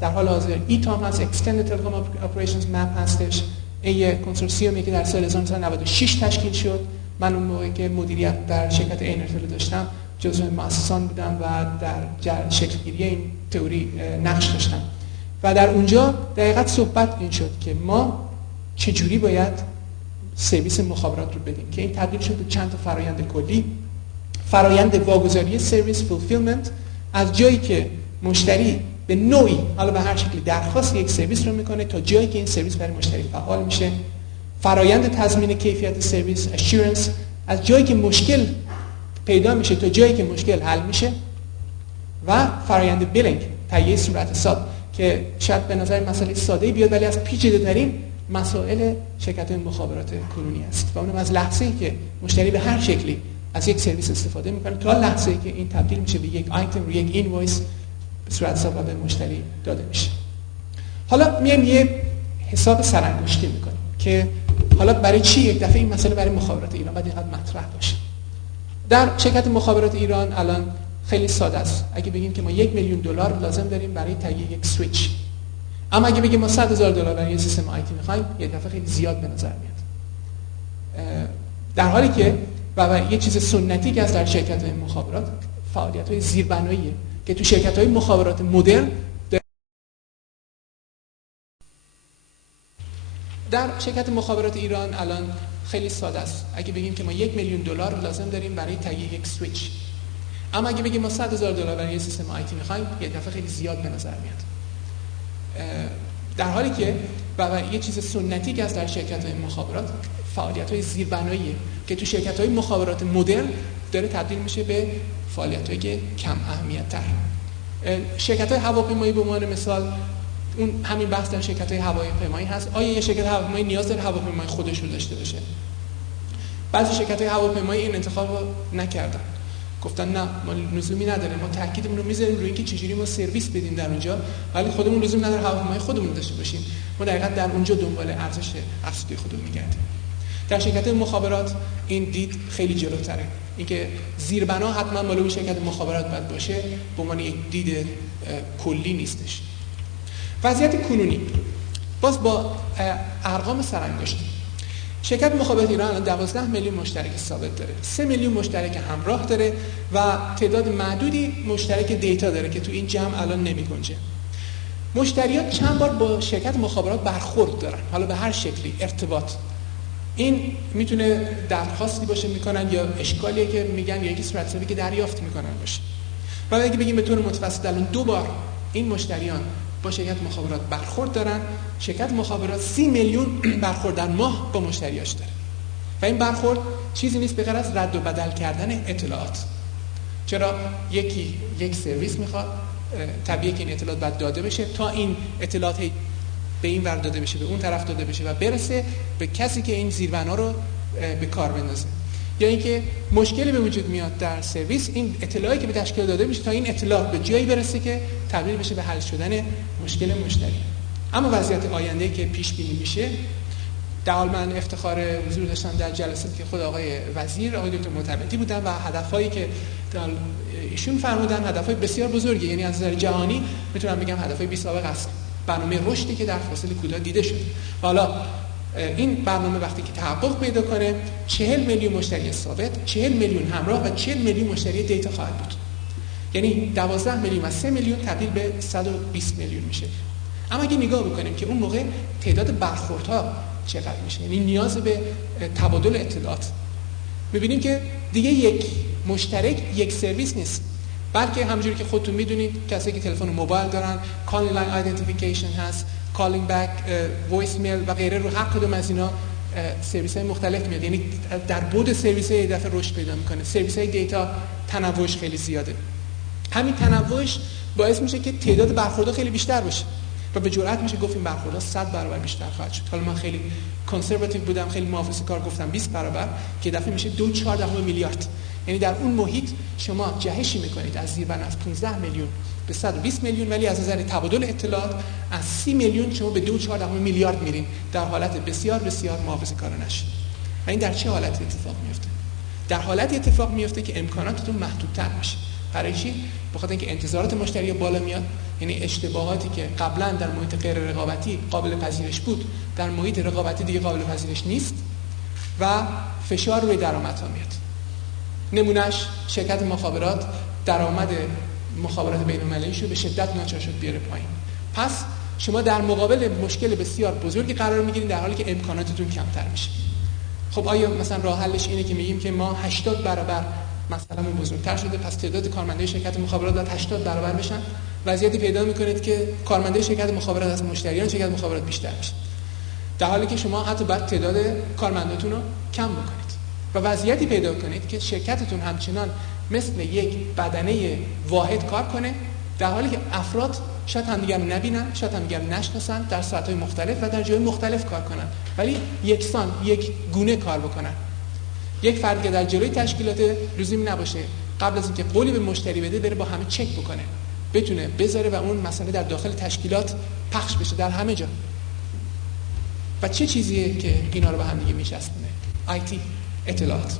در حال حاضر ETOM هست، Extended Telecom Operations Map هستش. این یک کنسورسیومی که در سال 1996 تشکیل شد. من اون موقعی که مدیریت در شرکت اینرتل داشتم جزو مؤسسان بودم و در شکلگیری این تئوری نقش داشتم و در اونجا دقیقاً صحبت این شد که ما چجوری باید سرویس مخابرات رو بدیم که این تبدیل شد به چند تا فرآیند کلی. فرآیند واگذاری سرویس فولفیلمنت، از جایی که مشتری به نوعی حالا به هر شکلی درخواست یک سرویس رو میکنه تا جایی که این سرویس برای مشتری فعال میشه. فرآیند تضمین کیفیت سرویس اشورنس، از جایی که مشکل پیدا میشه تا جایی که مشکل حل میشه. و فرآیند بیلینگ، تهیه صورت حساب که شاید به نظر مسئله ساده‌ای بیاد ولی از پیچیده‌ترین مسائل شرکت‌های مخابرات کنونی است و اونم از لحظه‌ای که مشتری به هر شکلی از یک سرویس استفاده میکنه تا لحظه‌ای که این تبدیل میشه به یک آیتم رو یک اینوایس به صورت حساب به مشتری داده میشه. حالا میایم یه حساب سرانگشتی میکنیم که حالا برای چی یک دفعه این مسئله برای مخابرات ایران باید اینقدر مطرح باشه. در شرکت مخابرات ایران الان خیلی ساده است. اگه بگیم که ما $1,000,000 لازم داریم برای تهیه یک سویچ، اما اگه بگیم ما $100,000 برای سیستم آیتی میخوایم، یه دفعه خیلی زیاد به نظر میاد. در حالی که و یه چیز سنتی که از در شرکت‌های مخابرات فعالیت‌های زیربناییه که تو شرکت‌های مخابرات مدرن در شرکت مخابرات ایران الان خیلی ساده است. اگه بگیم که ما $1,000,000 لازم داریم برای تهیه یک سویچ، اما اگه بگیم ما $100,000 برای سیستم آیتی میخوایم، یه دفعه خیلی زیاد به نظر میاد. در حالی که و یه چیز سنتی که از در شرکت‌های مخابرات فعالیت‌های زیربناییه که تو شرکت‌های مخابرات مدرن داره تبدیل میشه به فعالیت‌هایی که کم اهمیت‌تر. شرکت‌های هواپیمایی به عنوان مثال، اون همین بحث در شرکت‌های هواپیمایی هست. آیا یه شرکت هواپیمایی نیاز داره هواپیمای خودش رو داشته باشه؟ بعضی شرکت‌های هواپیمایی این انتخاب رو نکردن، گفتن نه، ما لزومی نداره، ما تاکیدمون رو میذاریم روی اینکه چجوری ما سرویس بدیم در اونجا، ولی خودمون لزوم نداره هواپیمای خودمون داشته باشیم، ما دقیقاً در اونجا دنبال ارزش افزوده خودمون میگردیم. در شرکت‌های مخابرات این دید خیلی جلوتره، اینکه زیربنا حتما مال اون شرکت مخابرات باید باشه، به عنوان یک دید کلی نیستش. وضعیت کنونی باز با ارقام سرانگشتی، شرکت مخابرات ایران الان 12 میلیون مشترک ثابت داره، 3 میلیون مشترک همراه داره و تعداد معدودی مشترک دیتا داره که تو این جمع الان نمی‌گنجه. مشتریات چند بار با شرکت مخابرات برخورد دارن، حالا به هر شکلی ارتباط. این میتونه درخواستی باشه میکنن یا اشکالیه که میگن یا یکی صورتحسابی که دریافت میکنن باشه. و اگه بگیم به طور متوسط الان 2 بار این مشتریان با شرکت مخابرات برخورد دارن، شرکت مخابرات 30 میلیون برخورد در ماه با مشتریاش داره و این برخورد چیزی نیست به غیر از رد و بدل کردن اطلاعات. چرا یکی یک سرویس میخواد، طبیعیه که این اطلاعات باید داده بشه تا این اطلاعات به این ور داده بشه، به اون طرف داده بشه و برسه به کسی که این زیربنا رو به کار بندازه. یا اینکه مشکلی به وجود میاد در سرویس، این اطلاعاتی که به تشکیل داده میشه تا این اطلاعات به جایی برسه که تبدیل بشه به حل شدن مشکل مشتری. اما وضعیت آینده که پیش بینی میشه، در حال من افتخار حضور داشتم در جلساتی که خود آقای وزیر، آقای دکتر معتمدی بودن و هدفهایی که ایشون فرمودن هدفهای بسیار بزرگی، یعنی از نظر جهانی میتونم بگم هدفهای بی سابقه است. برنامه رشدی که در فاصله کوتاه دیده شد. حالا این برنامه وقتی که تحقق پیدا کنه 40 میلیون مشتری ثابت، 40 میلیون همراه و 40 میلیون مشتری دیتا خواهد بود. یعنی 12 میلیون و 3 میلیون تبدیل به 120 میلیون میشه. اما اگه نگاه بکنیم که اون موقع تعداد برخوردها چقدر میشه، یعنی نیاز به تبادل اطلاعات، میبینیم که دیگه یک مشترک یک سرویس نیست، بلکه همونجوری که خودتون میدونید کسایی که تلفن موبایل دارن، کالینگ لاین آیدنتیفیکیشن هست، کالینگ بک، وایس میل و غیره، رو هر کدوم از اینا سرویس های مختلف میاد. یعنی در بعد سرویس های دفعه رشد پیدا میکنه. سرویس های دیتا تنوعش خیلی زیاده. همین تنوعش باعث میشه که تعداد برخوردها خیلی بیشتر بشه و به جرئت میشه گفت این برخوردها 100 برابر بیشتر خواهد شد. حالا من خیلی کنسرواتیو بودم، خیلی محافظه‌کار گفتم 20 برابر، که دفعه میشه 2.4 میلیارد. یعنی در اون محیط شما جهشی میکنید از زیربنا از 15 میلیون به 120 میلیون، ولی از نظر تبادل اطلاعات از 30 میلیون شما به 2.4 میلیارد میرین در حالت بسیار بسیار محافظه‌کارانه. و این در چه حالتی اتفاق میفته؟ در حالتی اتفاق میفته که امکاناتتون محدودتر میشه. برای چی؟ بخاطر اینکه انتظارات مشتری بالا میاد، یعنی اشتباهاتی که قبلا در محیط غیر رقابتی قابل پذیرش بود در محیط رقابتی دیگه قابل پذیرش نیست و فشار روی درآمدها میاد. نمونهش شرکت مخابرات درآمد مخابرات بین‌المللیشو به شدت ناچار شد بیاره پایین. پس شما در مقابل مشکل بسیار بزرگی قرار میگیرید در حالی که امکاناتتون کمتر میشه. خب آیا مثلا راه حلش اینه که میگیم که ما 80 برابر مثلا بزرگتر شده، پس تعداد کارمندای شرکت مخابرات باید 80 برابر بشن؟ وضعیتی پیدا میکنید که کارمندای شرکت مخابرات از مشتریان شرکت مخابرات بیشتر میشه، در حالی که شما حتی باید تعداد کارمنداتون رو کم بکنید. و وضعیتی پیدا کنید که شرکتتون همچنان مثل یک بدنه واحد کار کنه، در حالی که افراد شاید همدیگر رو نبینن، شاید همدیگر رو نشناسن، در ساعت‌های مختلف و در جای مختلف کار کنن، ولی یکسان یک گونه کار بکنن. یک فرد که در جلوی تشکیلات لزومی نباشه قبل از اینکه قولی به مشتری بده بره با همه چک بکنه، بتونه بذاره و اون مسئله در داخل تشکیلات پخش بشه در همه جا. و چه چیزیه که اینا رو به هم دیگه میچسبونه؟ آیتی، اطلاعات.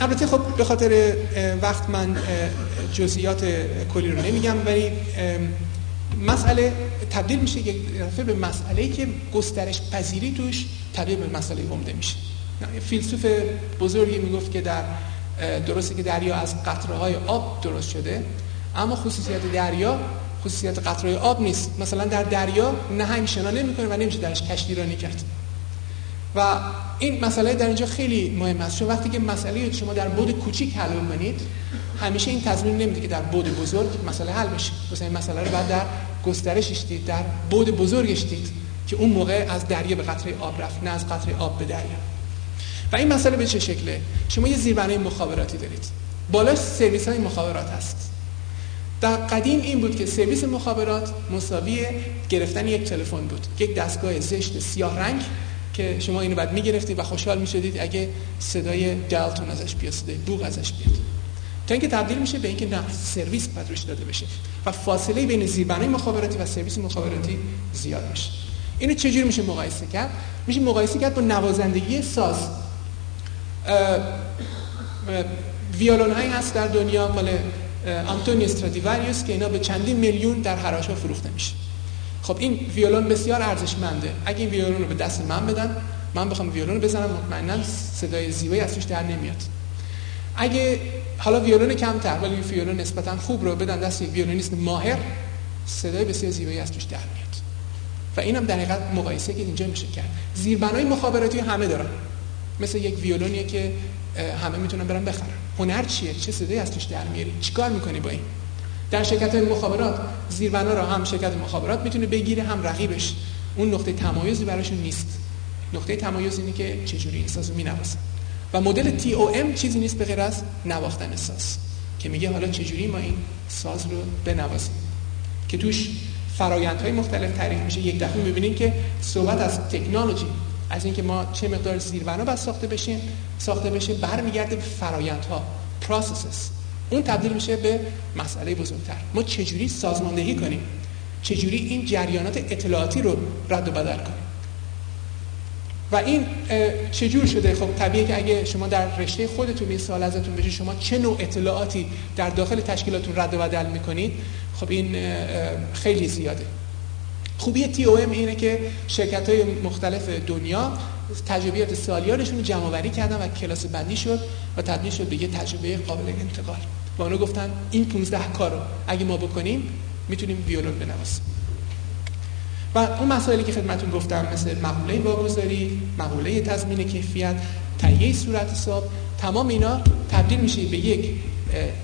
البته خب به خاطر وقت من جزئیات کلی رو نمیگم، ولی مسئله تبدیل میشه یک دفعه به مسئله‌ای که گسترش پذیری توش تبدیل به مسئله عمده میشه. فیلسوف بزرگی میگفت که درسته که دریا از قطره‌های آب درست شده، اما خصوصیت دریا خصوصیت قطره‌های آب نیست. مثلا در دریا نهنگ شنا نمی‌کنه و نمیشه درش کشتیرانی کرد. و این مسئله در اینجا خیلی مهم است، چون وقتی که مسئله شما در بعد کوچیک حل کنید، همیشه این تضمین نمیده که در بعد بزرگ مسئله حل بشه. مثلا این مسئله رو بعد در گسترشش دید، در بعد بزرگش دید که اون موقع از دریا به قطره آب رفت، نه از قطره آب به دریا. و این مسئله به چه شکله؟ شما یه زیربنای مخابراتی دارید، بالاش سرویس های مخابرات هست. در قدیم این بود که سرویس مخابرات مساوی گرفتن یک تلفن بود، یک دستگاه زشت سیاه رنگ که شما اینو بعد میگرفتید و خوشحال میشدید اگه صدای دالتون ازش بیاد، صدای بوق ازش بیاد، تا اینکه تبدیل میشه به اینکه نه، سرویس باید روش داده بشه و فاصله بین زیربنای مخابراتی و سرویس مخابراتی زیاد میشه. اینو چجوری میشه مقایسه کرد؟ میشه مقایسه کرد با نوازندگی ساز. ویولون هایی هست در دنیا مال آنتونیو استرادیواریوس که اینا به چندین میلیون در حراش‌ها فروخته میشه. خب این ویولون بسیار ارزشمنده. اگه این ویولون رو به دست من بدن، من بخوام ویولون رو بزنم، مطمئنا صدای زیبایی از توش در نمیاد. اگه حالا ویولون کمتر ولی ویولون نسبتا خوب رو بدن دست یک ویولونیست ماهر، صدای بسیار زیبایی از توش در میاد. و اینم در حقیقت مقایسه که اینجا میشه کرد. زیربنای مخابراتی همه دارن، مثل یک ویولونیه که همه میتونن برن بخرن. هنر چیه؟ چه صدایی از توش در میاری؟ چیکار میکنی با این؟ در شرکت‌های مخابرات زیربنا رو هم شرکت مخابرات میتونه بگیره، هم رقیبش. اون نقطه تمایزی براشون نیست. نقطه تمایز اینه که چجوری این سازو مینوازن. و مدل TOM چیزی نیست به غیر از نواختن ساز که میگه حالا چجوری ما این ساز رو بنوازیم، که توش فرآیندهای مختلف تعریف میشه. یک دفعه میبینیم که صحبت از تکنولوژی، از اینکه ما چه مقدار زیربنا باید ساخته بشه برمیگرده به فرآیندها، پروسسز. اون تبدیل میشه به مسئله بزرگتر. ما چجوری سازماندهی کنیم، چجوری این جریانات اطلاعاتی رو رد و بدل کنیم. و این چجور شده؟ خب طبیعیه که اگه شما در رشته خودتون این سوال ازتون بشه شما چه نوع اطلاعاتی در داخل تشکیلاتون رد و بدل میکنید، خب این خیلی زیاده. خوبی TOM اینه که شرکت‌های مختلف دنیا تجربیات سالیانشون رو جمع‌آوری کردن و کلاس بندی شد و تبدیل شد به یه تجربه قابل انتقال. و اونا گفتن این 15 کار رو اگه ما بکنیم میتونیم ویولون بنوازیم. و اون مسائلی که خدمتتون گفتم مثل مقوله واگذاری، مقوله تضمین کیفیت، تهیه صورت حساب، تمام اینا تبدیل میشه به یک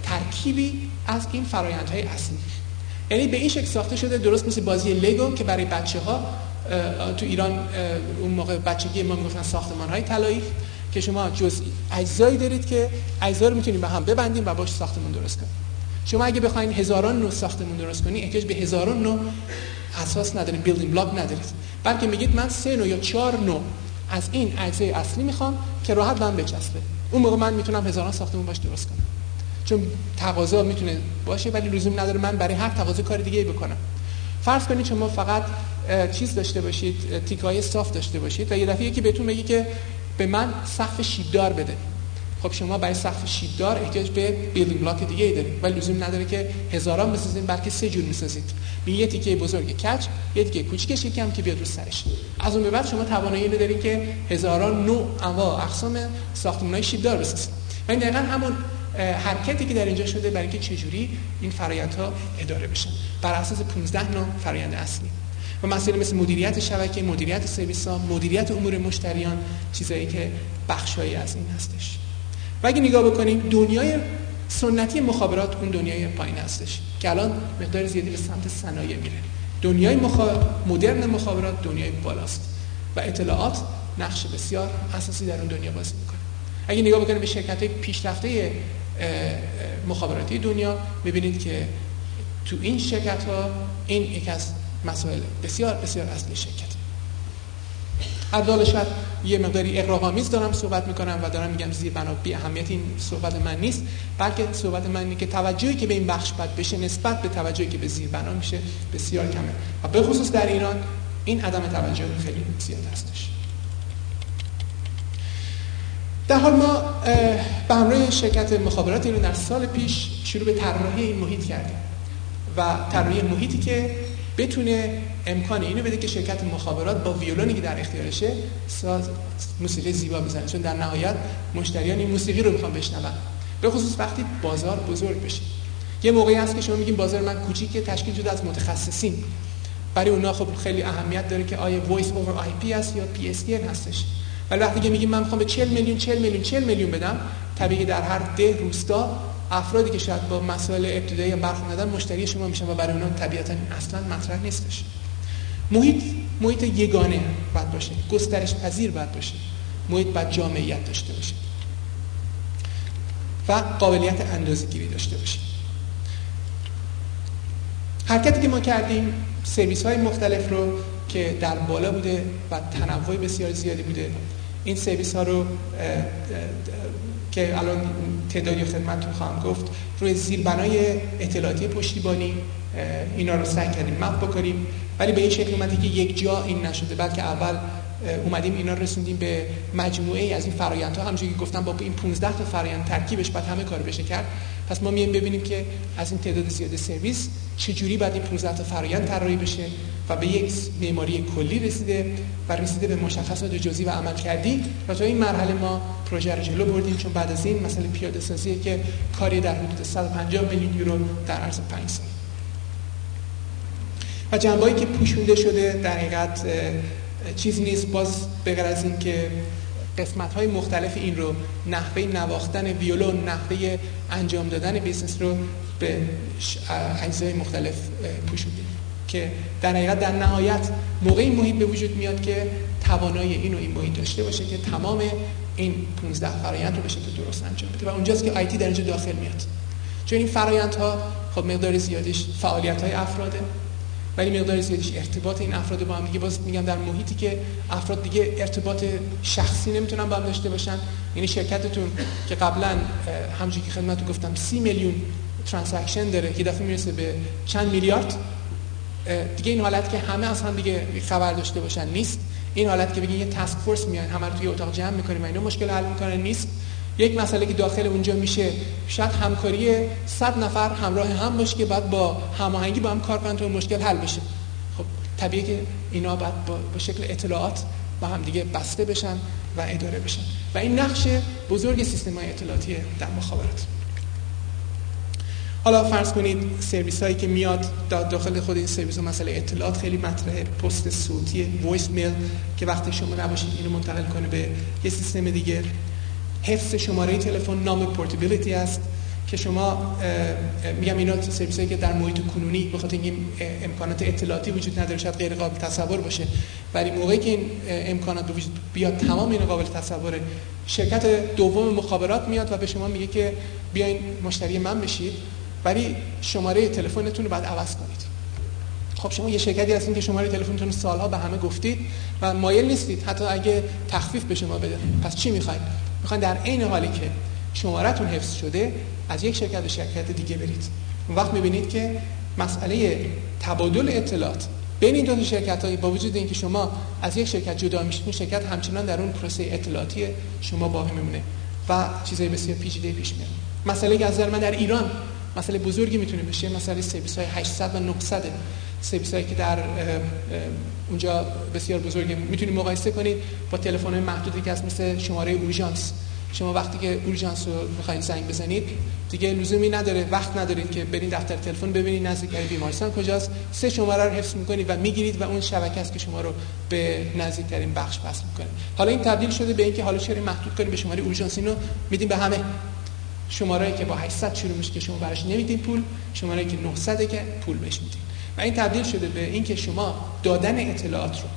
ترکیبی از این فرآیندهای اصلی. یعنی به این شکل ساخته شده، درست مثل بازی لگو که برای بچه‌ها تو ایران اون موقع بچگی ما میگفتن ساختمان‌های طلایی، که شما اجزایی دارید که اجزا رو میتونید به هم ببندید و باش ساختمان درست کنید. شما اگه بخواید هزاران نوع ساختمان درست کنید، احتیاج به هزاران نوع اساس ندارید، بیلدینگ بلاک ندارید، بلکه میگید من 3 نوع یا 4 نوع از این اجزای اصلی میخوام که راحت بهم بچسبه. اون موقع من میتونم هزاران ساختمان باش درست کنم، چون تقاضا میتونه باشه ولی لزوم نداره من برای هر تقاضا کار دیگه‌ای بکنم. فرض کنید شما فقط چیز داشته باشید، تیکای صاف داشته باشید و یه دفعه یکی بهتون بگه که به من سقف شیبدار بده. خب شما برای سقف شیبدار احتیاج به بیلدینگ بلاک دیگه‌ای دارید ولی لزوم نداره که هزاران بسازید، بلکه 3 جور میسازید. یه تیکه بزرگ کج، یه تیکه کوچیکش یکم که بیاد رو سرش. از اون به بعد شما توانایی اینو دارید که هزاران نوع انواع اقسام ساختمان‌های شیبدار بسازید. و این دقیقاً همون حرکتی که در اینجا شده برای اینکه چجوری این فرآیندها اداره بشن بر اساس 15 نوع فرآیند اصلی. و مسائل مثل مدیریت شبکه، مدیریت سرویس‌ها، مدیریت امور مشتریان، چیزایی که بخشایی از این هستش. و اگه نگاه بکنیم دنیای سنتی مخابرات اون دنیای پایین هستش که الان مقدار زیادی به سمت صنایع میره. دنیای مدرن مخابرات دنیای بالاست و اطلاعات نقش بسیار اساسی در اون دنیا بازی میکنه. اگه نگاه بکنیم به شرکت‌های پیشرفته مخابراتی دنیا می‌بینید که تو این شرکت‌ها این یک از مسائل بسیار بسیار اصلی شرکت. شاید یه مقداری اغراق‌آمیز دارم صحبت میکنم و دارم میگم زیربنا بی اهمیت، این صحبت من نیست، بلکه صحبت من اینه که توجهی که به این بخش باید بشه نسبت به توجهی که به زیربنا میشه بسیار کمه و به خصوص در ایران این عدم توجه خیلی زیاد هستش. در حال ما به همراه شرکت مخابرات ایران در سال پیش شروع به طراحی این محیط کردیم و طراحی محیطی که بتونه امکان اینو بده که شرکت مخابرات با ویولونی که در اختیارشه ساز موسیقی زیبا بزنه، چون در نهایت مشتریان این موسیقی رو میخوان بشنون، به خصوص وقتی بازار بزرگ بشه. یه موقعی هست که شما میگین بازار من کوچیکه، تشکیل شده از متخصصین، برای اونها خب خیلی اهمیت داره که آیا وایس اوور آی پی است یا پی اس تی هستش. ولی وقتی که میگیم من میخوام به 40 میلیون بدم، طبیعیه در هر ده روستا افرادی که شاید با مسائل ابتدایی برخوردن مشتری شما میشن و برای اونها طبیعتاً اصلا مطرح نیستش. محیط یگانه باید باشه، گسترش پذیر باید باشه، محیط باید جامعیت داشته باشه و قابلیت اندازه‌گیری داشته باشه. حرکتی که ما کردیم سرویس‌های مختلف رو که در بالا بوده و تنوع بسیار زیادی بوده، این سرویس‌ها رو که الان تعدادی خدمتتون خواهم گفت روی زیربنای اطلاعاتی پشتیبانی اینا رو سعی کردیم مپ بکنیم، ولی به این شکل اومده که یک جا این نشده، بلکه اول اومدیم اینا رو رسوندیم به مجموعه از این فرآیندها. همونجوری که گفتم با این 15 تا فرآیند ترکیبش بعد همه کارو بشه کرد. پس ما میایم ببینیم که از این تعداد زیاد سرویس چجوری بعد این 15 تا فرآیند طراحی بشه و به یک معماری کلی رسیده به مشخصات جزئی و عملکردی. و تا این مرحله ما پروژه رو جلو بردیم، چون بعد از این مسئله پیاده سازیه که کاری در حدود 150 میلیون یورو در عرض 5 سال. و جنبه‌ای که پوشونده شده در حقیقت چیزی نیست باز به غیر از این که قسمت‌های مختلف این رو، نحوه نواختن ویولون، نحوه انجام دادن بیزنس رو به اجزای مختلف پوشوندیم که در حقیقت در نهایت موقعی محیط به وجود میاد که توانایی این و این محیط داشته باشه که تمام این 15 فرآیند رو به شکل درست انجام بده. و اونجاست که آیتی در اینجا داخل میاد، چون این فرآیندها خب مقدار زیادیش فعالیت‌های افراده، ولی مقدار زیادیش ارتباط این افراد با هم دیگه. باز میگم در محیطی که افراد دیگه ارتباط شخصی نمیتونن با هم داشته باشن، یعنی شرکتتون که قبلا همونجوری که خدمتتون گفتم 30 میلیون ترانزکشن داره که دفعه میرسه به چند میلیارد، دیگه این حالت که همه از هم دیگه خبر داشته باشن نیست. این حالت که بگین یه تاسک فورس میاد همه رو توی اتاق جمع میکنیم و اینا مشکل حل میکنن نیست. یک مسئله که داخل اونجا میشه شاید همکاری 100 نفر همراه هم باشه که بعد با هماهنگی با هم کار کنن تا مشکل حل بشه. خب طبیعیه که اینا بعد با شکل اطلاعات با هم دیگه بسته بشن و اداره بشن و این نقش بزرگ سیستم‌های اطلاعاتی در مخابرات. حالا فرض کنید سرویس هایی که میاد داخل خود این سرویس ها مسئله اطلاعات خیلی مطرحه، پست صوتی، وایس میل که وقتی شما نباشید اینو منتقل کنه به یه سیستم دیگه، حفظ شماره تلفن، نام پورتابیلیتی است که شما میگم اینا سرویس هایی که در محیط کنونی به خاطر اینکه امکانات اطلاعاتی وجود نداره شاید غیر قابل تصور باشه، ولی موقعی که این امکانات به وجود بیاد تمام این قابل تصوره. شرکت دوم مخابرات میاد و به شما میگه که بیاین مشتری من بشید ولی شماره تلفنتون رو باید عوض کنید. خب شما یه شرکتی هستین که شماره تلفنتون رو سالها به همه گفتید و مایل نیستید حتی اگه تخفیف به شما بده. پس چی میخواید؟ میخواین در عین حالی که شماره‌تون حفظ شده از یک شرکت به شرکت دیگه برید. اون وقت میبینید که مسئله تبادل اطلاعات بین این دو تا شرکت‌ها با وجود اینکه شما از یک شرکت جدا میشید، اون شرکت همچنان در اون پروسه اطلاعاتی شما باقی میمونه و چیزای بسیار پیچیده پیش میاد. مسئله که از نظر من در ایران مسئله بزرگی میتونه بشه مسئله سرویس‌های 800 و 900 سرویس‌هایی که در اونجا بسیار بزرگه. میتونید مقایسه کنید با تلفن‌های محدودی که هست مثل شماره اورژانس. شما وقتی که اورژانس رو می‌خواید زنگ بزنید دیگه لزومی نداره، وقت ندارید که برید دفتر تلفن ببینید نزدیکترین بیمارستان کجاست، 3 شماره رو حفظ می‌کنید و می‌گیرید و اون شبکه است که شما رو به نزدیکترین بخش وصل می‌کنه. حالا این تبدیل شده به اینکه حالا چرا محدود کنیم به شماره اورژانس، اینو میدیم به همه. شماره‌ای که با 800 شروع میشه که شما براش نمیدین پول، شماره‌ای که 900 که پول بهش میدین. و این تبدیل شده به اینکه شما دادن اطلاعات رو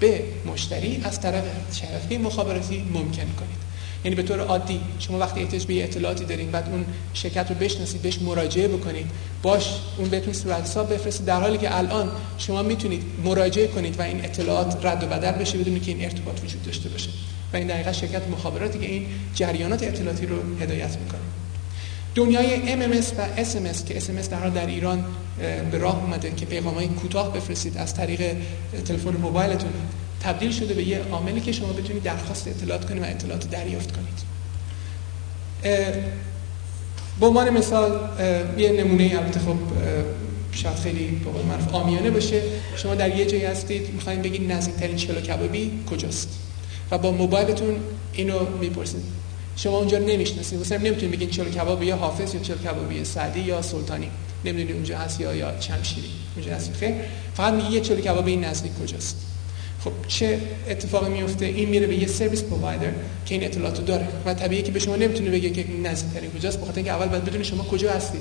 به مشتری از طرف شبکه مخابراتی ممکن کنید. یعنی به طور عادی شما وقتی احتیاج به اطلاعاتی دارین بعد اون شرکت رو بشناسید، بهش مراجعه بکنید، باش اون بهتون صورت حساب بفرسته، در حالی که الان شما میتونید مراجعه کنید و این اطلاعات رد و بدل بشه بدون که این ارتباط وجود داشته باشه. و این دقیقاً شرکت مخابراتی که این جریانات اطلاعاتی رو هدایت میکنه. دنیای MMS و SMS که SMS در ایران به راه اومده که پیغام‌های کوتاه بفرستید از طریق تلفن موبایلتون، تبدیل شده به یه عاملی که شما بتونید درخواست اطلاعات کنید و اطلاعات دریافت کنید. به عنوان مثال یه نمونه البته خب شاید خیلی به قول معروف عامیانه باشه، شما در یه جایی هستید می‌خواید بگید نزدیکترین چلو کبابی کجاست و با موبایلتون اینو میپرسید. شما اونجا رو نمیشناسید، مثلا نمیتونید بگید چلو کبابی یا حافظ یا چلو کبابی سعدی یا سلطانی، نمیدونید اونجا هست یا شمشیری اونجا هست. خیر، فقط میگید یه چلو کبابی این نزدیک کجاست. خب خب چه اتفاقی میفته؟ این میره به یه سرویس پرووایدر که این اطلاعاتو داره و طبیعیه که به شما نمیتونه بگه که نزدیکترین کجاست، بخاطر اینکه اول باید بدونه شما کجا هستید.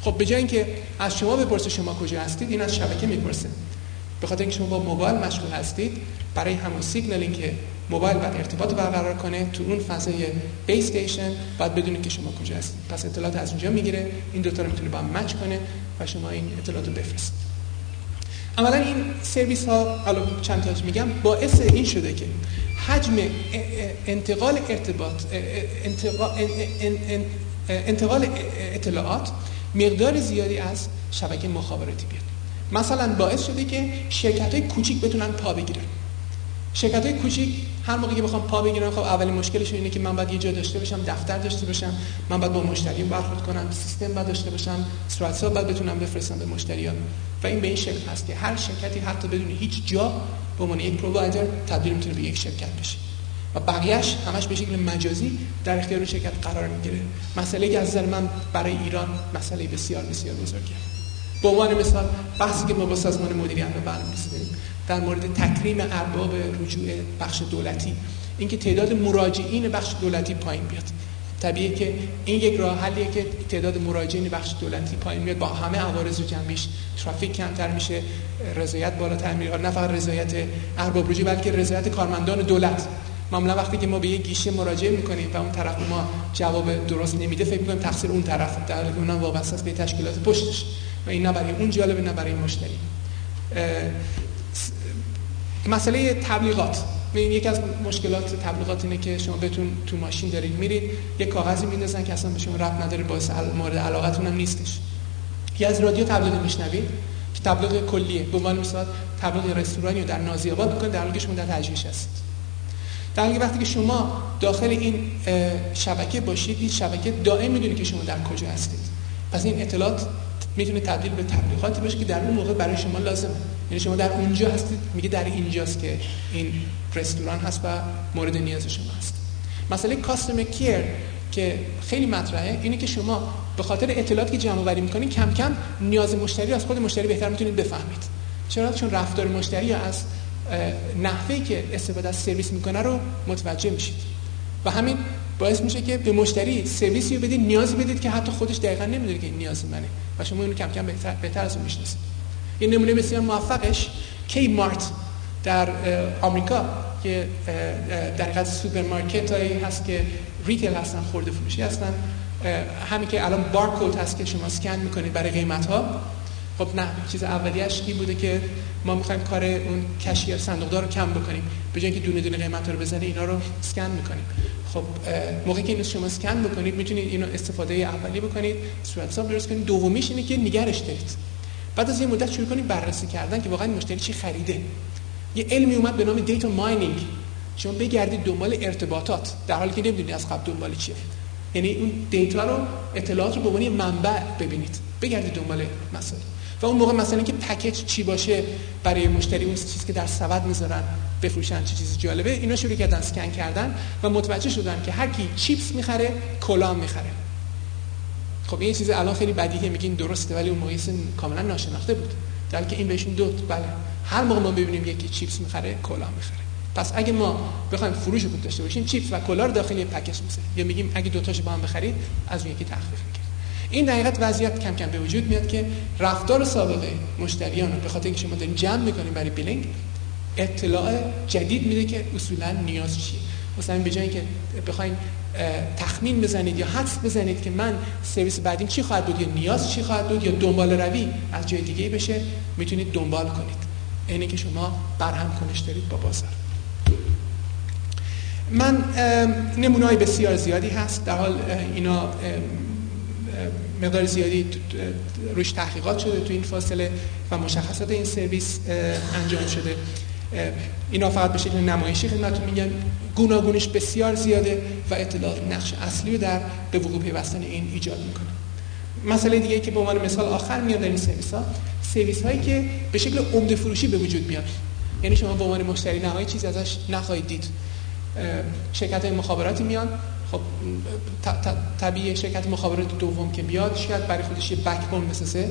خب به جای اینکه از شما بپرسه شما کجا هستید، این از شبکه میپرسه. به خاطر اینکه شما با موبایل مشغول هستید، برای همون سیگنالینگ که موبایل باید ارتباط برقرار کنه تو اون فضای بیس استیشن، باید بدونید که شما کجا هستید. پس اطلاعات از اونجا میگیره، این دو تا رو میتونه با هم مچ کنه و شما این اطلاعاتو بفرستید. عملا این سرویس ها، حالا چند تاش میگم، باعث این شده که حجم انتقال اطلاعات مقدار زیادی از شبکه مخابراتی بیاد. مثلا باعث شده که شرکت‌های کوچیک بتونن پا بگیرن. شرکت‌های کوچیک هر موقعی که بخوام پا بگیرن، خب اولین مشکلشون اینه که من باید یه جا داشته باشم، دفتر داشته باشم، من باید با مشتریان برخورد کنم، سیستم باید داشته باشم، صورتحساب باید بتونم بفرستم به مشتریان. و این به این شکل هست که هر شرکتی حتی بدون هیچ جا به عنوان یک پرووایدر تبدیل میتونه به یک شرکت بشه و بقیه‌اش همش به شکل مجازی در اختیار شرکت قرار میگیره. مسئله که از نظر من برای ایران مسئله بسیار بسیار بزرگه. به عنوان مثال بحثی که ما با سازمان مدیریت و برنامه‌ریزی داریم در مورد تکریم ارباب رجوع بخش دولتی، اینکه تعداد مراجعین بخش دولتی پایین بیاد. طبیعیه که این یک راه حلیه که تعداد مراجعین بخش دولتی پایین میاد، با همه عوارض و جنبش، ترافیک کمتر میشه، رضایت بالاتر میره، نه فقط رضایت ارباب رجوع بلکه رضایت کارمندان دولت. معمولا وقتی که ما به یک گیشه مراجعه میکنیم و اون طرف ما جواب درست نمیده، فکر میکنیم تقصیر اون طرفه، در حالی که اونم وابسته است به تشکیلات پشتش و این نه برای اون جالبه نه برای مشتری. مسئله تبلیغات، یکی از مشکلات تبلیغات اینه که شما بهتون تو ماشین دارید میرید، یک کاغذی میندازن که اصلا به شما ربط نداره، باعث مورد علاقتون هم نیستش. یا از رادیو تبلیغ میشنوید که تبلیغ کلیه، به عنوان مثال تبلیغ رستورانی رو در نازی آباد میکنه در حالی که شما در تجریش هستید. در حالی که وقتی که شما داخل این شبکه باشید، این شبکه دائم میدونه که شما در کجا هستید. پس این اطلاعات میتونه تبدیل به تبلیغاتی بشه که در اون موقع برای شما لازمه. یعنی شما در اونجا هستید، میگه در اینجاست که این رستوران هست و مورد نیاز شما هست. مسئله کاستمر کیر که خیلی مطرحه اینه که شما به خاطر اطلاعاتی که جمع آوری میکنید کم کم نیاز مشتری از خود مشتری بهتر میتونید بفهمید. چرا؟ چون رفتار مشتری از نحوهی که استفاده از سرویس میکنه رو متوجه میشید و همین باعث میشه که به مشتری سرویسی رو بدید، نیازی بدید که حتی خودش دقیقاً نمیدونه که این نیاز منه و شما اینو کم کم بهتر از اون میشناسید. این نمونه بسیار موفقش کی مارت در آمریکا که در حقیقت سوپرمارکت هایی هست که ریتیل هستن، خرده فروشی هستن، همین که الان بارکد هست که شما اسکن میکنید برای قیمت ها. خب نه، چیز اولیش این بوده که ما میخوایم کار اون کشیر صندوقدار رو کم بکنیم، به جای اینکه دونه دونه قیمت رو بزنه اینا رو اسکن میکنیم. خب موقعی که اینو شما اسکن بکنید میتونید اینو استفاده اولی بکنید، صورت حساب درست کنید. دومیش اینه که نگرش دارید، بعد از یه مدت شروع کنید بررسی کردن که واقعا مشتری چی خریده. یه علمی اومد به نام دیتا ماینینگ، شما بگردید دنبال ارتباطات در حالی که نمیدونید از قبل دنبال چیه. یعنی اون دیتا رو، اطلاعات رو به عنوان منبع ببینید، بگردید دنبال مسائل و اون موقع مثلا اینکه پکیج چی باشه برای مشتری، اون چیزی که در سبد میذارن بفروشن چه چیز جالبه، اینا شروع کردن اسکن کردن و متوجه شدن که هر کی چیپس میخره کلا هم میخره. خب این چیز الان خیلی بدیهیه، میگین درسته، ولی اون موقع کاملا ناشناخته بود، در حالی که این بهشون داد. بله، هر موقع ما ببینیم یکی چیپس میخره کلا میخره. پس اگه ما بخوایم فروش خوب داشته باشیم، چیپس و کلا رو داخل یک پکیج میذاریم یا میگیم اگه دو تاشو با هم بخرید از اون یکی تخفیف میگیریم. این در حقیقت وضعیت کم کم به وجود میاد که رفتار سابقه مشتریان رو به خاطر اینکه شما دارین جمع میکنین برای بیلینگ، اطلاع جدید میده که اصولا نیاز چیه. مثلا به جای اینکه بخواید تخمین بزنید یا حدس بزنید که من سرویس بعدیم چی خواهد بود یا نیاز چی خواهد بود یا دنبال روی از جای دیگه بشه، میتونید دنبال کنید. اینه که شما برهم کنش دارید با بازار. من نمونه‌های بسیار زیادی هست، در حال اینا مقدار زیادی روش تحقیقات شده تو این فاصله و مشخصات این سرویس انجام شده. اینا فقط به شکل نمایشی خدمتتون میگم، گوناگونیش بسیار زیاده و اطلاعات نقش اصلی رو در به وقوع پیوستن این ایجاد میکنه. مسئله دیگه که به عنوان مثال آخر میاد در این سرویس هایی که به شکل عمده فروشی به وجود میاد. یعنی شما به عنوان مشتری نهایی چیز ازش نخواهید دید. شرکت مخابراتی میان، خب طبیعی شرکت مخابرات دوم که بیاد شاید برای خودش یه بک‌بون بسازه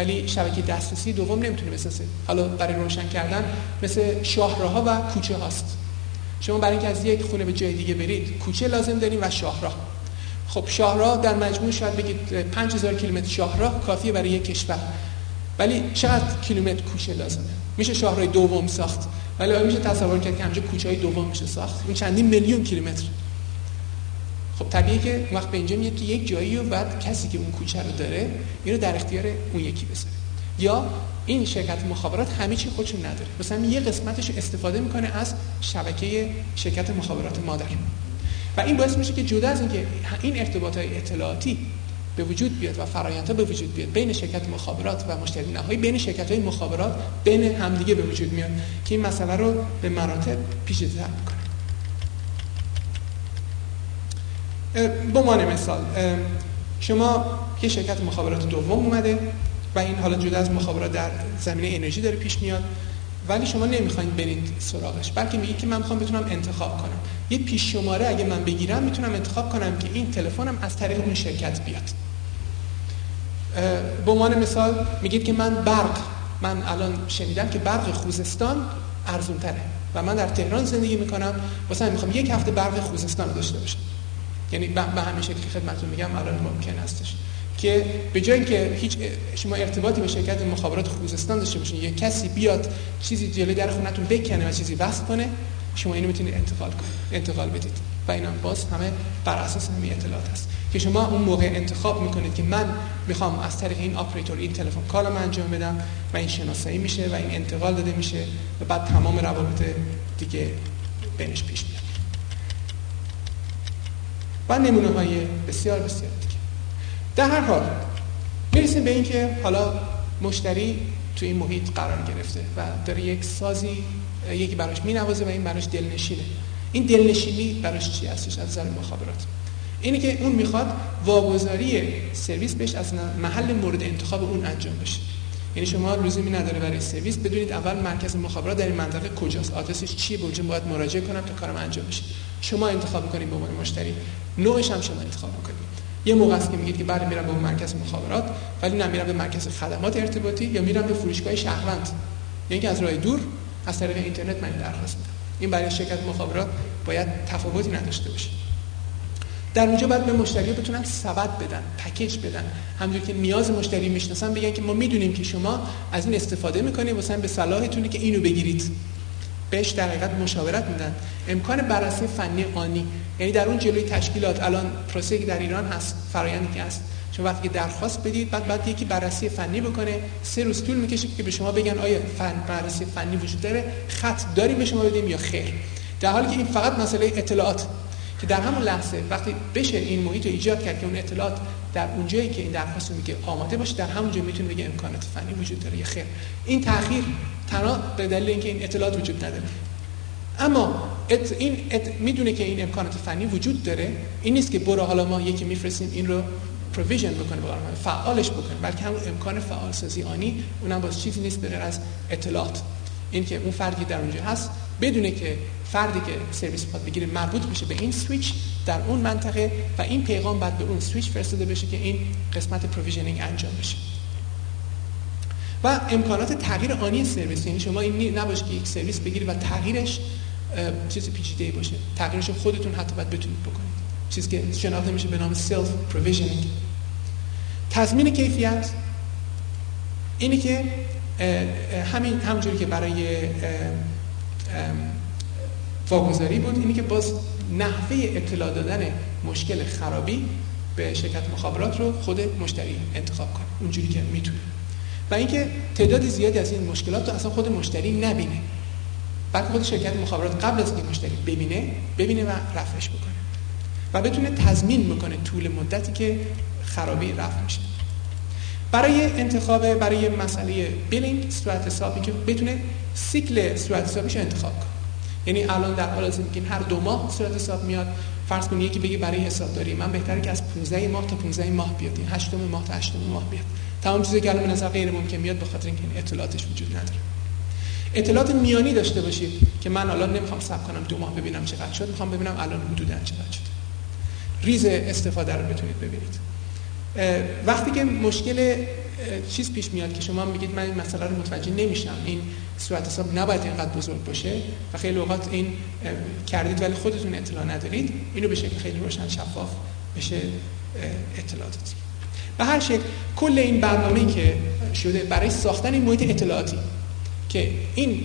ولی شبکه دسترسی دوم نمیتونه بسازه. حالا برای روشن کردن مثل شاهراه‌ها و کوچه هاست. شما برای اینکه از یک خونه به جای دیگه برید کوچه لازم دارین و شاهراه. خب شاهراه در مجموع شاید بگید 5000 کیلومتر شاهراه کافیه برای یک کشور، ولی چقدر کیلومتر کوچه لازمه؟ میشه شاهراه دوم ساخت، ولی آیا میشه تصور کرد که همینجا کوچه‌های دوم میشه ساخت؟ این چندین میلیون کیلومتر. خب طبیعیه که وقت به اینجا میاد که یک جایی رو بعد کسی که اون کوچه رو داره اینو در اختیار اون یکی بذاره. یا این شرکت مخابرات همه چی خودشون نداره، مثلا یه قسمتش استفاده میکنه از شبکه شرکت مخابرات مادر و این باعث میشه که جدا از اینکه این ارتباطات اطلاعاتی به وجود بیاد و فرآیندها به وجود بیاد بین شرکت مخابرات و مشتری نهایی، بین شرکت‌های مخابرات بین همدیگه به وجود میاد که این مسئله رو به مراتب پیچیده‌تر میکنه. به عنوان مثال شما یه شرکت مخابرات دوم اومده و این حالا جدا از مخابرات در زمینه انرژی داره پیش میاد، ولی شما نمیخواین برید سراغش، بلکه میگید که من میخوام بتونم انتخاب کنم. یه پیش شماره اگه من بگیرم میتونم انتخاب کنم که این تلفنم از طریق اون شرکت بیاد. به عنوان مثال میگید که من الان شنیدم که برق خوزستان ارزون تره و من در تهران زندگی میکنم، واسه همین میخوام یک هفته برق خوزستان رو داشته باشم. یعنی به همین شکلی خدمتتون میگم الان ممکن هستش که به جای اینکه هیچ شما ارتباطی با شرکت مخابرات خوزستان داشته باشین، یک کسی بیاد چیزی جلوی در خونتون بکنه و چیزی وصل کنه، شما اینو میتونید انتقال بدید و اینا باز همه بر اساس همین اطلاعات هست که شما اون موقع انتخاب میکنید که من میخوام از طریق این اپراتور این تلفن کارم انجام بدم و این شناسایی میشه و این انتقال داده میشه و بعد تمام روابط دیگه بینش پیش میاد. و نمونه‌های بسیار بسیار دیگه. در هر حال میرسیم به این که حالا مشتری تو این محیط قرار گرفته و داره یک سازی یکی براش مینوازه و این براش دلنشینه. این دلنشینی براش چی هستش از نظر مخابرات؟ اینه که اون میخواد واگذاری سرویس بهش از محل مورد انتخاب اون انجام بشه. یعنی شما لزومی نداره برای سرویس بدونید اول مرکز مخابرات در این منطقه کجاست، آدرسش چیه، به اونجا باید مراجعه کنم تا کارم انجام بشه. شما انتخاب می‌کنید به عنوان مشتری، نوعش هم شما انتخاب می‌کنید. یه موقع است که میگید که بله میرم به اون مرکز مخابرات، ولی نه میرم به مرکز خدمات ارتباطی یا میرم به فروشگاه شهروند. یعنی که از راه دور از طریق اینترنت من درخواست میدم. این برای شرکت مخابرات باید تفاوتی نداشته باشه. در اونجا باید به مشتری بتونن سبد بدن، پکیج بدن، همونجوری که نیاز مشتری میشناسن بگن که ما میدونیم که شما از این استفاده میکنید، مثلا به صلاحتونه که اینو بگیرید. بهش در حقیقت مشاورت میدن. امکان بررسی فنی آنی، یعنی در اون جلوی تشکیلات الان پروسه‌ای که در ایران هست، فرآیندی که هست، شما وقتی که درخواست بدید بعد یکی بررسی فنی بکنه، 3 روز طول میکشه که به شما بگن آیا بررسی فنی وجود داره، خط داریم به شما بدیم یا خیر. در حالی که این فقط مسئله اطلاعات که در همون لحظه وقتی بشه این محیط رو ایجاد کرد که اون اطلاعات در اونجایی که این درخواست میگه آماده باشه، در همونجا میتونه بگه امکانات فنی وجود داره یا خیر. این تأخیر تنها به دلیل اینکه این اطلاعات وجود نداره. اما میدونه که این امکانات فنی وجود داره، این نیست که برو حالا ما یکی میفرستیم این رو پروویژن بکنه برای فعالش بکنه، بلکه همون امکان فعال سازی آنی اونم باز چیزی نیست بغیر از اطلاعات. این که اون فردی در اونجا هست بدونه که فردی که سرویس میخواد بگیره مربوط میشه به این سویچ در اون منطقه و این پیغام بعد به اون سویچ فرستاده بشه که این قسمت پروویژنینگ انجام بشه. و امکانات تغییر آنی سرویس، یعنی شما این نباشه که یک سرویس بگیرید و تغییرش چیز پیچیده‌ای باشه، تغییرش خودتون حتی باید بتونید بکنید، چیزی که شناخته میشه به نام سلف پروویژنینگ. تضمین کیفیت اینه که همونجوری که برای واگذاری بود، اینی که باز نحوه اطلاع دادن مشکل خرابی به شرکت مخابرات رو خود مشتری انتخاب کنه اونجوری که میتونه، و اینکه تعداد زیادی از این مشکلات رو اصلا خود مشتری نبینه، بلکه خود شرکت مخابرات قبل از اینکه مشتری ببینه و رفعش بکنه و بتونه تضمین بکنه طول مدتی که خرابی رفع میشه. برای مسئله بیلینگ صورت حسابی که بتونه سیکل صورت حسابیش رو انتخاب کنه. یعنی الان در حال حاضر میگیم هر 2 ماه صورت حساب میاد، فرض کنید یکی بگه برای حسابداری من بهتره که از 15 ماه تا 15 ماه بیاد، این 8 ماه تا 8 ماه بیاد. تمام چیزی که الان به نظر غیر ممکن میاد به خاطر اینکه این اطلاعاتش وجود نداره. اطلاعات میانی داشته باشید که من الان نمیخوام صبر کنم 2 ماه ببینم چقدر شد، میخوام ببینم الان حدوداً چقدر شد. ریز استفاده رو بتونید ببینید. وقتی که مشکل چیز پیش میاد که شما میگید من این مسئله رو متوجه نمیشم، این صورت حساب نباید اینقدر بزرگ باشه و خیلی اوقات این کردید ولی خودتون اطلاع ندارید، اینو به شکل خیلی روشن شفاف بشه اطلاع دادید. به هر شکل کل این برنامه‌ای که شده برای ساختن این محیط اطلاعاتی که این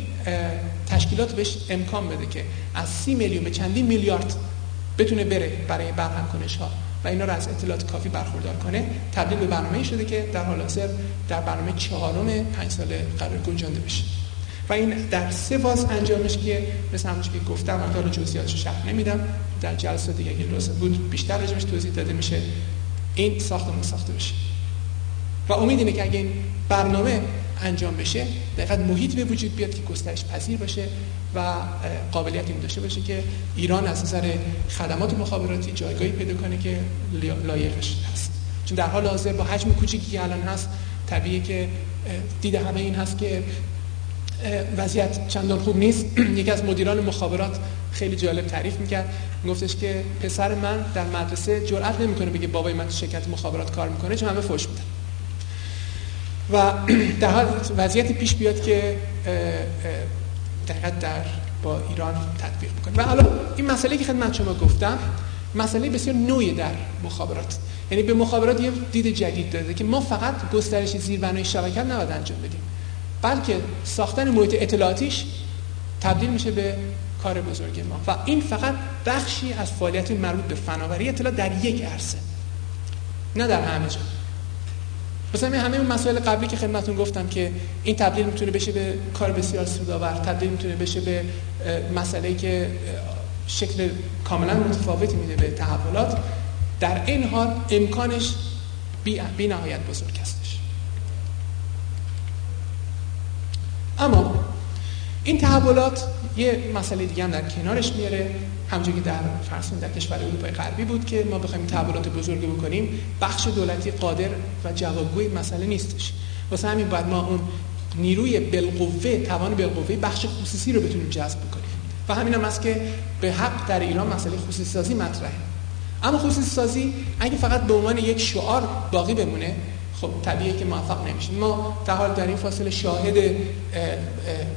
تشکیلات بهش امکان بده که از 30 میلیون به چندین میلیارد بتونه بره برای برهم کنش‌ها و اینا رو از اطلاعات کافی برخوردار کنه، تبدیل به برنامه‌ای شده که در حال حاضر در برنامه 4 5 ساله قرار گنجانده بشه و این در 3 فاز انجام میشه که مثل همونش که گفتم مقدار جزئیاتش شرح نمیدم، در جلسات دیگه اگه لازم بود بیشتر راجعش توضیح داده میشه. این ساختمون ساخته بشه و امید اینه که اگه این برنامه انجام بشه دقیقاً محیط به وجود بیاد که گسترش پذیر باشه و قابلیت این داشته باشه که ایران از نظر خدمات مخابراتی جایگاهی پیدا کنه که لایقش هست. چون در حال حاضر با حجم کوچیکی که الان هست طبیعیه که دید همه این هست که وضعیت چندان خوب نیست. یکی از مدیران مخابرات خیلی جالب تعریف میکرد، میگفتش که پسر من در مدرسه جرئت نمیکنه بگه بابای من تو شرکت مخابرات کار میکنه چون همه فحش میدن و در حال وضعیتی پیش بیاد که دقیقاً با ایران تطبیق میکنه. و حالا این مسئله که خدمت شما گفتم مسئله بسیار نوعی در مخابرات، یعنی به مخابرات یه دید جدید داده که ما فقط گسترش زیربنای شبکه نباید انجام بدیم، بلکه ساختن محیط اطلاعاتیش تبدیل میشه به کار بزرگ ما و این فقط بخشی از فعالیت مربوط به فناوری اطلاع در یک عرصه، نه در همه جا. مثلا همه اون مسائل قبلی که خدمتتون گفتم که این تبدیل میتونه بشه به کار بسیار سودآور، تبدیل میتونه بشه به مسئله‌ای که شکل کاملا متفاوتی میده به تحولات، در این حال امکانش بی نهایت بزرگ هستش. اما این تحولات یه مسئله دیگه هم در کنارش میاره، همونجوری که در کشور اروپای غربی بود که ما بخوایم تحولات بزرگی بکنیم بخش دولتی قادر و جوابگوی مسئله نیستش، واسه همین باید ما اون نیروی بالقوه، توان بالقوه بخش خصوصی رو بتونیم جذب بکنیم و همین هم است که به حق در ایران مسئله خصوصی سازی مطرحه. اما خصوصی سازی اگه فقط به عنوان یک شعار باقی بمونه خب طبیعیه که موفق نمیشیم. ما در حال در این فاصله شاهد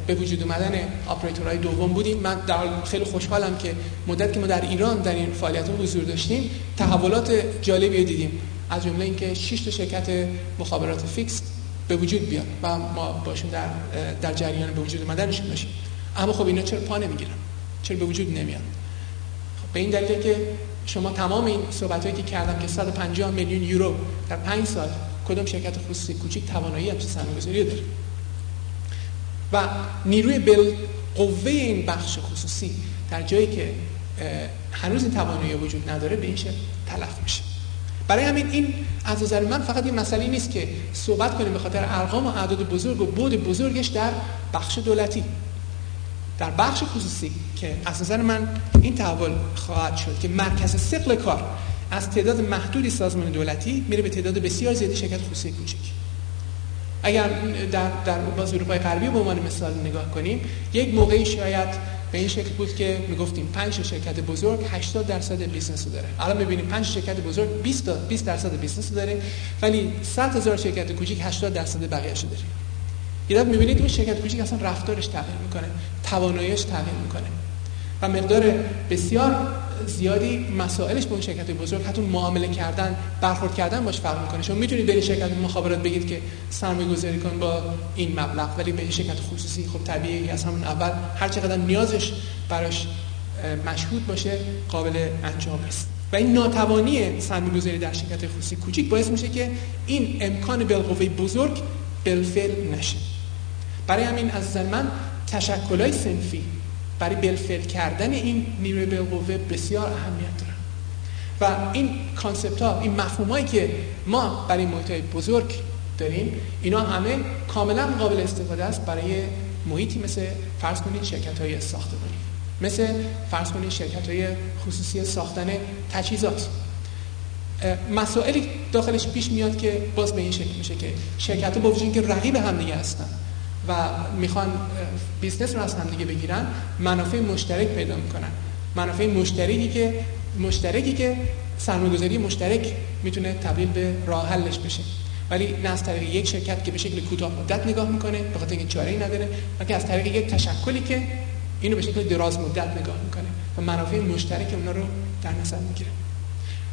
به وجود اومدن آپراتورهای دوم بودیم. من در حال خیلی خوشحالم که مدت که ما در ایران در این فعالیت حضور داشتیم تحولات جالبی دیدیم، از جمله اینکه 6 تا شرکت مخابرات فیکس به وجود بیاد و ما باشون در جریان به وجود اومدنشون باشیم. اما خب اینا چرا پا نمیگیرن؟ چرا به وجود نمیان؟ خب به این دلیله که شما تمام این صحبتایی که کردم که 150 میلیون یورو در 5 سال کدوم شرکت خصوصی کوچیک توانایی همچین سرمایه‌گذاری داره و نیروی بالقوه این بخش خصوصی در جایی که هنوز این توانایی وجود نداره به این شکل تلف میشه. برای همین این از نظر من فقط این مسئله نیست که صحبت کنیم به خاطر ارقام و اعداد بزرگ و بعد بزرگش در بخش دولتی، در بخش خصوصی که از نظر من این تحول خواهد شد که مرکز ثقل کار از تعداد محدودی سازمان دولتی میره به تعداد بسیار زیادی شرکت خصوصی کوچک. اگر در باز اروپای غربی به عنوان مثال نگاه کنیم، یک موقعی شاید به این شکل بود که میگفتیم 5 شرکت بزرگ 80% بیزنس رو داره. الان میبینیم 5 شرکت بزرگ 20% بیزنس رو داره، ولی 100,000 شرکت کوچیک 80% بقیه‌اش رو داره. یه دفعه میبینید اون شرکت کوچیک اصلا رفتارش تغییر میکنه، تواناییش تغییر میکنه و مقدار بسیار زیادی مسائلش با اون شرکت بزرگ حتی معامله کردن، برخورد کردن باش فرق میکنه. شما میتونید به شرکت مخابرات بگید که سرمایه‌گذاری کن با این مبلغ، ولی به شرکت خصوصی خب طبیعیه از همون اول هر چقدر نیازش براش مشهود باشه قابل انجام است. و این ناتوانی سرمایه‌گذاری در شرکت خصوصی کوچیک باعث میشه که این امکان بالقوه بزرگ بالفعل نشه. برای همین از نظر من تشکل‌های صنفی برای بالفعل کردن این نیروی بالقوه بسیار اهمیت داره و این کانسپت ها، این مفهوم هایی که ما برای محیط‌های بزرگ داریم، اینا همه کاملا قابل استفاده است برای محیطی مثل فرض کنید شرکت‌های ساختمانی، مثل فرض کنید شرکت‌های خصوصی ساختن تجهیزات. مسائلی داخلش پیش میاد که باز به این شکل میشه که شرکت‌ها با وجود اینکه رقیب همدیگه هستن و میخوان بیزنس رو از هم دیگه بگیرن، منافع مشترک پیدا میکنن، منافع مشترکی که سرمایه‌گذاری مشترک میتونه تبدیل به راه حلش بشه، ولی نه از طریق یک شرکت که به شکل کوتاه مدت نگاه میکنه به خاطر اینکه چاره‌ای نداره، بلکه از طریق یک تشکلی که اینو به شکل دراز مدت نگاه میکنه و منافع مشترک اونا رو در نظر میگیره.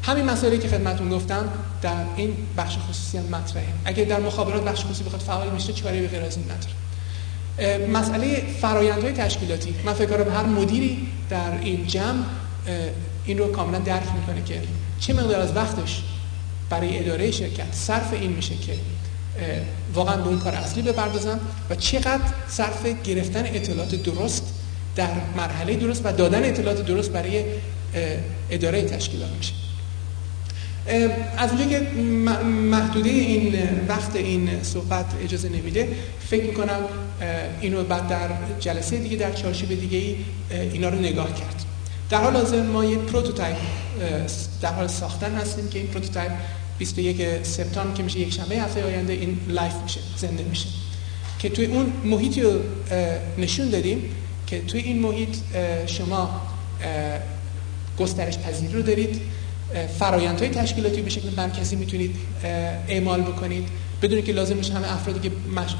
همین مسائلی که خدمتتون گفتم در این بخش خصوصی هم مطرحه. اگه در مخابرات بخش خصوصی بخواد فعال بشه چاره‌ای به غیر از این نداره. مسئله فرآیندهای تشکیلاتی، من فکر کنم هر مدیری در این جمع این رو کاملا درک میکنه که چه مقدار از وقتش برای اداره شرکت صرف این میشه که واقعا به اون کار اصلی بپردازن و چقدر صرف گرفتن اطلاعات درست در مرحله درست و دادن اطلاعات درست برای اداره تشکیلات میشه. از اونجایی که محدوده این وقت این صحبت اجازه نمیده، فکر میکنم اینو بعد در جلسه دیگه در چارچوب دیگه اینا رو نگاه کرد. در حال حاضر ما یک پروتوتایپ در حال ساختن هستیم که این پروتوتایپ 21 سپتامبر که میشه یک شنبه هفته آینده این لایف میشه، زنده میشه، که توی اون محیطی رو نشون دادیم که توی این محیط شما گسترش پذیری رو دارید، فرآیندهای تشکیلاتی به شکل مرکزی میتونید اعمال بکنید بدون که لازم باشه همه افرادی که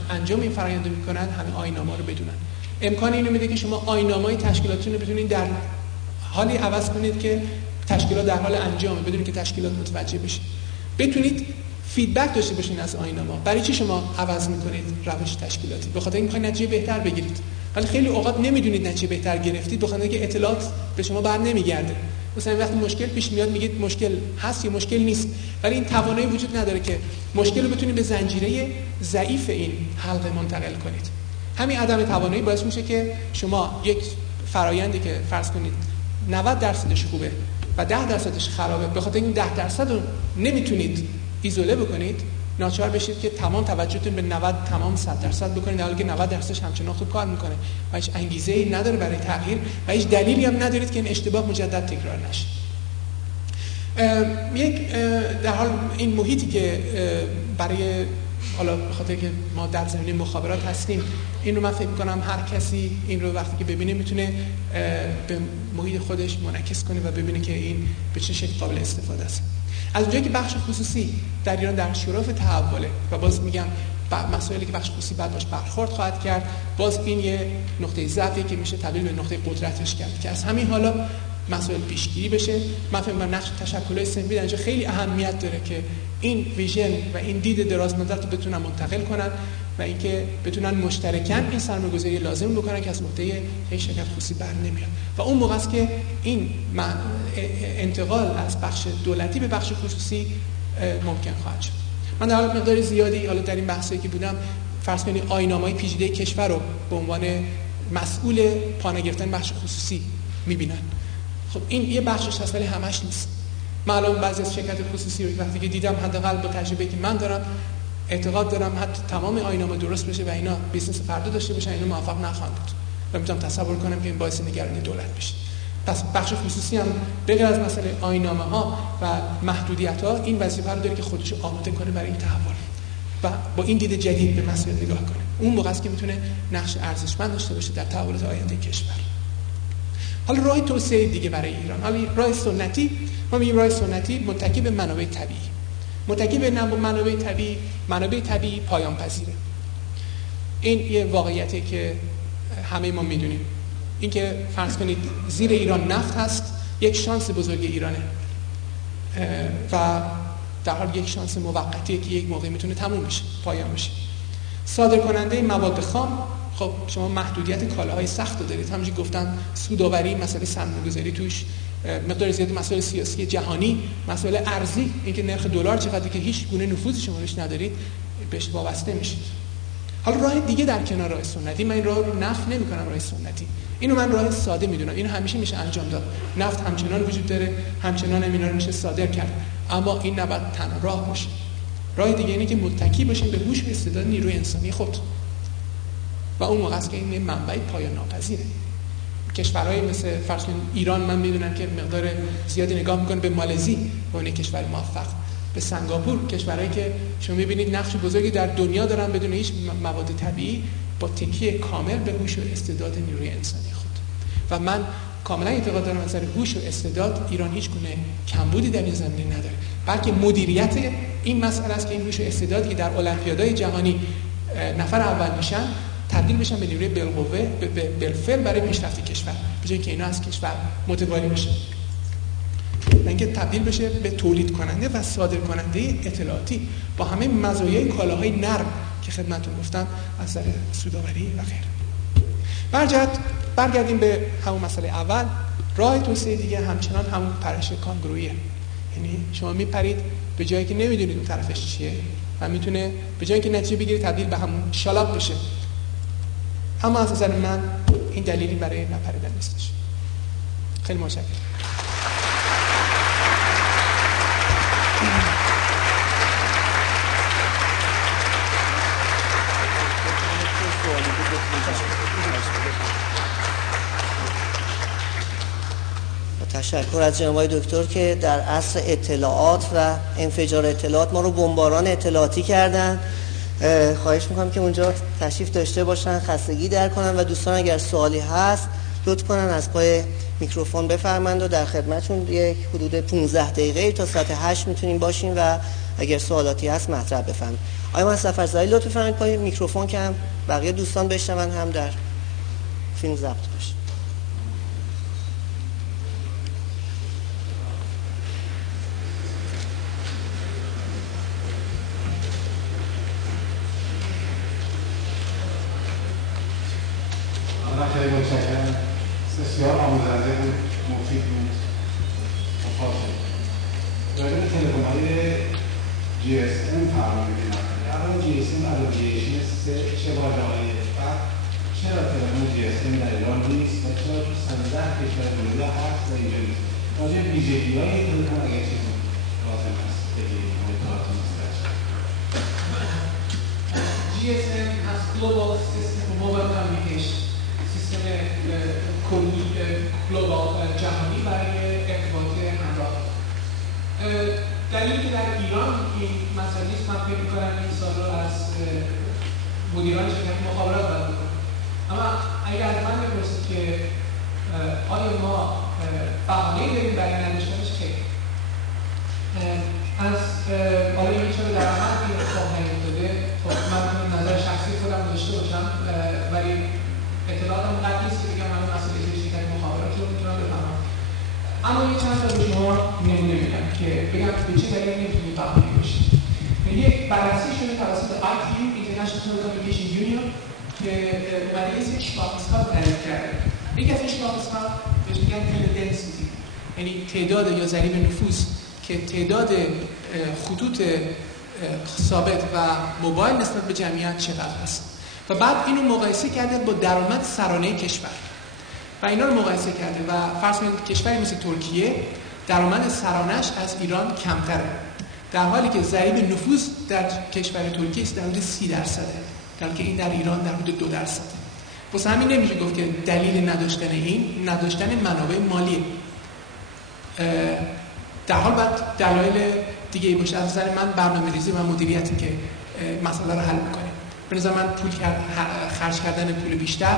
انجام این فرآیند میکنن همه آیین‌نامه‌ها رو بدونن. امکان اینو میده که شما آیین‌نامه‌های تشکیلاتی رو بتونید در حالی عوض کنید که تشکیلات در حال انجامه بدون که تشکیلات متوجه بشه. بتونید فیدبک داشته باشین از آیین‌نامه‌ها. برای چی شما عوض میکنید روش تشکیلاتی؟ به خاطر اینکه نتیجه بهتر بگیرید. ولی خیلی اوقات نمیدونید نتیجه بهتر گرفتید به خاطر اینکه اطلاعات به شما بر نمیگرده. مثلا وقتی مشکل پیش میاد میگید مشکل هست یا مشکل نیست، ولی این توانایی وجود نداره که مشکل رو بتونید به زنجیره ضعیف این حلقه منتقل کنید. همین عدم توانایی باعث میشه که شما یک فرآیندی که فرض کنید 90% خوبه و 10%ش خرابه، به خاطر این 10% رو نمیتونید ایزوله بکنید، ناچار بشید که تمام توجهتون به 90 تمام 100% بکنید، در حالی که 90%ش همچنان خوب کار میکنه و هیچ انگیزه‌ای نداره برای تغییر و هیچ دلیلی هم ندارید که این اشتباه مجدد تکرار نشه. یک در حال این محیطی که برای حالا به خاطر که ما در زمینه مخابرات هستیم، این رو من فکر می‌کنم هر کسی این رو وقتی که ببینه میتونه به محیط خودش منعکس کنه و ببینه که این به چه شکل قابل استفاده است. از اونجایی که بخش خصوصی در ایران در شرف تحوله و باز میگم مسائلی که بخش خصوصی بعد باش برخورد خواهد کرد، باز این یه نقطه ضعفی که میشه تبدیل به نقطه قدرتش کرد که از همین حالا مسائل پیشگیری بشه. من فکر می‌کنم نقش تشکل‌های صنفی در اینجا خیلی اهمیت داره که این ویژن و این دید دراز مدت رو بتونن منتقل کنن و اینکه بتونن مشترکاً این سرمایه‌گذاری لازم بکنن که از عهده یک شرکت خصوصی بر نمیاد و اون موقع است که این انتقال از بخش دولتی به بخش خصوصی ممکن خواهد شد. من در حال مقدار زیادی حالا در این بحثی که بودم فرض کنید آیین‌نامه‌های پیچیده کشور رو به عنوان مسئول پانه گرفتن بخش خصوصی می‌بینن. خب این یه بخشش هست ولی همش نیست. من الان بعضی از شرکت خصوصی رو وقتی که دیدم حداقل با تجربه‌ای که من دارم اعتقاد دارم حتی تمام آیین‌نامه درست بشه و اینا بیزنس فردا داشته باشن اینا موفق نخواهند بود و میتونم تصور کنم که این باعث نگرانی دولت بشه. پس بخش خصوصی هم به غیر از مسئله آیین‌نامه‌ها و محدودیت‌ها این وظیفه رو داره که خودش رو آماده کنه برای این تحول و با این دید جدید به مسئله نگاه کنه. اون موقع است که میتونه نقش ارزشمند داشته باشه در تحولات آینده کشور. حالا راه توسعه دیگه برای ایران، حالا راه سنتی، ما میگیم راه سنتی متکی به منابع طبیعی. متکی به منابع طبیعی پایان پذیره. این یه واقعیتی که همه ما میدونیم. این که فرض کنید زیر ایران نفت هست، یک شانس بزرگ ایرانه و در حال یک شانس موقتیه که یک موقع میتونه تموم بشه، پایان بشه. صادر کننده مواد خام، خب شما محدودیت کالاهای سخت رو دارید. همونجوری گفتم سودآوری، مسئله سرمایه‌گذاری توش، مقدار زیادی مسائل سیاسی جهانی، مسائل ارزی، اینکه نرخ دلار چقدره که هیچ گونه نفوذی شما روش ندارید بهش وابسته میشید. حالا راه دیگه در کنار راه سنتی، من این راه رو نفی نمی‌کنم، راه سنتی اینو من راه ساده میدونم، اینو همیشه میشه انجام داد. نفت همچنان وجود داره، همچنان اینا رو میشه صادر کرد، اما این نباید تنها راه باشه. راه دیگه اینه که متکی باشیم به هوش و استعداد نیروی انسانی خود و اون موقع است که این منبع پایان ناپذیره. کشورهای مثل فرض کنید ایران، من میدونم که مقدار زیادی نگاه میکنه به مالزی و اون کشور موفق، به سنگاپور، کشورهایی که شما میبینید نقش بزرگی در دنیا دارن بدون هیچ مواد طبیعی با تکیه کامل به هوش و استعداد نیروی انسانی خود. و من کاملا اعتقاد دارم از نظر هوش و استعداد ایران هیچ گونه کمبودی در این زمینه نداره. بلکه مدیریت این مسئله است که این هوش و استعدادی که در المپیادهای جهانی نفر اول میشن تبدیل بشن به نیروی بالقوه بالفعل برای پیشرفت کشور، به جای اینکه اینا از کشور متواری بشن، اینکه تبدیل بشه به تولید کننده و صادر کننده اطلاعاتی با همه مزایای کالاهای نرم که خدمتتون گفتم از نظر سودآوری و غیره. برگردیم به همون مسئله اول. راه توسعه دیگه همچنان همون پرش کانگروییه، یعنی شما میپرید به جایی که نمیدونید اون طرفش چیه و میتونه به جایی که نتیجه بگیره تبدیل به همون شالاب بشه. اما از نظر من این دلیلی برای نپریدن نیستش. خیلی متشکرم. تشکر از جناب دکتر که در عصر اطلاعات و انفجار اطلاعات ما رو بمباران اطلاعاتی کردن. خواهش میکنم که اونجا تشریف داشته باشن، خستگی در کنن و دوستان اگر سوالی هست لطف کنن از پای میکروفون بفرمایند و در خدمتشون یک حدود 15 دقیقه تا ساعت 8 میتونیم باشیم و اگر سوالاتی هست مطرح بفرمایید. آقای من سفرزایی لطف بفرمایید پای میکروفون که هم بقیه دوستان بشنون هم در فیلم ضبط بشه. خیلی متشکرم. بسیار آموزنده بود، مفید بود، مفاصل. راجع به تلفن‌های GSM فرمان می‌بینم. اولا GSM ابلیکیشن چه واژه‌هایی بعد چرا تلفن GSM در ایران نیست و چرا تو 13 کشور دنیا هست و اینجا نیست. راجع به ویژگی‌های تلفن اگر چیزی لازم هست بگید اطلاعاتی GSM has global system for mobile communication. سیستم کلی گلوبال جهانی برای ارتباط همراه. دلیلی که در ایران این مسئله نیست، من فکر می‌کنم این سال رو از مدیران شرکت مخابرات باید بکنم. اما اگر از من بپرسید که آیا ما بهانه‌ای داریم برای نداشتنش، خیر. از حالا این چرا در عمل این اتفاق نیفتاده، خب من نظر شخصی خودم داشته باشم ولی اطلاعاتم قد نیست که بگم من مسئله شرکت مخابرات رو میتونم بفهمم. اما یه چند تا به شما نمونه میدم که بگم به چه دلیل نمیتونید بهانه‌ای باشید. یک بررسی شده توسط ITU International Telecommunication Union که اومده یه سری شناختص‌ها رو تعریف کرده. یکی از این شناختص‌ها بهش میگن دنسیتی، یعنی تعداد یا ضریب نفوذ که تعداد خطوط ثابت و موبایل نسبت به جمعیت چقدر است. و بعد اینو مقایسه کرده با درآمد سرانه کشور و اینا رو مقایسه کرده و فرض کنید کشوری مثل ترکیه درآمد سرانه‌اش از ایران کمتره، در حالی که ضریب نفوذ در کشور ترکیه است در حدود 30%، در حالی که این در ایران در حدود 2%. واسه همین نمیشه گفت که دلیل نداشتن این نداشتن منابع مالیه. در حال بعد دلایل دیگه ای باشه. از نظر من برنامه‌ریزی و مدیریتی که مسئله رو حل می‌کنه. به نظر من خرج کردن پول بیشتر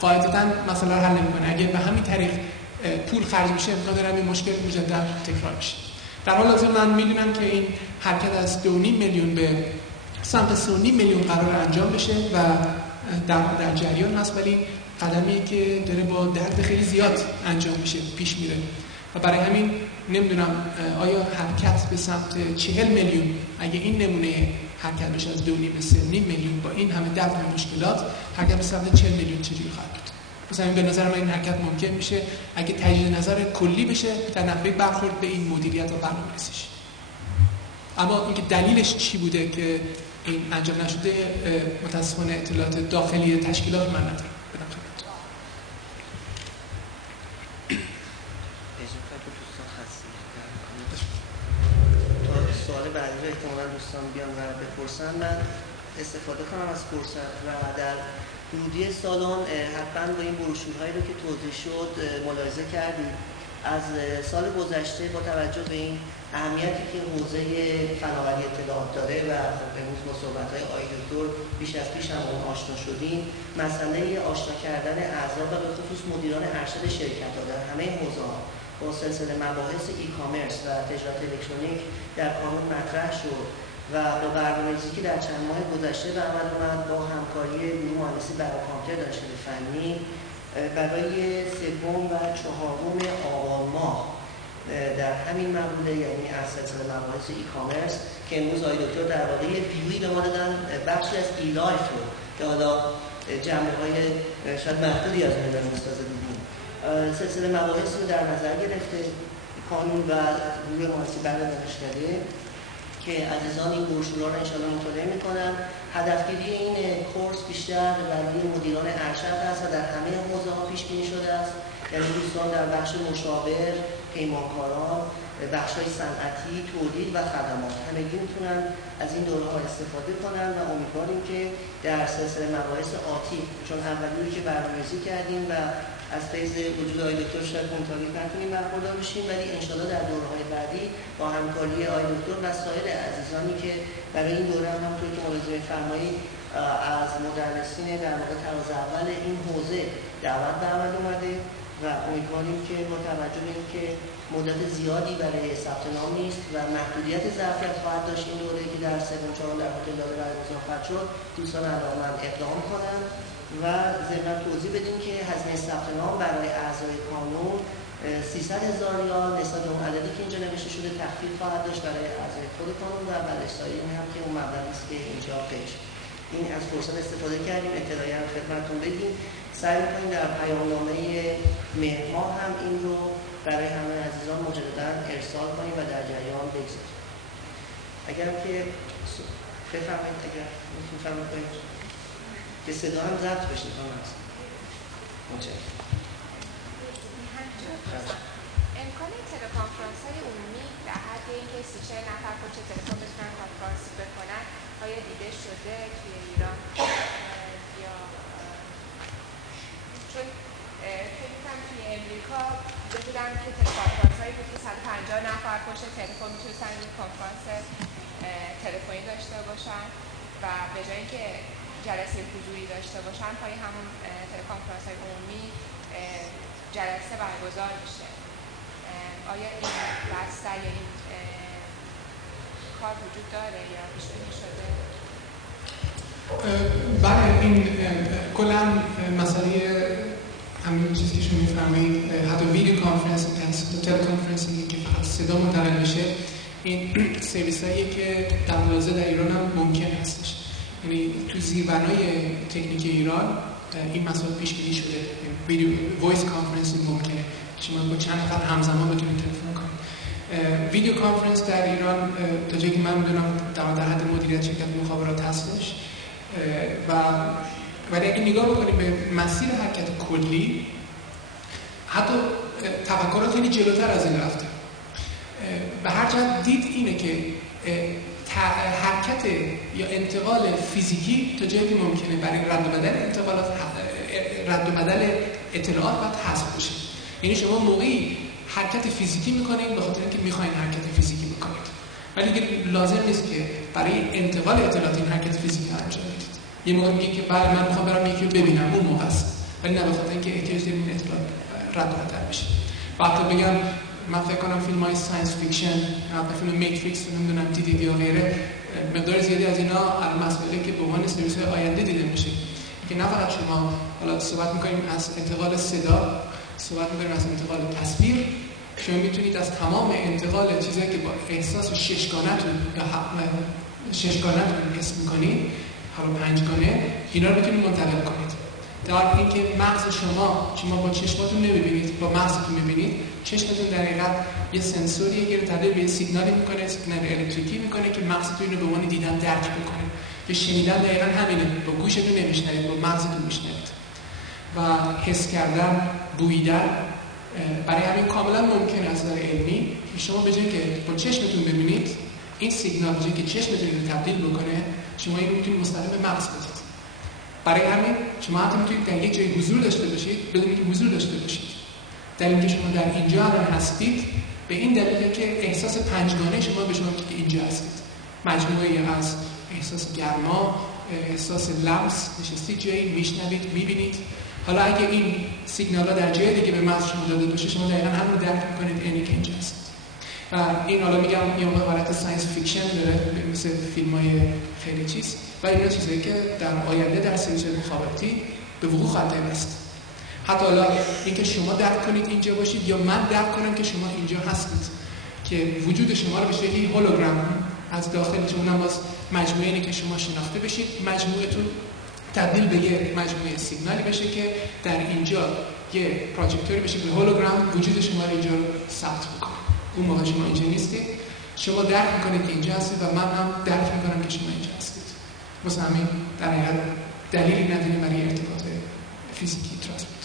قاعدتاً مسئله رو حل نمی‌کنه. اگه به همین طریق پول خرج میشه امکان داره این مشکل مجدد تکرار بشه. در حال حاضر من میدونم که این حرکت از 2.5 میلیون به سمت 3.5 میلیون قرار انجام بشه و در جریان هست، ولی قدمی که داره با درد خیلی زیاد انجام میشه پیش میره و برای همین نمیدونم آیا حرکت به سمت 40 میلیون اگه این نمونه حرکت بشه از 2.5 به 3.5 میلیون با این همه درد و مشکلات حرکت به سمت 40 میلیون چجوری خواهد بود؟ مثلا به نظر من این حرکت ممکن میشه اگه تجدید نظر کلی بشه در نحوه برخورد به این مدیریت و برنامه‌ریزیش. اما اینکه دلیلش چی بوده که این انجام نشده متاسفانه اطلاعات داخلی تشکیلات من ندارم. سوال بعدی رو احتمالاً دوستان بیان و بپرسن، من استفاده کنم از فرصت و در ورودی سالن حتما با این بروشورهایی رو که توضیح شد ملاحظه کردید. از سال گذشته با توجه به این اهمیتی که حوزه فناوری اطلاعات داره و امروز با صحبت‌های آقای دکتر بیش از پیش هم اون آشنا شدیم، مسئله آشنا کردن اعضا و به خصوص مدیران ارشد شرکت‌ها در همه حوزه‌ها با سلسله مباحث ای کامرس و تجارت الکترونیک در کانون مطرح شد و با برنامه‌ریزی که در چند ماه گذشته به عمل اومد با همکاری گروه مهندسی برای کامپیوتر دانشکده فنی برای 3 و 4 آبان ماه در همین مقوله، یعنی از سلسله مباحث ای کامرس که امروز آقای دکتر در واقع ویویی به ما دادن بخشی از ای لایف رو که حالا جنبه‌های شاید محدودی از اون داریم استاد دیدیم، سلسله مباحث رو در نظر گرفته کانون و گروه مهندسی برای دانشکده که عزیزان این بروشورها رو انشاءالله مطالعه میکنن. هدفگیری این کورس بیشتر برای مدیران ارشد هست و در همه حوزه‌ها پیش بینی شده است، یعنی دوستان در بخش مشاور، پیمانکاران، بخش‌های صنعتی، تولید و خدمات همگی میتونن از این دوره‌ها استفاده کنن و امیدواریم که در سلسله مباحث آتی، چون اولی که برنامه‌ریزی کردیم و از فیض وجود آقای دکتر شاید مطابق نتونیم برخوردار بشیم، ولی انشاءالله در دوره‌های بعدی با همکاری آقای دکتر و سایر عزیزانی که برای این دوره هم همونطور که ملاحظه فرمایید از مدرسین در واقع طراز اول این حوزه دعوت به عمل اومده و امیدواریم که با توجه به اینکه مدت زیادی برای ثبت نام نیست و محدودیت ظرفیت خواهد داشت این دوره که در 3 در هتل داده برگزار خواهد شد، دوستان علاقه‌مند اقدام کنند و ضمن توضیح بدیم که هزینه ثبت نام برای اعضای کانون 300,000 ریال نسبت به اون عددی که اینجا نوشته شده تخفیف خواهد داشت برای اعضای خود کانون و بلشتایی هم که اون مبلغی است که اینجا پیش. این از فرصت استفاده کردیم اطلاعیه هم خدمتتون بدیم. سعی می‌کنیم در پیامنامه مهر ماه هم این رو برای همه عزیزان مجددا ارسال کنیم و در جریان بگذاریم. اگر که بفرمایید اگر می‌فرمایید که صدا هم ضبط بشه تا هست. متشکرم. امکان تلکنفرانس‌های عمومی در حد اینکه 30-40 نفر پشت تلفن بتونن کنفرانس بکنن آیا دیده شده توی ایران یا چون فکر می‌کنم توی امریکا دیده بودم که تلکنفرانس‌هایی بود که 150 نفر پشت تلفن میتونستن یک کنفرانس تلفنی داشته باشن و به جای اینکه جلسه حضوری داشته باشن پای همون تلکنفرانس‌های عمومی جلسه برگزار میشه. آیا این بستر یا این کار وجود داره یا پیش بینی شده؟ بله، این کلا مسئله همین چیزی که شما می‌فرمایید حتی ویدیو کانفرنس هست، تلکنفرنسینگ که فقط صدا منتقل میشه، این سرویسایی که در ملاحظه در ایران هم ممکن هستش. یعنی تو زیربنای تکنیک ایران این مسئله پیش بینی شده. ویدیو وایس کانفرنسینگ ممکنه، شما با چند نفر همزمان بتونید تلفن کنید. ویدیو کانفرنس در ایران تا جایی که من میدونم در حد مدیریت شرکت مخابرات هستش ولی اگه نگاه بکنیم به مسیر حرکت کلی، حتی تفکرات خیلی جلوتر از این رفته. به هر جهت دید اینه که حرکت یا انتقال فیزیکی تا جایی که ممکنه برای رد و بدل انتقالات رد و بدل اطلاعات باید حذف بشه. یعنی شما موقعی حرکت فیزیکی میکنید به خاطر اینکه میخواین حرکت فیزیکی بکنید، ولی دیگه لازم نیست که برای انتقال اطلاعات این حرکت فیزیکی انجام بدید. یه موقع میگه که بله من میخوام برم یکی رو ببینم، اون موقع است، ولی نه به خاطر اینکه احتیاج داریم این اطلاعات رد و بدل بشه. وقتی بگم من فکر کنم فیلم‌های ساینس فیکشن، حتی فیلم میتریکس نمیدونم دیدید یا غیره، مقدار زیادی از اینا مسئله که به عنوان سرویس‌های آینده دیده میشه که نه فقط شما حالا صحبت می‌کنیم از انتقال صدا، صحبت می‌کنیم از انتقال تصویر، شما میتونید از تمام انتقال چیزایی که با احساس ششگانه‌تون یا ششگانه‌تون حس می‌کنید، حالا پنجگانه، اینا رو میتونید منتقل کنید. در اینکه مغز شما با چشماتون نمی‌بینید، با مغزتون می‌بینید. چشمتون در حقیقت یه سنسوریه که تبدیل به سیگنالی می‌کنه، سیگنال الکتریکی می‌کنه که مغزتون اینو به عنوان دیدن درک می‌کنه. که شنیدن دقیقاً همینه، با گوشتون نمی‌شنوید، با مغزتون می‌شنوید. و حس کردن، بوییدن، برای همین کاملا ممکنه از نظر علمی که شما به جای که با چشمتون ببینید، این سیگنال به جای که چشمتون رو تبدیل بکنه، شما اینو می‌تونید مستقیم به مغز بدید. برای همین شما حتی می‌تونید در یک جای حضور داشته باشید بدون اینکه حضور داشته باشید. در اینکه شما در اینجا الان هستید به این دلیله که احساس پنجگانه شما به شما که اینجا هستید. مجموعه‌ای از احساس گرما، احساس لمس، نشستید جایی، میشنوید، میبینید حالا اگه این سیگنال‌ها در جای دیگه به مغز شما داده باشه، شما دقیقاً همون رو درک می‌کنید عینی که اینجا هست. و این حالا میگم یه حالت ساینس فیکشن داره، مثل فیلم‌های خیلی چیز، و اینا چیزایی که در آینده در سیستم مخابراتی به وقوع خواهد پیوست. حتی حالا اینکه شما درک کنید اینجا باشید یا من درک کنم که شما اینجا هستید، که وجود شما رو به شکلی هولوگرام از داخلتون، اونم باز مجموعه اینه که شما شناخته بشید، مجموعتون تبدیل به یه مجموعه سیگنالی بشه که در اینجا یه پروژکتوری بشه به هولوگرام وجود شما رو اینجا ثبت بکنه. اون موقع شما اینجا نیستید، شما درک میکنید که اینجا هستید و من هم درک میکنم که شما اینجا هستید. مثلا همین در حقیقت دلیلی نداریم برای ارتباط فیزیکی ترانسپورت.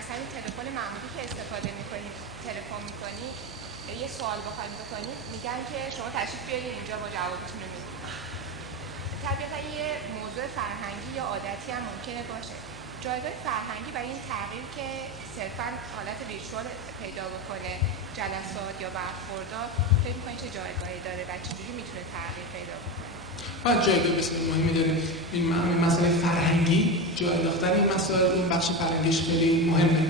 از همین تلفن معمولی که استفاده میکنید، تلفن میکنید، یه سوال بخواید بکنید، میگن که شما تشریف بیارید اینجا با جوابتون رو میدید. طبیعتا یه موضوع فرهنگی یا عادتی هم ممکنه باشه. جایگاه فرهنگی برای این تغییر که صرفاً حالت ویژوال پیدا بکنه جلسات یا برخوردات، فکر می‌کنید چه جایگاهی داره و چجوری میتونه تغییر پیدا بکنه؟ جایگاه بسیار مهمی داره. این مسئله فرهنگی، جای انداختن این مسائل، اون بخش فرهنگیش خیلی مهمه.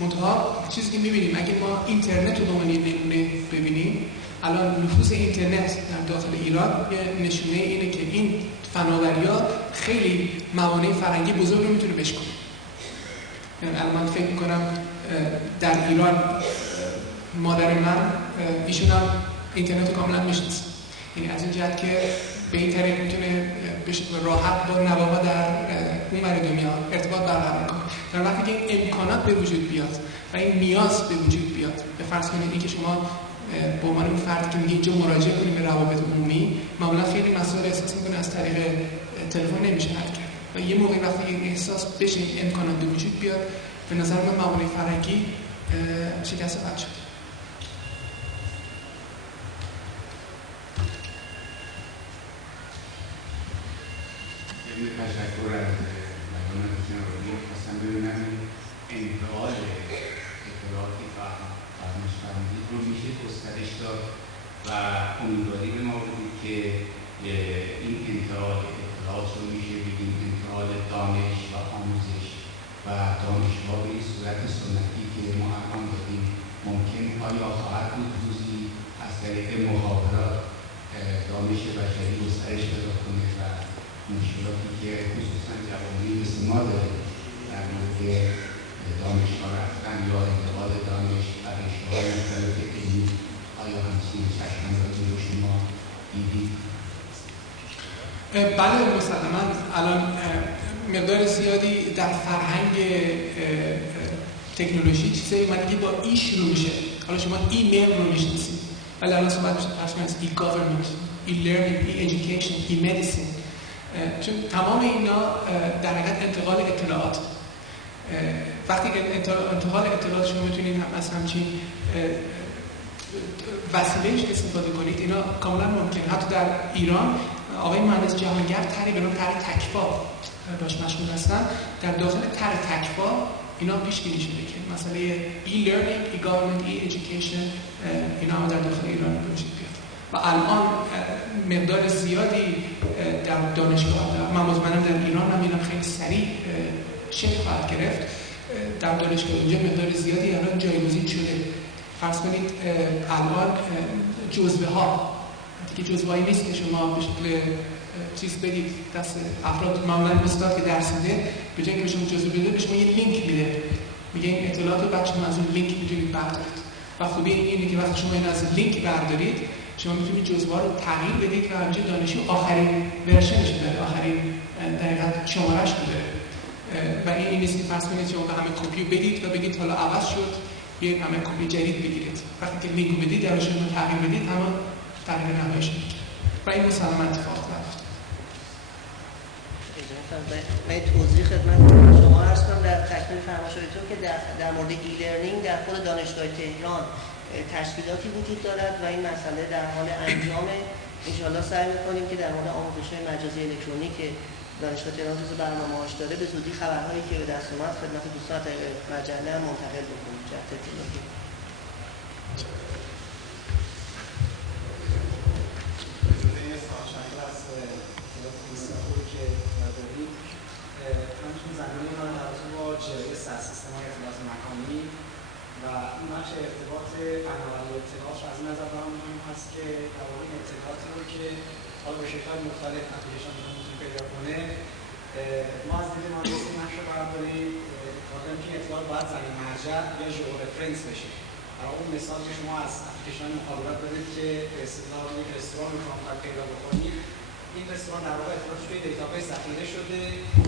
منتها چیزی که می‌بینیم اگه ما اینترنت رو به عنوان نمونه ببینیم، الان نفوذ اینترنت در داخل ایران یه نشونه اینه که این فناوری‌ها خیلی موانع فرهنگی بزرگ رو میتونه بشکنه. یعنی الان من فکر میکنم در ایران مادر من ایشون هم اینترنت رو کاملا میشناسه، یعنی از این جهت که به این طریق میتونه راحت با نوابا در اون ور دنیا ارتباط برقرار کنه. در وقتی که این امکانات به وجود بیاد و این نیاز به وجود بیاد، به فرض کنید اینکه شما به عنوان اون فرد که میگه اینجا مراجعه کنیم به روابط عمومی، معمولا خیلی مسائل احساس میکنه از طریق تلفن نمیشه حل کرد و یه موقعی وقتی این احساس بشه، این امکانات به وجود بیاد، به نظر من موانع فرهنگی شکسته خواهد شد. یه تشکر از بیان جنابعالی. خواستم ببینم انتقال اطلاعاتی فرمایش فرمودید رو میشه گسترش داد و امیدواری به ما بدید که این انتقال اطلاعات رو میشه بگیم انتقال دانش و آموزش و دانشگاه به این صورت سنتی که ما الان داریم ممکن آیا خواهد بود روزی از طریق محاورات دانش بشری گسترش پیدا کنه و مشکلاتی که خصوصا جوانی مثل ما داریم در مورد دانشگاه رفتن یا انتقال دانش و رشته‌های مختلف علمی، آیا همچین چشم‌اندازی رو شما دیدید؟ بله، مسلماً الان مقدار زیادی در فرهنگ تکنولوژی چیزایی اومده که با ای شروع میشه. حالا شما ایمیل رو میشناسید، ولی الان صحبت میشه فرض از ای گاورنمنت، ای لرنینگ، ای ادویکیشن، ای مدیسین، چون تمام اینا در حقیقت انتقال اطلاعات. وقتی انتقال اطلاعات شما میتونید هم از همچین وسیله‌اش استفاده کنید، اینا کاملا ممکنه. حتی در ایران آقای مهندس جهانگرد طرحی به نام طرح تکفا باش مشغول هستن. در داخل طرح تکفا اینا پیش بینی شده که مسئله ای لرنینگ، ای گاورنمنت، ای ادویکیشن اینا هم در داخل ایران به وجود بیاد و الان مقدار زیادی در دانشگاه، من مطمئنم در ایران هم اینا خیلی سریع شکل خواهد گرفت. در دانشگاه اونجا مقدار زیادی الان جایگزین شده. فرض کنید الان جزوه ها دیگه جزوه‌ای نیست که شما به شکل چیز بدید دست افراد، معمولا استاد که درس میده به جای اینکه به شما جزوه بده به شما یه لینک میده، میگه این اطلاعات رو بعد شما از اون لینک میتونید بردارید و خوبی اینه که وقتی شما این از لینک بردارید شما میتونید جزوه رو تغییر بدید و همینجا دانشجو آخرین ورژنش داره، آخرین دقیقاً شماره‌اش داره و این نیست که فرض کنید شما به همه کپی بدید و بگید حالا عوض شد بیاید همه کپی جدید بگیرید. وقتی که لینک بدید درش رو تغییر بدید همون تغییر نهاییش میشه و این مسلماً اتفاق خواهد افتاد. من توضیح خدمت شما عرض کنم در تکمیل فرمایشاتتون که در مورد ای لرنینگ در خود دانشگاه تهران تشکیلاتی وجود دارد و این مسئله در حال انجامه. انشاءالله سعی می‌کنیم که در مورد آموزش‌های مجازی الکترونیک که دانشگاه تهران تو برنامه‌هاش داره به زودی خبرهایی که به دست اومد خدمت دوستان در مجله منتقل بکنیم. جهت اطلاعاتی فناوری اطلاعات از این نظر برام مهم هست که در واقع اطلاعاتی رو که حالا به شکل مختلف اپلیکیشن میتونه پیدا کنه ما از دید مهندسی نقش رو برداریم خاطر که اطلاعات باید زمین مرجع یا ژئو رفرنس بشه. برای اون مثال که شما از اپلیکیشن مخابرات دارید که به اصطلاح یک رستوران میخوام پیدا بکنید، این رستوران در واقع اطلاعاتش توی دیتابیس ذخیره شده.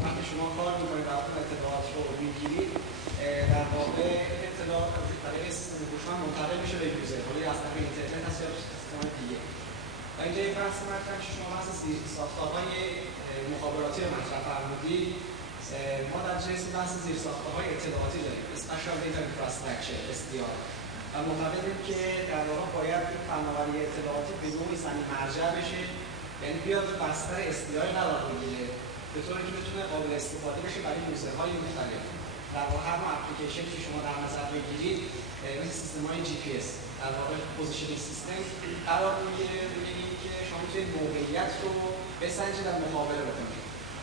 وقتی شما کار میکنید و اون اطلاعات رو میگیرید در واقع اطلاعات از طریق سیستم هوشمند منتقل میشه به یوزر، حالا از طریق اینترنت هست یا سیستم دیگه. و اینجا یک بحث مطرح که شما بحث زیرساخت‌های مخابراتی رو مطرح فرمودید. ما در جنس بحث زیرساخت‌های اطلاعاتی داریم، Special Data Infrastructure SDR، و معتقدیم که در واقع باید این فناوری اطلاعاتی به نوعی زمین مرجع بشه، یعنی بیاد بستر SDR قرار بگیره به طوری که بتونه قابل استفاده بشه برای یوزرهای مختلف. در واقع هر نوع اپلیکیشن که شما در نظر بگیرید مثل سیستم‌های GPS در واقع پوزیشنینگ سیستم قرار میگیره روی اینکه شما میتونید موقعیت رو بسنجید و مقابله بکنید.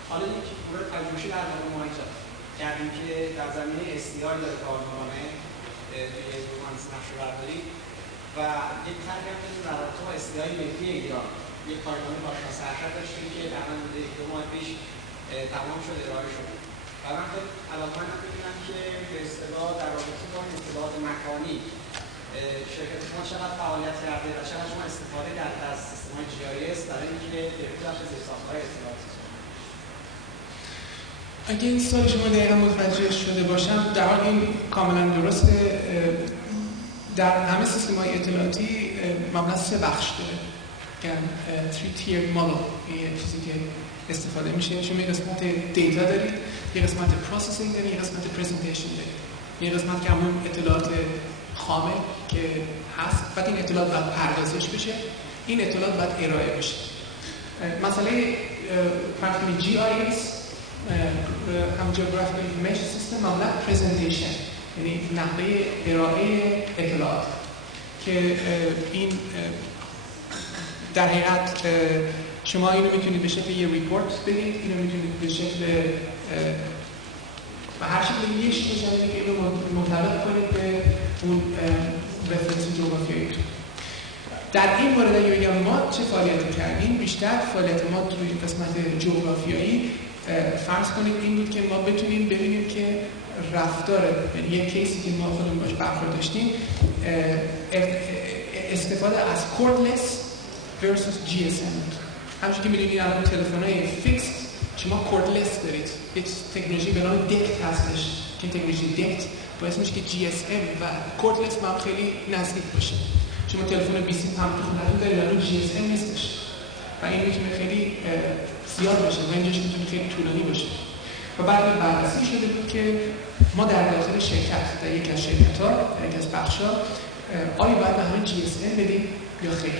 حالا یک مورد پژوهشی در واقع ما اینجا کردیم که در زمینه SDR داره کار می‌کنه توی مهندسی نقشه‌برداری و یک طرحی هم در رابطه با SDR ملی ایران یک پایگاه باشگاه سرشت داشتیم که در حدود 2 ماه پیش تمام شد، ارائه شد. و من خیلی علاقه‌مندم ببینم که به اصطلاح در رابطه با اطلاعات مکانی شرکت شما چقدر فعالیت کرده و چقدر شما استفاده کرده از سیستم‌های GIS برای اینکه بهبود بخش زیرساخت‌های اطلاعاتی. اگه این سوال شما دقیقا متوجه شده باشم، در حال این کاملا درسته. در همه سیستم‌های اطلاعاتی معمولا 3 بخش داره، یعنی 3-tier model، یه چیزی که استفاده میشه. شما یه قسمت دیتا دارید، یه قسمت پروسسینگ دارید، یه قسمت پرزنتیشن دارید. یه قسمت که همون اطلاعات خامه که هست، بعد این اطلاعات باید پردازش بشه، این اطلاعات باید ارائه بشه. مسئله فرض کنید GIS هم Geographical Information System معمولا پرزنتیشن، یعنی نحوه ارائه اطلاعات که این در حقیقت شما اینو میتونید به شکل یه ریپورت بدید، اینو میتونید به شکل و هر شکل یه شکل که اینو مرتبط کنید به اون رفرنس جغرافیایی. در این مورد اگه بگم ما چه فعالیتی کردیم، بیشتر فعالیت ما توی قسمت جغرافیایی فرض کنید این بود که ما بتونیم ببینیم که رفتار، یعنی یک کیسی که ما خودمون باش برخورد داشتیم، استفاده از cordless versus GSM. همچنین که می‌دونید الان تلفن‌های فیکس شما cordless دارید، یک تکنولوژی به نام دکت هستش که تکنولوژی دکت باعث میشه که GSM و cordless ما خیلی نزدیک باشه. شما تلفن 20 هم تو خونتون دارید الان GSM نیستش و این میتونه خیلی زیاد باشه و اینجاش میتونه خیلی طولانی باشه. و بعد بررسی شده بود که ما در داخل شرکت، در یک از شرکت‌ها، در یک از بخش‌ها آیا باید به همه GSM بدیم یا خیر.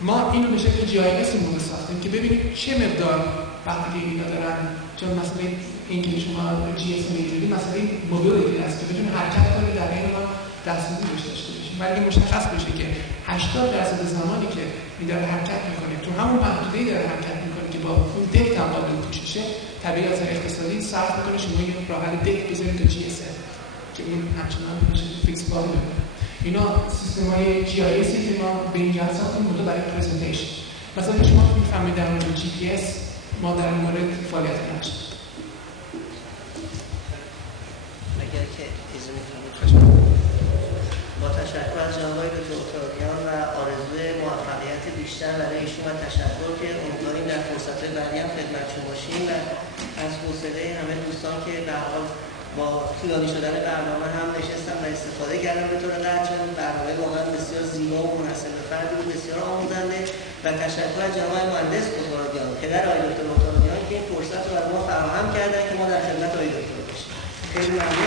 ما اینو به شکل GIS موقع ساختیم که ببینیم چه مقدار وقتی که اینا دارن، چون مثلا این که شما GSM می‌گیرید مسئله موبیلیتی هست که بتونه حرکت کنه در این ما دسترسی داشته باشیم. ولی مشخص بشه که 80% زمانی که این داره حرکت می‌کنه تو همون محدوده‌ای داره حرکت می‌کنه که با اون دک هم قابل پوششه، طبیعی از اقتصادی صرف می‌کنه شما یه راه حل دک بذارید تو GSM که اون همچنان بشه فیکس بال بمونه. اینا سیستم‌های GIS که ما به این جهت ساختیم بود برای پرزنتیشن. مثلا شما می‌فهمید در مورد GPS ما در این مورد فعالیت نداشتیم. اگر که اجازه می‌فرمایید با تشکر از جناب آقای دکتر اوتاریان و آرزوی موفقیت بیشتر برای ایشون و تشکر که امیدواریم در فرصت‌های بعدی هم خدمتشون باشیم و از حوصله همه دوستان که به هر حال با طولانی شدن برنامه هم نشستم و استفاده کردم به طور قطع، چون برنامه واقعا بسیار زیبا و منحصر به فردی بود، بسیار آموزنده. و تشکر از جناب مهندس اوتاریان پدر آقای دکتر اوتاریان که این فرصت رو برای ما فراهم کردن که ما در خدمت آقای دکتر باشیم. خیلی ممنون.